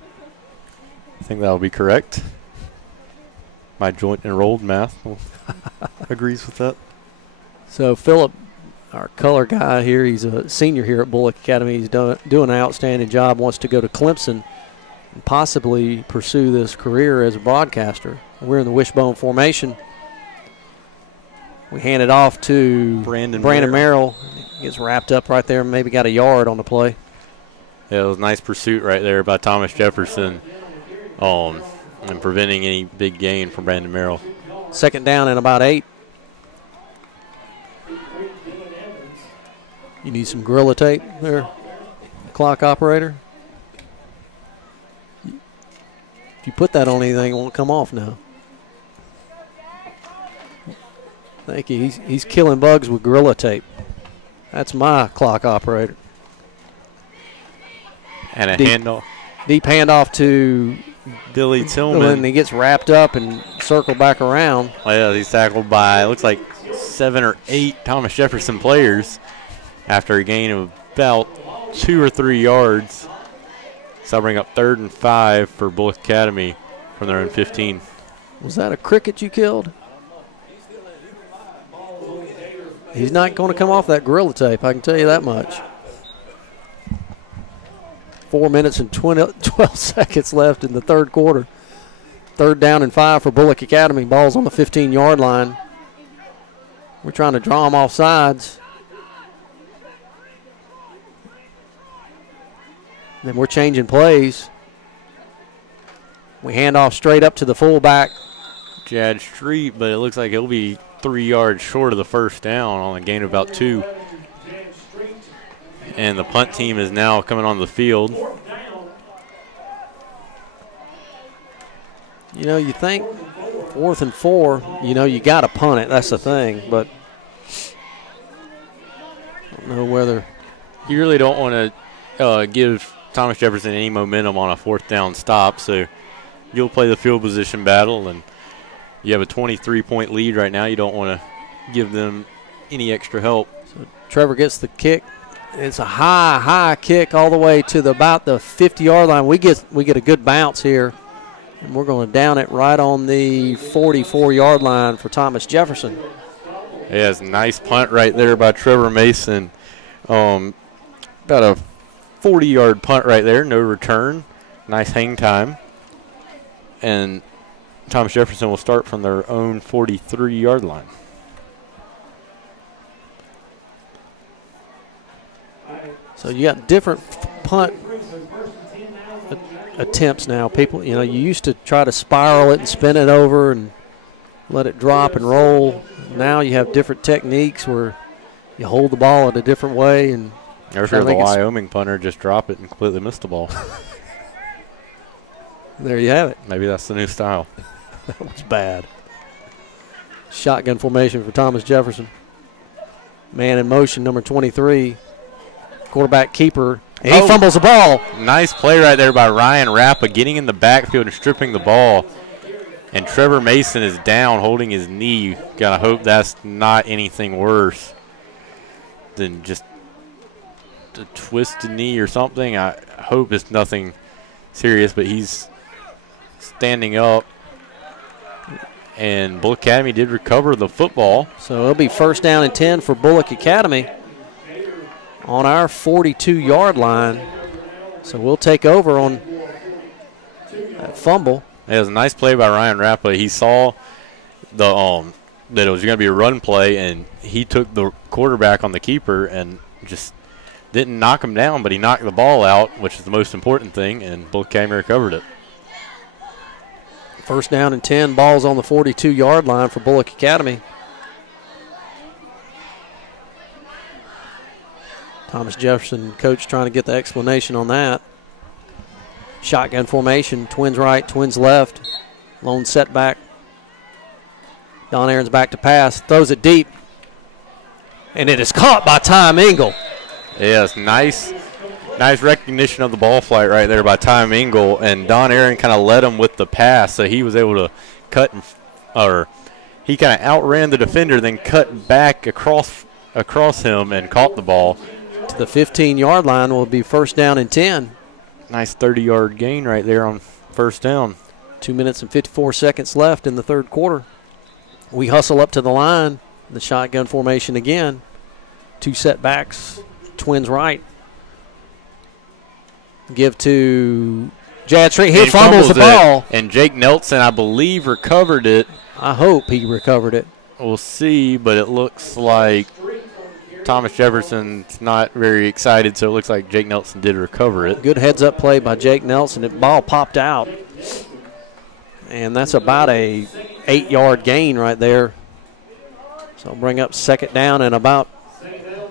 I think that'll be correct. My joint enrolled math agrees with that. So Phillip, our color guy here, he's a senior here at Bulloch Academy. He's doing an outstanding job, wants to go to Clemson and possibly pursue this career as a broadcaster. We're in the wishbone formation. We hand it off to Brandon Merrill. Gets wrapped up right there, maybe got a yard on the play. Yeah, it was a nice pursuit right there by Thomas Jefferson and preventing any big gain from Brandon Merrill. 2nd down and about 8. You need some Gorilla Tape there, clock operator. If you put that on anything, it won't come off now. Thank you. He's killing bugs with Gorilla Tape. That's my clock operator. And a handoff. Deep handoff to Billy Tillman. And he gets wrapped up and circled back around. Oh, yeah, he's tackled by, looks like 7 or 8 Thomas Jefferson players after a gain of about 2 or 3 yards. So I'll bring up 3rd and 5 for Bulloch Academy from their own 15. Was that a cricket you killed? He's not going to come off that Gorilla Tape, I can tell you that much. 4 minutes and 12 seconds left in the 3rd quarter. 3rd down and 5 for Bulloch Academy. Ball's on the 15-yard line. We're trying to draw them off sides. Then we're changing plays. We hand off straight up to the fullback. Jad Street, but it looks like he'll be 3 yards short of the 1st down on a gain of about 2. And the punt team is now coming on the field. You know, you think 4th and 4, you know, you got to punt it. That's the thing. But I don't know whether. You really don't want to give Thomas Jefferson any momentum on a 4th down stop. So you'll play the field position battle, and you have a 23-point lead right now. You don't want to give them any extra help. So Trevor gets the kick. It's a high kick all the way to about the 50-yard line. We get a good bounce here, and we're going to down it right on the 44-yard line for Thomas Jefferson. Yeah, it's a nice punt right there by Trevor Mason. About a 40-yard punt right there, no return. Nice hang time. And Thomas Jefferson will start from their own 43-yard line. So you got different punt attempts now. People, you used to try to spiral it and spin it over and let it drop and roll. Now you have different techniques where you hold the ball in a different way. And never heard the Wyoming punter just drop it and completely miss the ball. There you have it. Maybe that's the new style. That was bad. Shotgun formation for Thomas Jefferson. Man in motion, number 23. Quarterback keeper. And he fumbles the ball. Nice play right there by Ryan Rappa, getting in the backfield and stripping the ball. And Trevor Mason is down, holding his knee. Gotta hope that's not anything worse than just a twisted knee or something. I hope it's nothing serious, but he's standing up. And Bulloch Academy did recover the football. So it'll be 1st down and 10 for Bulloch Academy on our 42-yard line. So we'll take over on that fumble. It was a nice play by Ryan Rappa. He saw the that it was going to be a run play, and he took the quarterback on the keeper and just didn't knock him down, but he knocked the ball out, which is the most important thing, and Bulloch Academy recovered it. 1st down and 10, balls on the 42-yard line for Bulloch Academy. Thomas Jefferson, coach, trying to get the explanation on that. Shotgun formation, twins right, twins left. Lone setback. Don Aaron's back to pass, throws it deep. And it is caught by Ty Mingle. Yes, nice recognition of the ball flight right there by Ty Mingle, and Don Aaron kind of led him with the pass, so he was able to cut, he kind of outran the defender, then cut back across him and caught the ball. To the 15-yard line will be 1st down and 10. Nice 30-yard gain right there on 1st down. 2 minutes and 54 seconds left in the 3rd quarter. We hustle up to the line, the shotgun formation again. 2 setbacks, twins right. Give to Jad Street. He fumbles the ball. And Jake Nelson, I believe, recovered it. I hope he recovered it. We'll see, but it looks like Thomas Jefferson's not very excited, so it looks like Jake Nelson did recover it. Good heads-up play by Jake Nelson. The ball popped out. And that's about a 8-yard gain right there. So bring up 2nd down and about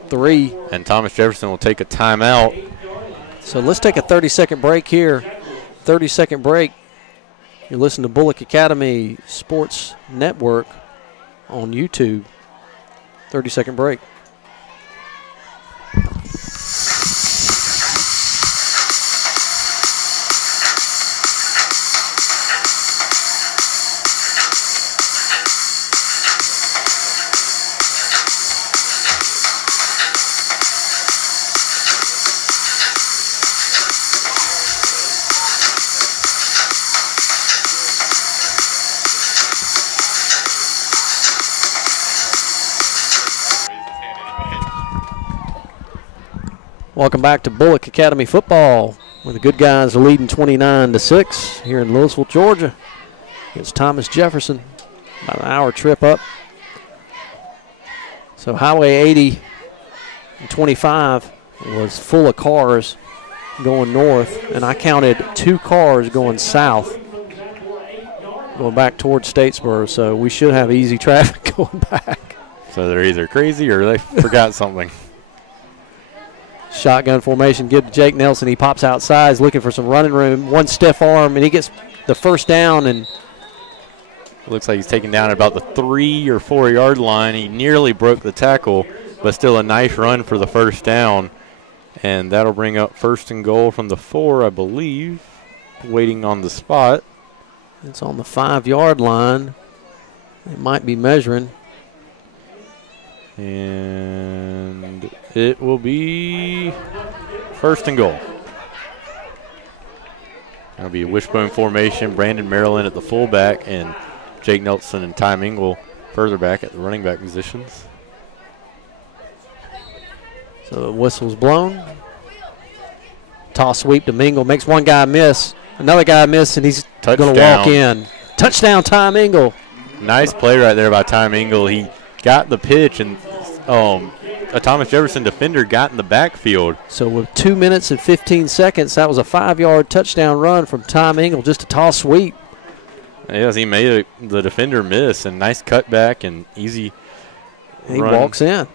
3. And Thomas Jefferson will take a timeout. So let's take a 30-second break here. 30-second break. You're listening to Bulloch Academy Sports Network on YouTube. 30-second break. Welcome back to Bulloch Academy football, where the good guys are leading 29-6 here in Louisville, Georgia. It's Thomas Jefferson, about an hour trip up. So Highway 80 and 25 was full of cars going north, and I counted 2 cars going south, going back towards Statesboro. So we should have easy traffic going back. So they're either crazy or they forgot something. Shotgun formation, give to Jake Nelson. He pops outside, he's looking for some running room. One stiff arm, and he gets the 1st down. And it looks like he's taken down at about the 3 or 4 yard line. He nearly broke the tackle, but still a nice run for the 1st down. And that'll bring up 1st and goal from the 4, I believe. Waiting on the spot. It's on the 5-yard line. They might be measuring. And it will be 1st and goal. That'll be a wishbone formation. Brandon Maryland at the fullback and Jake Nelson and Ty Mingle further back at the running back positions. So the whistle's blown. Toss sweep to Mingle. Makes one guy miss. Another guy miss, and he's going to walk in. Touchdown, Ty Mingle. Nice play right there by Ty Mingle. He got the pitch, and a Thomas Jefferson defender got in the backfield. So with 2 minutes and 15 seconds, that was a 5-yard touchdown run from Ty Mingle, just a toss sweep. Yes, he made the defender miss, and nice cutback and easy He run. walks in.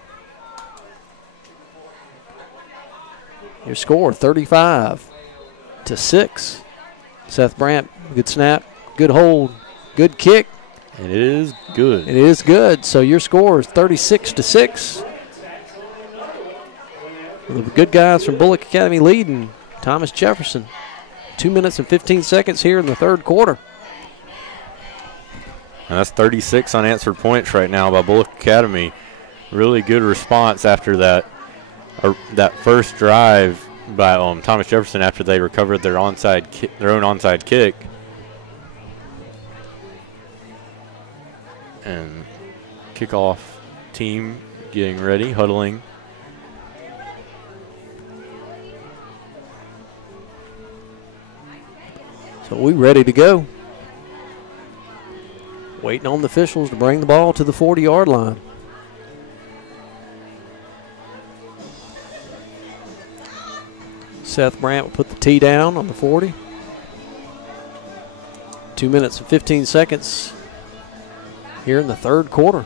Your score, 35-6. Seth Brandt, good snap, good hold, good kick. And it is good. It is good. So your score is 36-6. The good guys from Bulloch Academy leading. Thomas Jefferson. 2 minutes and 15 seconds here in the 3rd quarter. And that's 36 unanswered points right now by Bulloch Academy. Really good response after that first drive by Thomas Jefferson after they recovered their own onside kick. And kickoff team getting ready, huddling. So we ready to go. Waiting on the officials to bring the ball to the 40-yard line. Seth Brandt will put the tee down on the 40. 2 minutes and 15 seconds here in the 3rd quarter.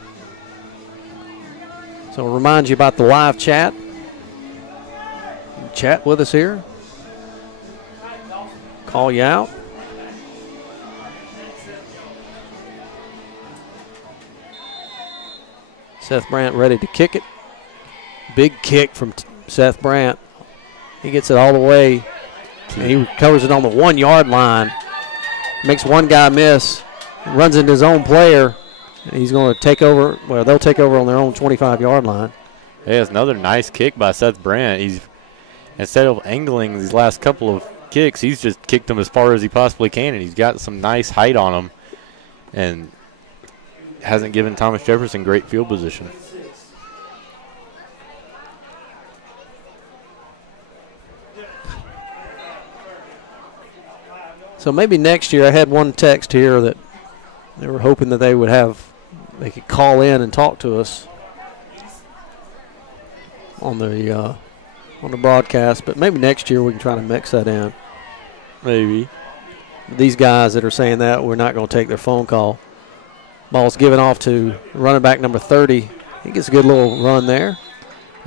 So I'll remind you about the live chat. Chat with us here. Call you out. Seth Brandt ready to kick it. Big kick from Seth Brandt. He gets it all the way, and he recovers it on the 1-yard line. Makes one guy miss, runs into his own player. And he's going to take over. Well, they'll take over on their own 25-yard line. Hey, it's another nice kick by Seth Brandt. He's, instead of angling these last couple of kicks, he's just kicked them as far as he possibly can, and he's got some nice height on him and hasn't given Thomas Jefferson great field position. So maybe next year, I had one text here that they were hoping that they could call in and talk to us on the broadcast, but maybe next year we can try to mix that in. Maybe. These guys that are saying that, we're not going to take their phone call. Ball's given off to running back number 30. He gets a good little run there.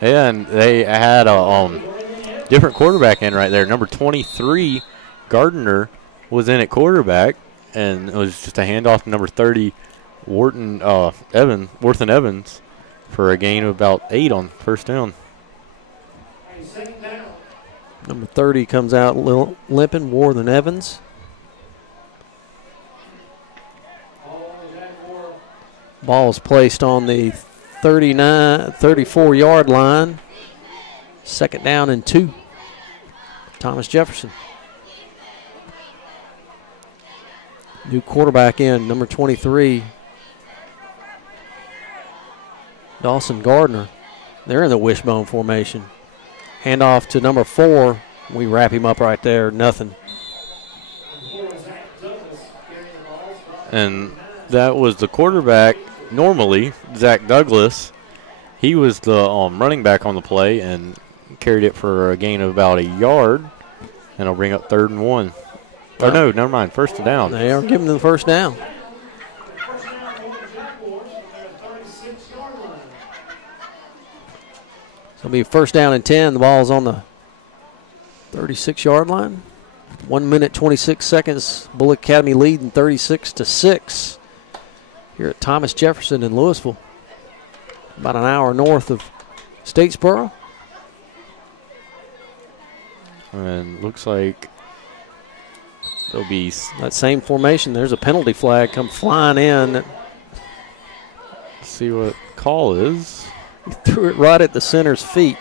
Yeah, and they had a different quarterback in right there. Number 23, Gardner, was in at quarterback, and it was just a handoff to number 30, Wharton Evans, for a gain of about 8 on 1st down. Number 30 comes out limping, Wharton Evans. Ball is placed on the 34-yard line. 2nd down and 2. Thomas Jefferson. New quarterback in, number 23. Dawson Gardner. They're in the wishbone formation. Handoff to number 4. We wrap him up right there. Nothing. And that was the quarterback. Normally, Zach Douglas, he was the running back on the play and carried it for a gain of about 1 yard. And it'll bring up 3rd and 1. Or no, never mind, 1st down. They are giving them the 1st down. So it'll be 1st down and 10. The ball's on the 36-yard line. 1 minute, 26 seconds. Bulloch Academy leading 36-6 here at Thomas Jefferson in Louisville. About an hour north of Statesboro. And looks like there'll be that same formation. There's a penalty flag come flying in. Let's see what call is. He threw it right at the center's feet.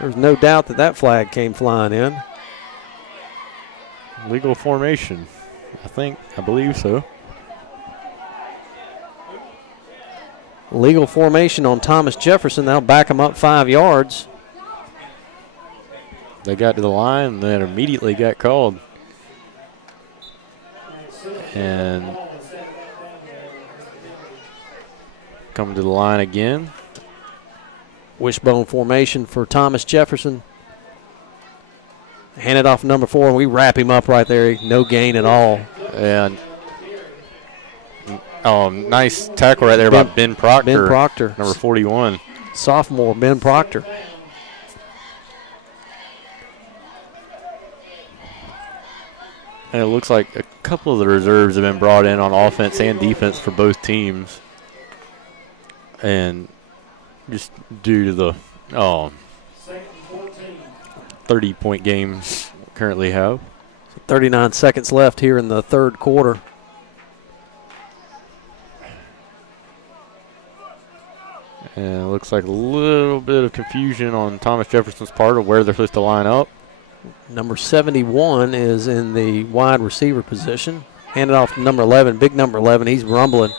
There's no doubt that that flag came flying in. Legal formation. I believe so. Legal formation on Thomas Jefferson. That'll back him up 5 yards. They got to the line and then immediately got called. And coming to the line again. Wishbone formation for Thomas Jefferson. Hand it off number 4, and we wrap him up right there. No gain at all. And nice tackle right there by Ben Proctor. Ben Proctor. Number 41. Sophomore Ben Proctor. And it looks like a couple of the reserves have been brought in on offense and defense for both teams. And just due to the 30-point games currently have. 39 seconds left here in the third quarter. And it looks like a little bit of confusion on Thomas Jefferson's part of where they're supposed to line up. Number 71 is in the wide receiver position. Handed off to number 11, big number 11. He's rumbling.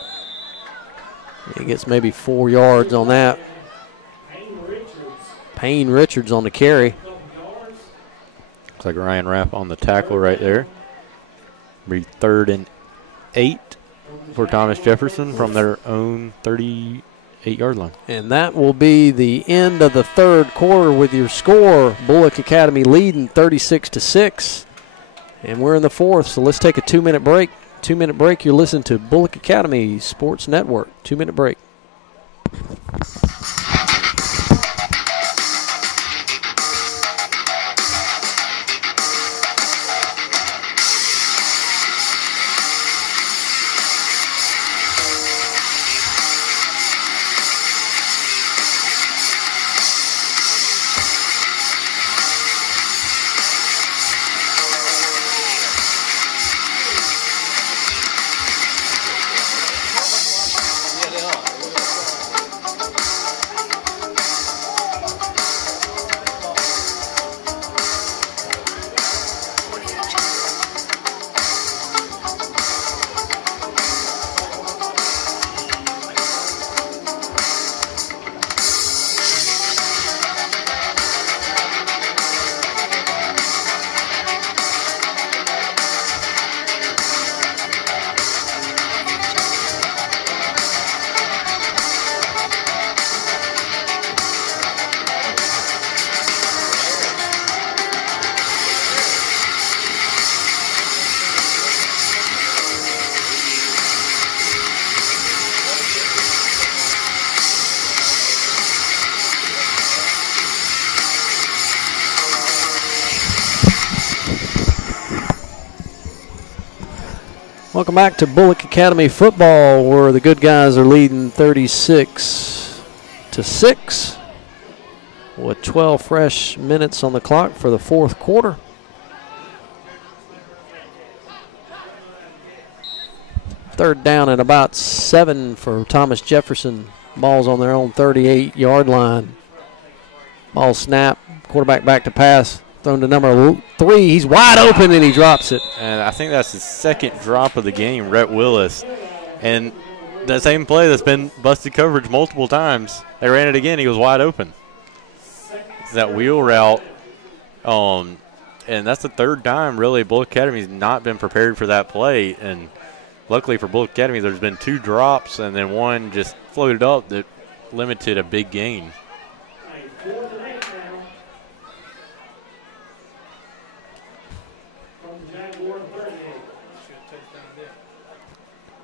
He gets maybe 4 yards on that. Payne Richards on the carry. Looks like Ryan Rapp on the tackle right there. Be 3rd and 8 for Thomas Jefferson from their own 38-yard line. And that will be the end of the third quarter with your score. Bulloch Academy leading 36-6. And we're in the fourth, so let's take a 2-minute break. 2-minute break. You're listening to Bulloch Academy Sports Network. 2-minute break. Welcome back to Bulloch Academy football, where the good guys are leading 36-6 with 12 fresh minutes on the clock for the fourth quarter. Third down and about 7 for Thomas Jefferson. Ball's on their own 38-yard line. Ball snap, quarterback back to pass. Thrown to number 3. He's wide open and he drops it. And I think that's his second drop of the game, Rhett Willis. And that same play that's been busted coverage multiple times, they ran it again. He was wide open. It's that wheel route. And that's the third time, really, Bulloch Academy's not been prepared for that play. And luckily for Bulloch Academy, there's been 2 drops and then one just floated up that limited a big gain.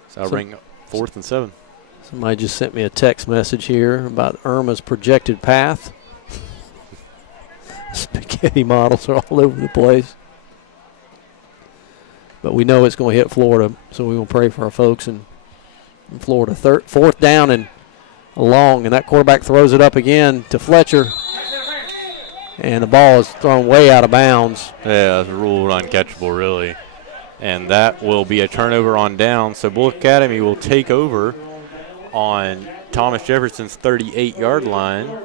So I'll bring 4th and 7. Somebody just sent me a text message here about Irma's projected path. Spaghetti models are all over the place. But we know it's going to hit Florida, so we're going to pray for our folks in Florida. 4th down and long, and that quarterback throws it up again to Fletcher. And the ball is thrown way out of bounds. Yeah, it's ruled uncatchable, really. And that will be a turnover on down. So Bulloch Academy will take over on Thomas Jefferson's 38-yard line.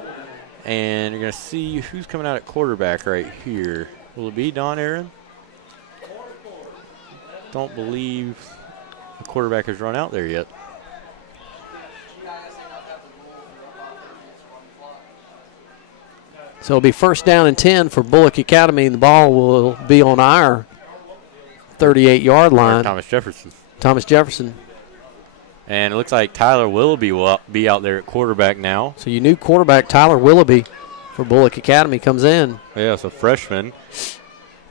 And you're going to see who's coming out at quarterback right here. Will it be Don Aaron? Don't believe the quarterback has run out there yet. So it'll be 1st down and 10 for Bulloch Academy, and the ball will be on our 38-yard line. Thomas Jefferson. Thomas Jefferson. And it looks like Tyler Willoughby will be out there at quarterback now. So your new quarterback, Tyler Willoughby, for Bulloch Academy comes in. Yeah, so freshman.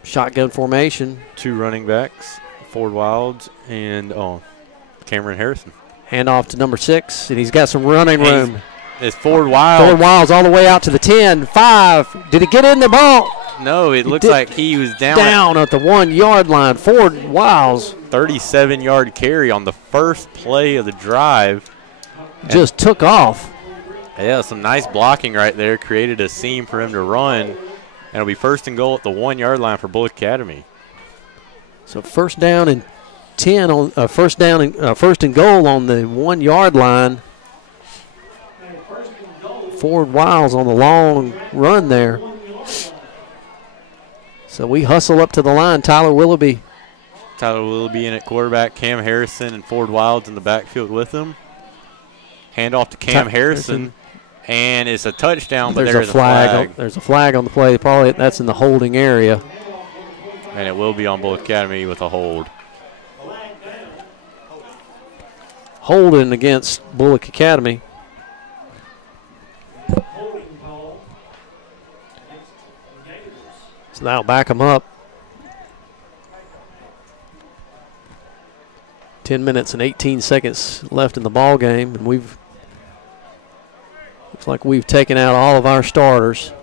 Shotgun formation. 2 running backs, Ford Wilds and Cameron Harrison. Handoff to number 6, and he's got some running room. It's Ford Wilds. Ford Wilds all the way out to the 10, 5. Did he get in the ball? No, it looks like he was down at the 1-yard line. Ford Wilds. 37-yard carry on the first play of the drive. Just took off. Yeah, some nice blocking right there. Created a seam for him to run. And it'll be 1st and goal at the 1-yard line for Bulloch Academy. So 1st down and 10 on 1st and goal on the 1-yard line. Ford Wiles on the long run there. So we hustle up to the line. Tyler Willoughby. Tyler Willoughby in at quarterback. Cam Harrison and Ford Wilds in the backfield with him. Handoff to Cam Harrison. And it's a touchdown, but there's a flag. There's a flag on the play. Probably that's in the holding area. And it will be on Bulloch Academy with a hold. Holding against Bulloch Academy. So now back them up. 10 minutes and 18 seconds left in the ball game, and looks like we've taken out all of our starters.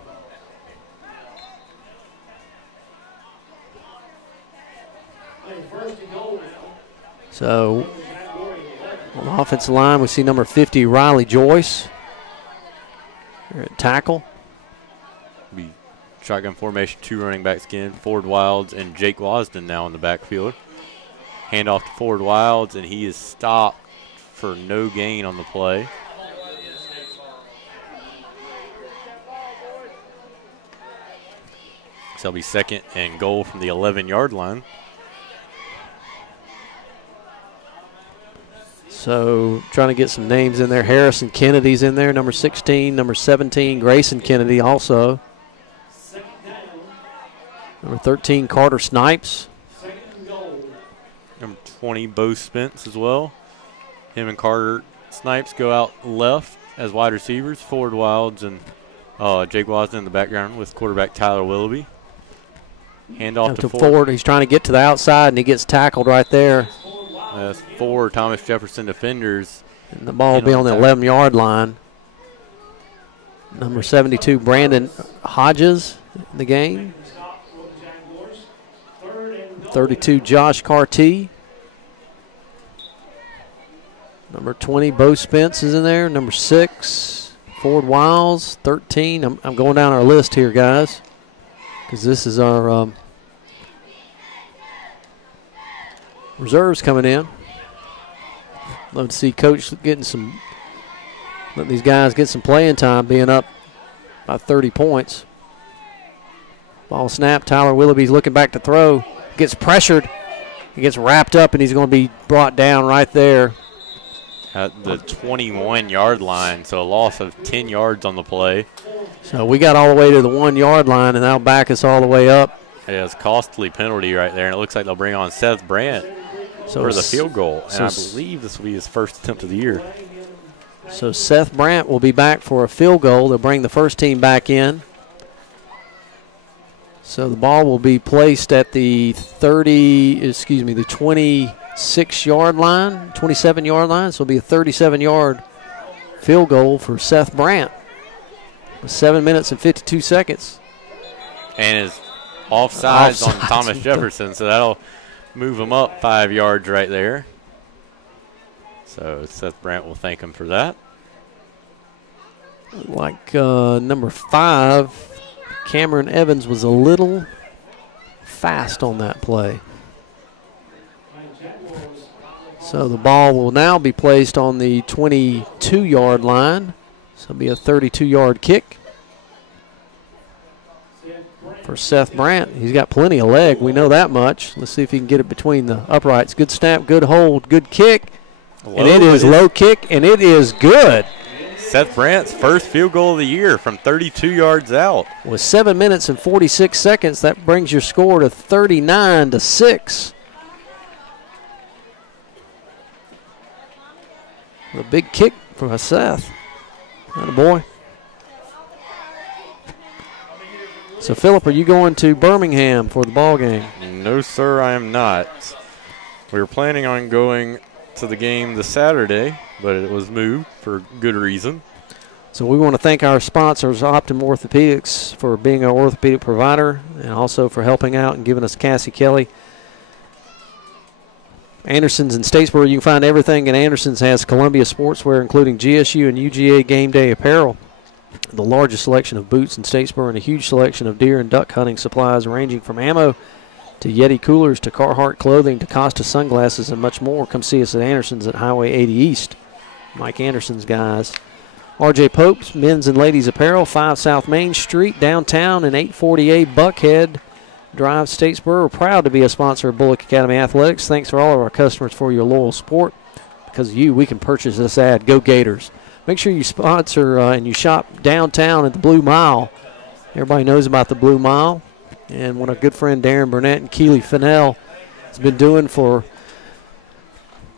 So on the offensive line, we see number 50, Riley Joyce. Here at tackle. Be shotgun formation, 2 running backs again. Ford Wilds and Jake Wasden now in the backfield. Handoff to Ford Wilds, and he is stopped for no gain on the play. So it'll be 2nd and goal from the 11-yard line. So trying to get some names in there. Harrison Kennedy's in there, number 16, number 17, Grayson Kennedy also. Number 13, Carter Snipes. Number 20, Bo Spence as well. Him and Carter Snipes go out left as wide receivers. Ford Wilds and Jake Wasden in the background with quarterback Tyler Willoughby. Handoff to Ford. He's trying to get to the outside, and he gets tackled right there. That's 4 Thomas Jefferson defenders. And the ball will be on the 11-yard line. Number 72, Brandon Hodges in the game. 32, Josh Carty. Number 20, Bo Spence is in there. Number 6, Ford Wiles. 13, I'm going down our list here, guys, because this is our reserves coming in. Love to see Coach letting these guys get some playing time, being up by 30 points. Ball snap. Tyler Willoughby's looking back to throw. Gets pressured. He gets wrapped up, and he's going to be brought down right there. At the 21-yard line, so a loss of 10 yards on the play. So we got all the way to the 1-yard line, and that'll back us all the way up. Yeah, it's a costly penalty right there, and it looks like they'll bring on Seth Brandt for the field goal. And I believe this will be his first attempt of the year. So Seth Brandt will be back for a field goal. They'll bring the first team back in. So the ball will be placed at the 26-yard line, 27-yard line. So it'll be a 37-yard field goal for Seth Brandt. 7 minutes and 52 seconds. And is offsides on Thomas Jefferson, so that'll move him up 5 yards right there. So Seth Brandt will thank him for that. Like number 5, Cameron Evans was a little fast on that play. So the ball will now be placed on the 22-yard line. So it'll be a 32-yard kick for Seth Brandt. He's got plenty of leg. We know that much. Let's see if he can get it between the uprights. Good snap, good hold, good kick. And it is low kick, and it is good. Seth Brandt's first field goal of the year from 32 yards out. With 7 minutes and 46 seconds, that brings your score to 39-6. A big kick from Seth. Atta boy. So, Phillip, are you going to Birmingham for the ball game? No, sir, I am not. We were planning on going to the game this Saturday, but it was moved for good reason. So we want to thank our sponsors, Optum Orthopedics, for being our orthopedic provider and also for helping out and giving us Cassie Kelly. Anderson's in Statesboro. You can find everything, and Anderson's has Columbia Sportswear, including GSU and UGA game day apparel. The largest selection of boots in Statesboro and a huge selection of deer and duck hunting supplies ranging from ammo to Yeti coolers to Carhartt clothing to Costa sunglasses and much more. Come see us at Anderson's at Highway 80 East. Mike Anderson's guys. R.J. Pope's men's and ladies apparel, 5 South Main Street, downtown, and 848 Buckhead Drive, Statesboro. We're proud to be a sponsor of Bulloch Academy Athletics. Thanks for all of our customers for your loyal support. Because of you, we can purchase this ad. Go Gators. Make sure you sponsor and you shop downtown at the Blue Mile. Everybody knows about the Blue Mile. And what our good friend Darren Burnett and Keely Fennell has been doing for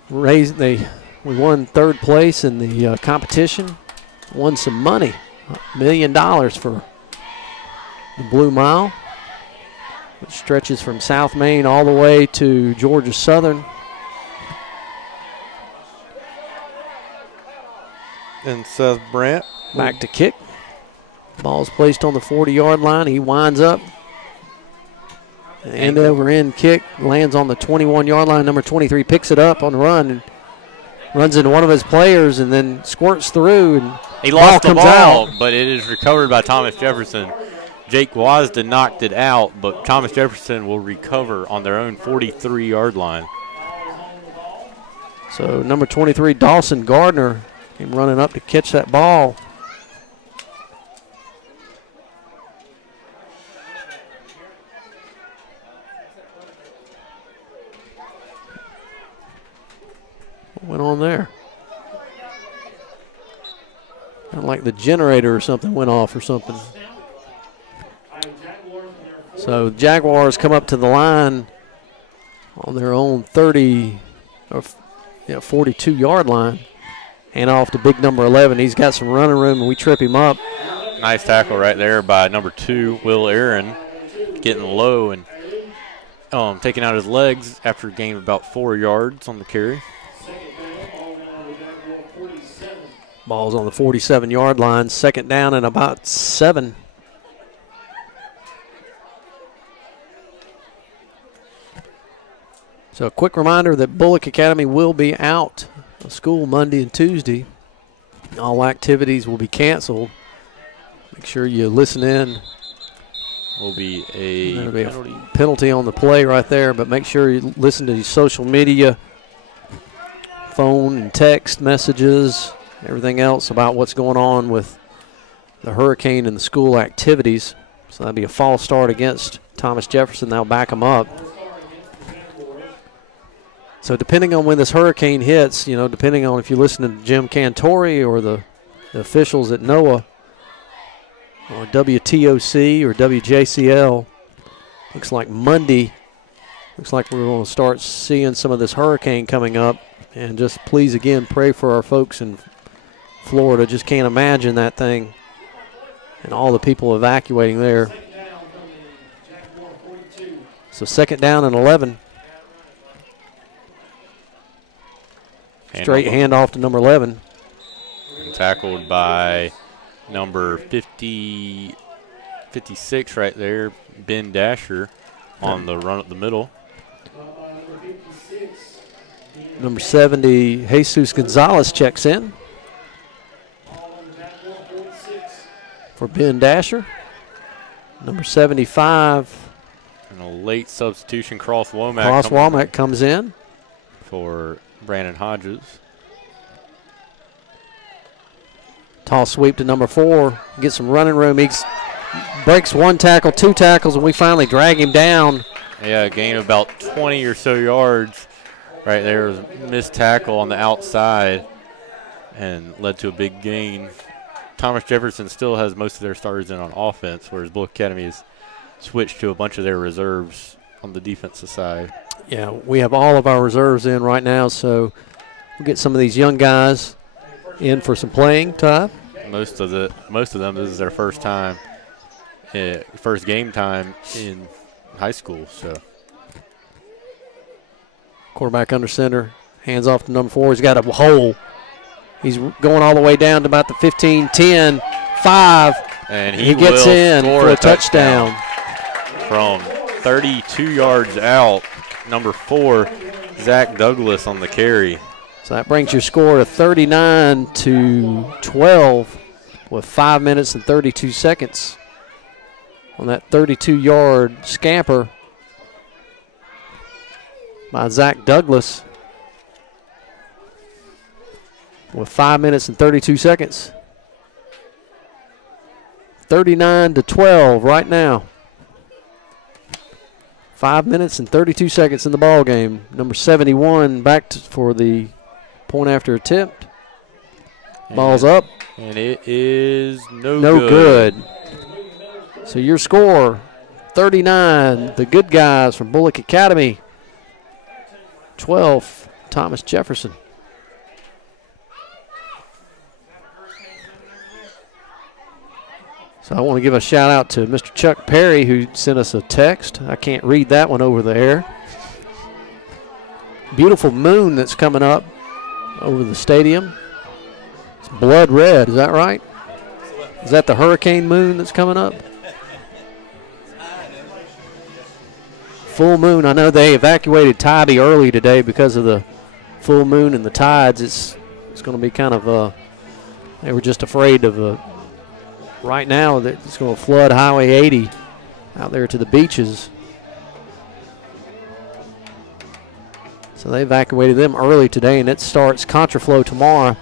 we won 3rd place in the competition. Won some money, $1 million for the Blue Mile, which stretches from South Main all the way to Georgia Southern. And Seth Brandt back to kick. Ball's placed on the 40-yard line. He winds up. End over end kick, lands on the 21-yard line. Number 23 picks it up on the run and runs into one of his players and then squirts through. And he lost the ball, but it is recovered by Thomas Jefferson. Jake Wazda knocked it out, but Thomas Jefferson will recover on their own 43-yard line. So number 23, Dawson Gardner, came running up to catch that ball. What went on there? Kind of like the generator or something went off or something. So Jaguars come up to the line on their own 30 or 42-yard line. And off to big number 11. He's got some running room, and we trip him up. Nice tackle right there by number 2, Will Aaron, getting low and taking out his legs after a gain of about 4 yards on the carry. Ball's on the 47-yard line. 2nd down and about 7. So a quick reminder that Bulloch Academy will be out of school Monday and Tuesday. All activities will be canceled. Make sure you listen in. Will be a penalty on the play right there, but make sure you listen to your social media, phone and text messages, everything else about what's going on with the hurricane and the school activities. So that'll be a false start against Thomas Jefferson. They'll back them up. So depending on when this hurricane hits, depending on if you listen to Jim Cantori or the officials at NOAA or WTOC or WJCL, looks like Monday, looks like we're going to start seeing some of this hurricane coming up. And just please, again, pray for our folks in Florida. Just can't imagine that thing and all the people evacuating there. So 2nd down and 11. Straight handoff to number 11. Tackled by number 56 right there, Ben Dasher, on the run up the middle. Number 70, Jesus Gonzalez checks in for Ben Dasher. Number 75. And a late substitution, Cross Womack. Cross Womack comes in for Brannen Hodges. Toss sweep to number 4. Gets some running room. He breaks 1 tackle, 2 tackles, and we finally drag him down. Yeah, a gain of about 20 or so yards. Right there was a missed tackle on the outside and led to a big gain. Thomas Jefferson still has most of their starters in on offense, whereas Bulloch Academy has switched to a bunch of their reserves on the defensive side. Yeah, we have all of our reserves in right now, so we'll get some of these young guys in for some playing time. Most of them, this is their first time, first game time in high school. So quarterback under center, hands off to number 4. He's got a hole. He's going all the way down to about the 15, 10, 5. And he gets in for a touchdown. From 32 yards out, number 4, Zach Douglas on the carry. So that brings your score to 39-12 with 5 minutes and 32 seconds on that 32-yard scamper by Zach Douglas with 5 minutes and 32 seconds. 39-12 right now. 5 minutes and 32 seconds in the ball game. Number 71 back for the point after attempt. Ball's up. And it is no good. So your score, 39, the good guys from Bulloch Academy. 12, Thomas Jefferson. So I want to give a shout out to Mr. Chuck Perry who sent us a text. I can't read that one over the air. Beautiful moon that's coming up over the stadium. It's blood red, is that right? Is that the hurricane moon that's coming up? Full moon. I know they evacuated Tybee early today because of the full moon and the tides. It's going to be kind of they were just afraid of right now that it's going to flood Highway 80 out there to the beaches. So they evacuated them early today, and it starts contraflow tomorrow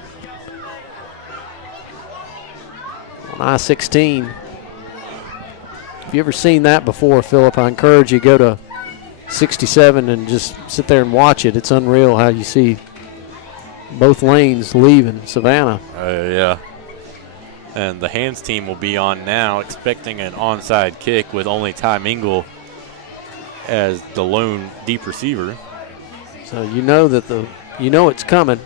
on I-16. If you ever seen that before, Phillip, I encourage you to go to 67 and just sit there and watch it. It's unreal how you see both lanes leaving Savannah. Yeah. And the hands team will be on now, expecting an onside kick with only Ty Mingle as the lone deep receiver. So you know that it's coming.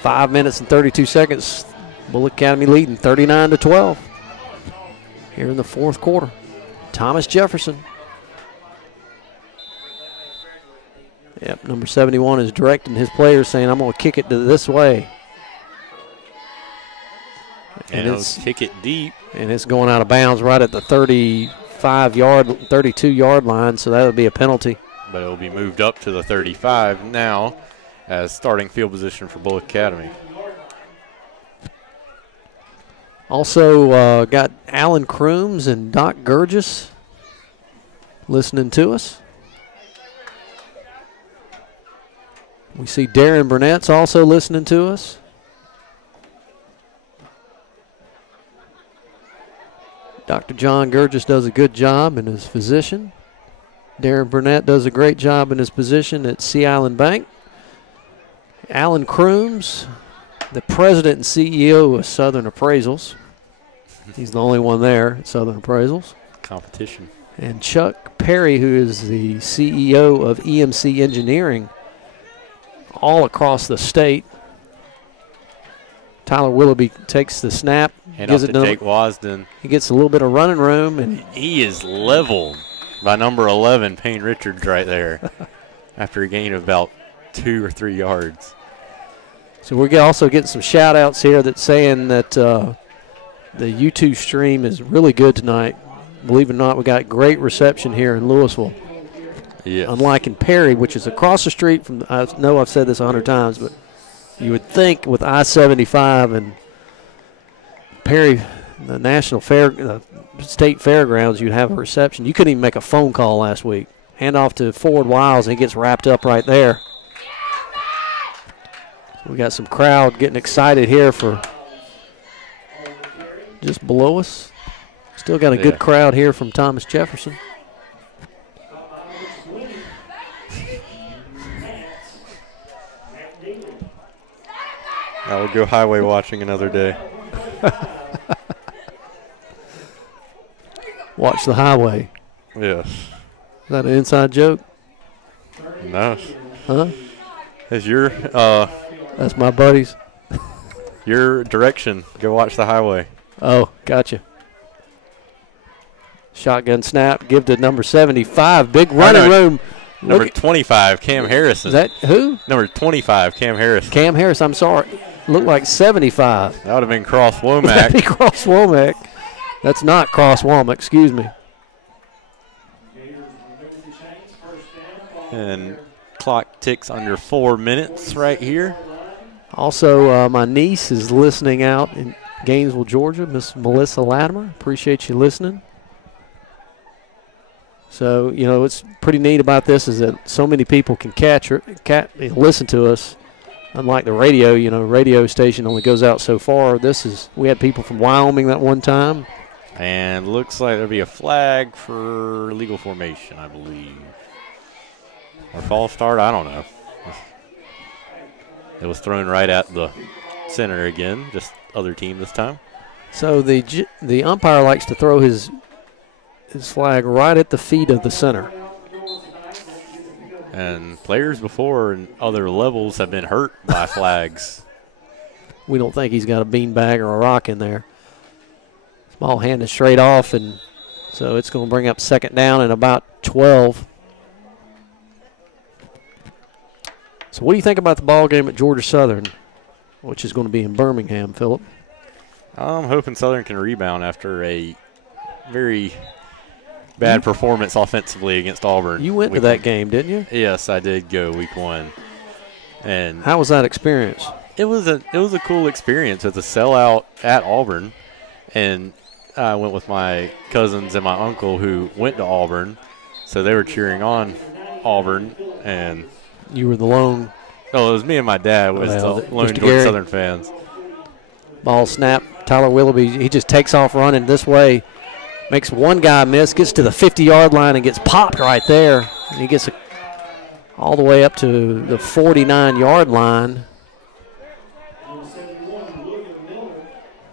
5 minutes and 32 seconds. Bulloch Academy leading 39-12 here in the fourth quarter. Thomas Jefferson. Yep, number 71 is directing his players, saying, I'm going to kick it to this way. And it's kick it deep. And it's going out of bounds right at the 32-yard line, so that would be a penalty. But it will be moved up to the 35 now as starting field position for Bulloch Academy. Also got Alan Crooms and Doc Gurgis listening to us. We see Darren Burnett's also listening to us. Dr. John Gurgis does a good job in his physician. Darren Burnett does a great job in his position at Sea Island Bank. Alan Crooms, the president and CEO of Southern Appraisals. He's the only one there at Southern Appraisals. Competition. And Chuck Perry, who is the CEO of EMC Engineering all across the state. Tyler Willoughby takes the snap. And off to Jake Wasden. He gets a little bit of running room. And he is leveled by number 11, Payne Richards, right there after a gain of about 2 or 3 yards. So we're also getting some shout-outs here that's saying that the YouTube stream is really good tonight. Believe it or not, we got great reception here in Louisville. Yeah. Unlike in Perry, which is across the street from, I know I've said this 100 times, but you would think with I-75 and Perry the National Fair, State Fairgrounds, you'd have a reception. You couldn't even make a phone call last week. Hand off to Ford Wiles, and he gets wrapped up right there. So we got some crowd getting excited here for just below us. Still got a good crowd here from Thomas Jefferson. I will go highway watching another day. Watch the highway. Yes. Is that an inside joke? No. Huh? Is your That's my buddies. your direction? Go watch the highway. Oh, gotcha. Shotgun snap. Give to number 75. Big running room. Number 25, Cam Harrison. Is that who? Number 25, Cam Harrison. Cam Harris. I'm sorry. Looked like 75. That would have been Cross Womack. That'd be Cross Womack. That's not Cross Womack. Excuse me. And clock ticks under 4 minutes right here. Also, my niece is listening out in Gainesville, Georgia, Miss Melissa Latimer. Appreciate you listening. So, you know, what's pretty neat about this is that so many people can listen to us. Unlike the radio, you know, radio station only goes out so far. We had people from Wyoming that one time. And looks like there'll be a flag for legal formation, I believe. Or false start, I don't know. It was thrown right at the center again, just other team this time. So the umpire likes to throw his flag right at the feet of the center. And players before in other levels have been hurt by flags. We don't think he's got a beanbag or a rock in there. Ball handed straight off, and so it's going to bring up second down and about 12. So what do you think about the ball game at Georgia Southern, which is going to be in Birmingham, Phillip? I'm hoping Southern can rebound after a very bad performance offensively against Auburn. You went to that game, didn't you? Yes, I did go week 1. And how was that experience? It was a cool experience. It's a sellout at Auburn, and I went with my cousins and my uncle who went to Auburn, so they were cheering on Auburn. And you were the lone. Oh, it was me and my dad was the lone Georgia Southern fans. Ball snap. Tyler Willoughby, he just takes off running this way. Makes one guy miss, gets to the 50-yard line and gets popped right there. And he gets all the way up to the 49-yard line.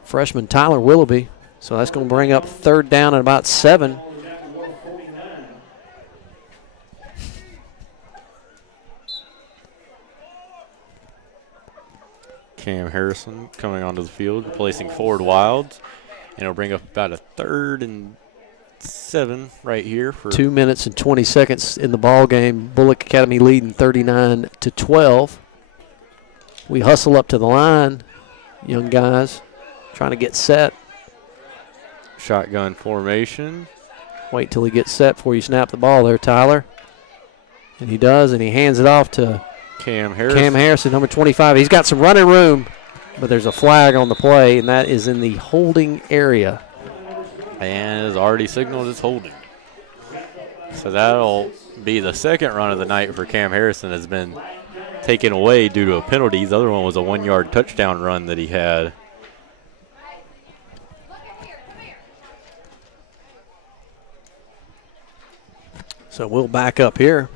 Freshman Tyler Willoughby. So that's going to bring up third down at about 7. Cam Harrison coming onto the field, replacing Ford Wilds. And it'll bring up about a 3rd and 7 right here. For 2 minutes and 20 seconds in the ball game. Bulloch Academy leading 39-12. We hustle up to the line, young guys, trying to get set. Shotgun formation. Wait till he gets set before you snap the ball there, Tyler. And he does, and he hands it off to Cam Harrison. Cam Harrison, number 25. He's got some running room. But there's a flag on the play, and that is in the holding area. And is already signaled as holding. So that'll be the second run of the night for Cam Harrison. Has been taken away due to a penalty. The other one was a 1-yard touchdown run that he had. So we'll back up here.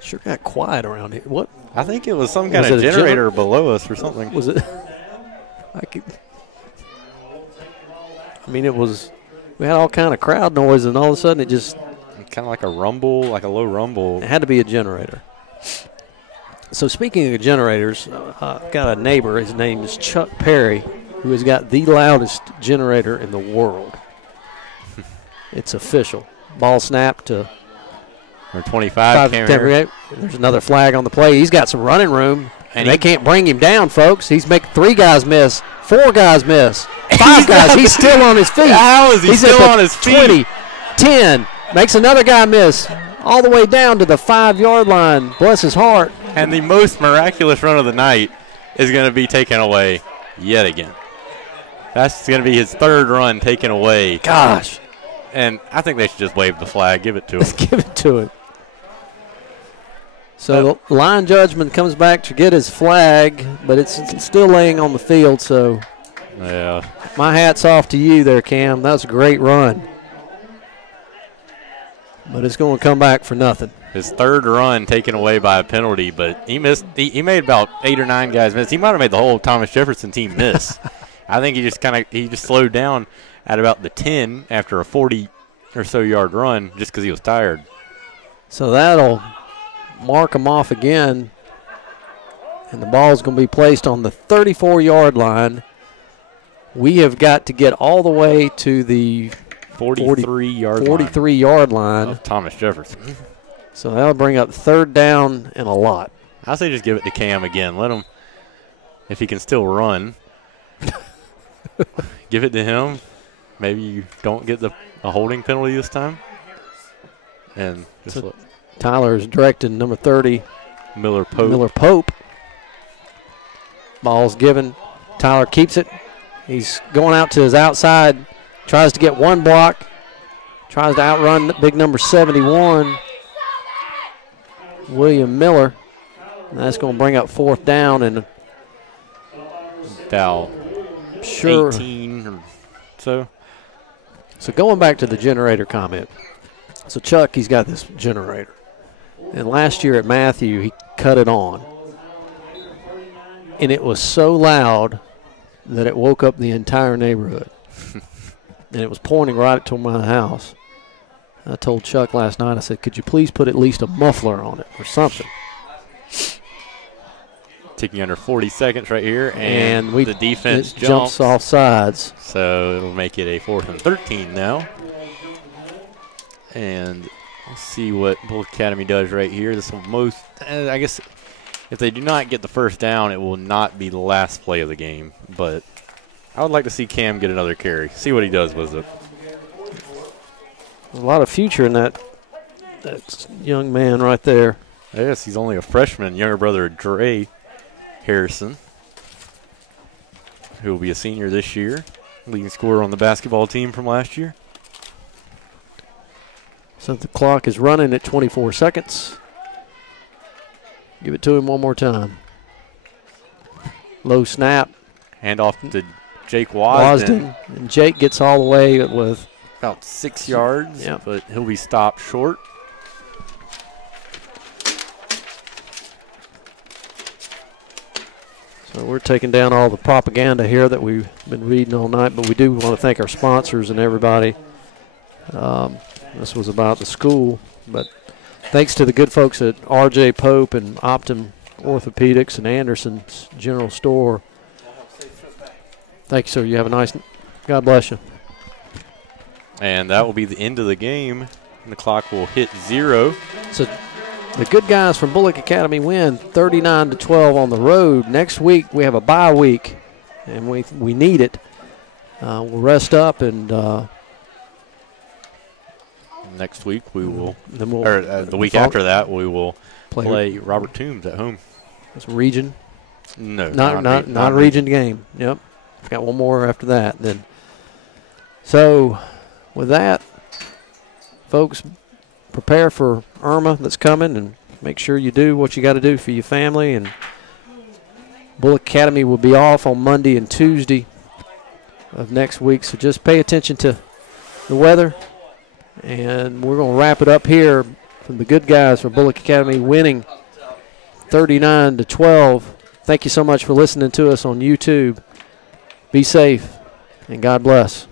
Sure got quiet around here. What? I think it was some kind of generator below us or something. Was it? I mean, it was. We had all kind of crowd noise, and all of a sudden it just. Kind of like a rumble, like a low rumble. It had to be a generator. So speaking of generators, I've got a neighbor. His name is Chuck Perry, who has got the loudest generator in the world. It's official. Ball snap to. Or 25. There's another flag on the play. He's got some running room, and they can't bring him down, folks. He's making 3 guys miss, 4 guys miss, 5 guys. He's still on his feet. How is he still on his feet? 20, 10, makes another guy miss, all the way down to the 5-yard line. Bless his heart. And the most miraculous run of the night. is going to be taken away yet again. That's going to be his third run taken away. Gosh. And I think they should just wave the flag, give it to him. Let's give it to him. So the line judgment comes back to get his flag, but it's still laying on the field, so yeah. My hat's off to you there, Cam. That was a great run. But it's going to come back for nothing. His third run taken away by a penalty, but he missed. He made about 8 or 9 guys miss. He might have made the whole Thomas Jefferson team miss. I think he just slowed down at about the 10 after a 40 or so yard run just because he was tired. So that'll mark him off again, and the ball's going to be placed on the 34-yard line. We have got to get all the way to the 43-yard line of Thomas Jefferson. So that'll bring up third down and a lot. I say just give it to Cam again. Let him, if he can still run, give it to him. Maybe you don't get a holding penalty this time. And just so Tyler is directing number 30, Miller Pope. Ball's given. Tyler keeps it. He's going out to his outside. Tries to get one block. Tries to outrun big number 71, William Miller. And that's going to bring up fourth down and about 18 or so. So going back to the generator comment. So Chuck, he's got this generator. And last year at Matthew, he cut it on. And it was so loud that it woke up the entire neighborhood. And it was pointing right to my house. I told Chuck last night, I said, could you please put at least a muffler on it or something? Ticking under 40 seconds right here. And the defense jumps off sides. So it'll make it a 4th and 13 now. And let's see what Bulloch Academy does right here. This will I guess if they do not get the first down, it will not be the last play of the game. But I would like to see Cam get another carry. See what he does with it. There's a lot of future in that young man right there. Yes, he's only a freshman. Younger brother Dre Harrison, who will be a senior this year. Leading scorer on the basketball team from last year. So the clock is running at 24 seconds. Give it to him one more time. Low snap. Hand off to Jake Wasden. And Jake gets all the way with about 6 yards, but he'll be stopped short. So we're taking down all the propaganda here that we've been reading all night, but we do want to thank our sponsors and everybody. This was about the school, but thanks to the good folks at R.J. Pope and Optum Orthopedics and Anderson's General Store. Thank you, sir. You have a nice – God bless you. And that will be the end of the game. And the clock will hit 0. So the good guys from Bulloch Academy win 39-12 on the road. Next week we have a bye week, and we need it. We'll rest up and next week we will, the week after that, we will play Robert Toombs at home. That's region? No. Not region game. Yep. I've got one more after that. Then. So with that, folks, prepare for Irma that's coming and make sure you do what you got to do for your family. And Bulloch Academy will be off on Monday and Tuesday of next week, so just pay attention to the weather. And we're going to wrap it up here from the good guys for Bulloch Academy winning 39-12. Thank you so much for listening to us on YouTube. Be safe, and God bless.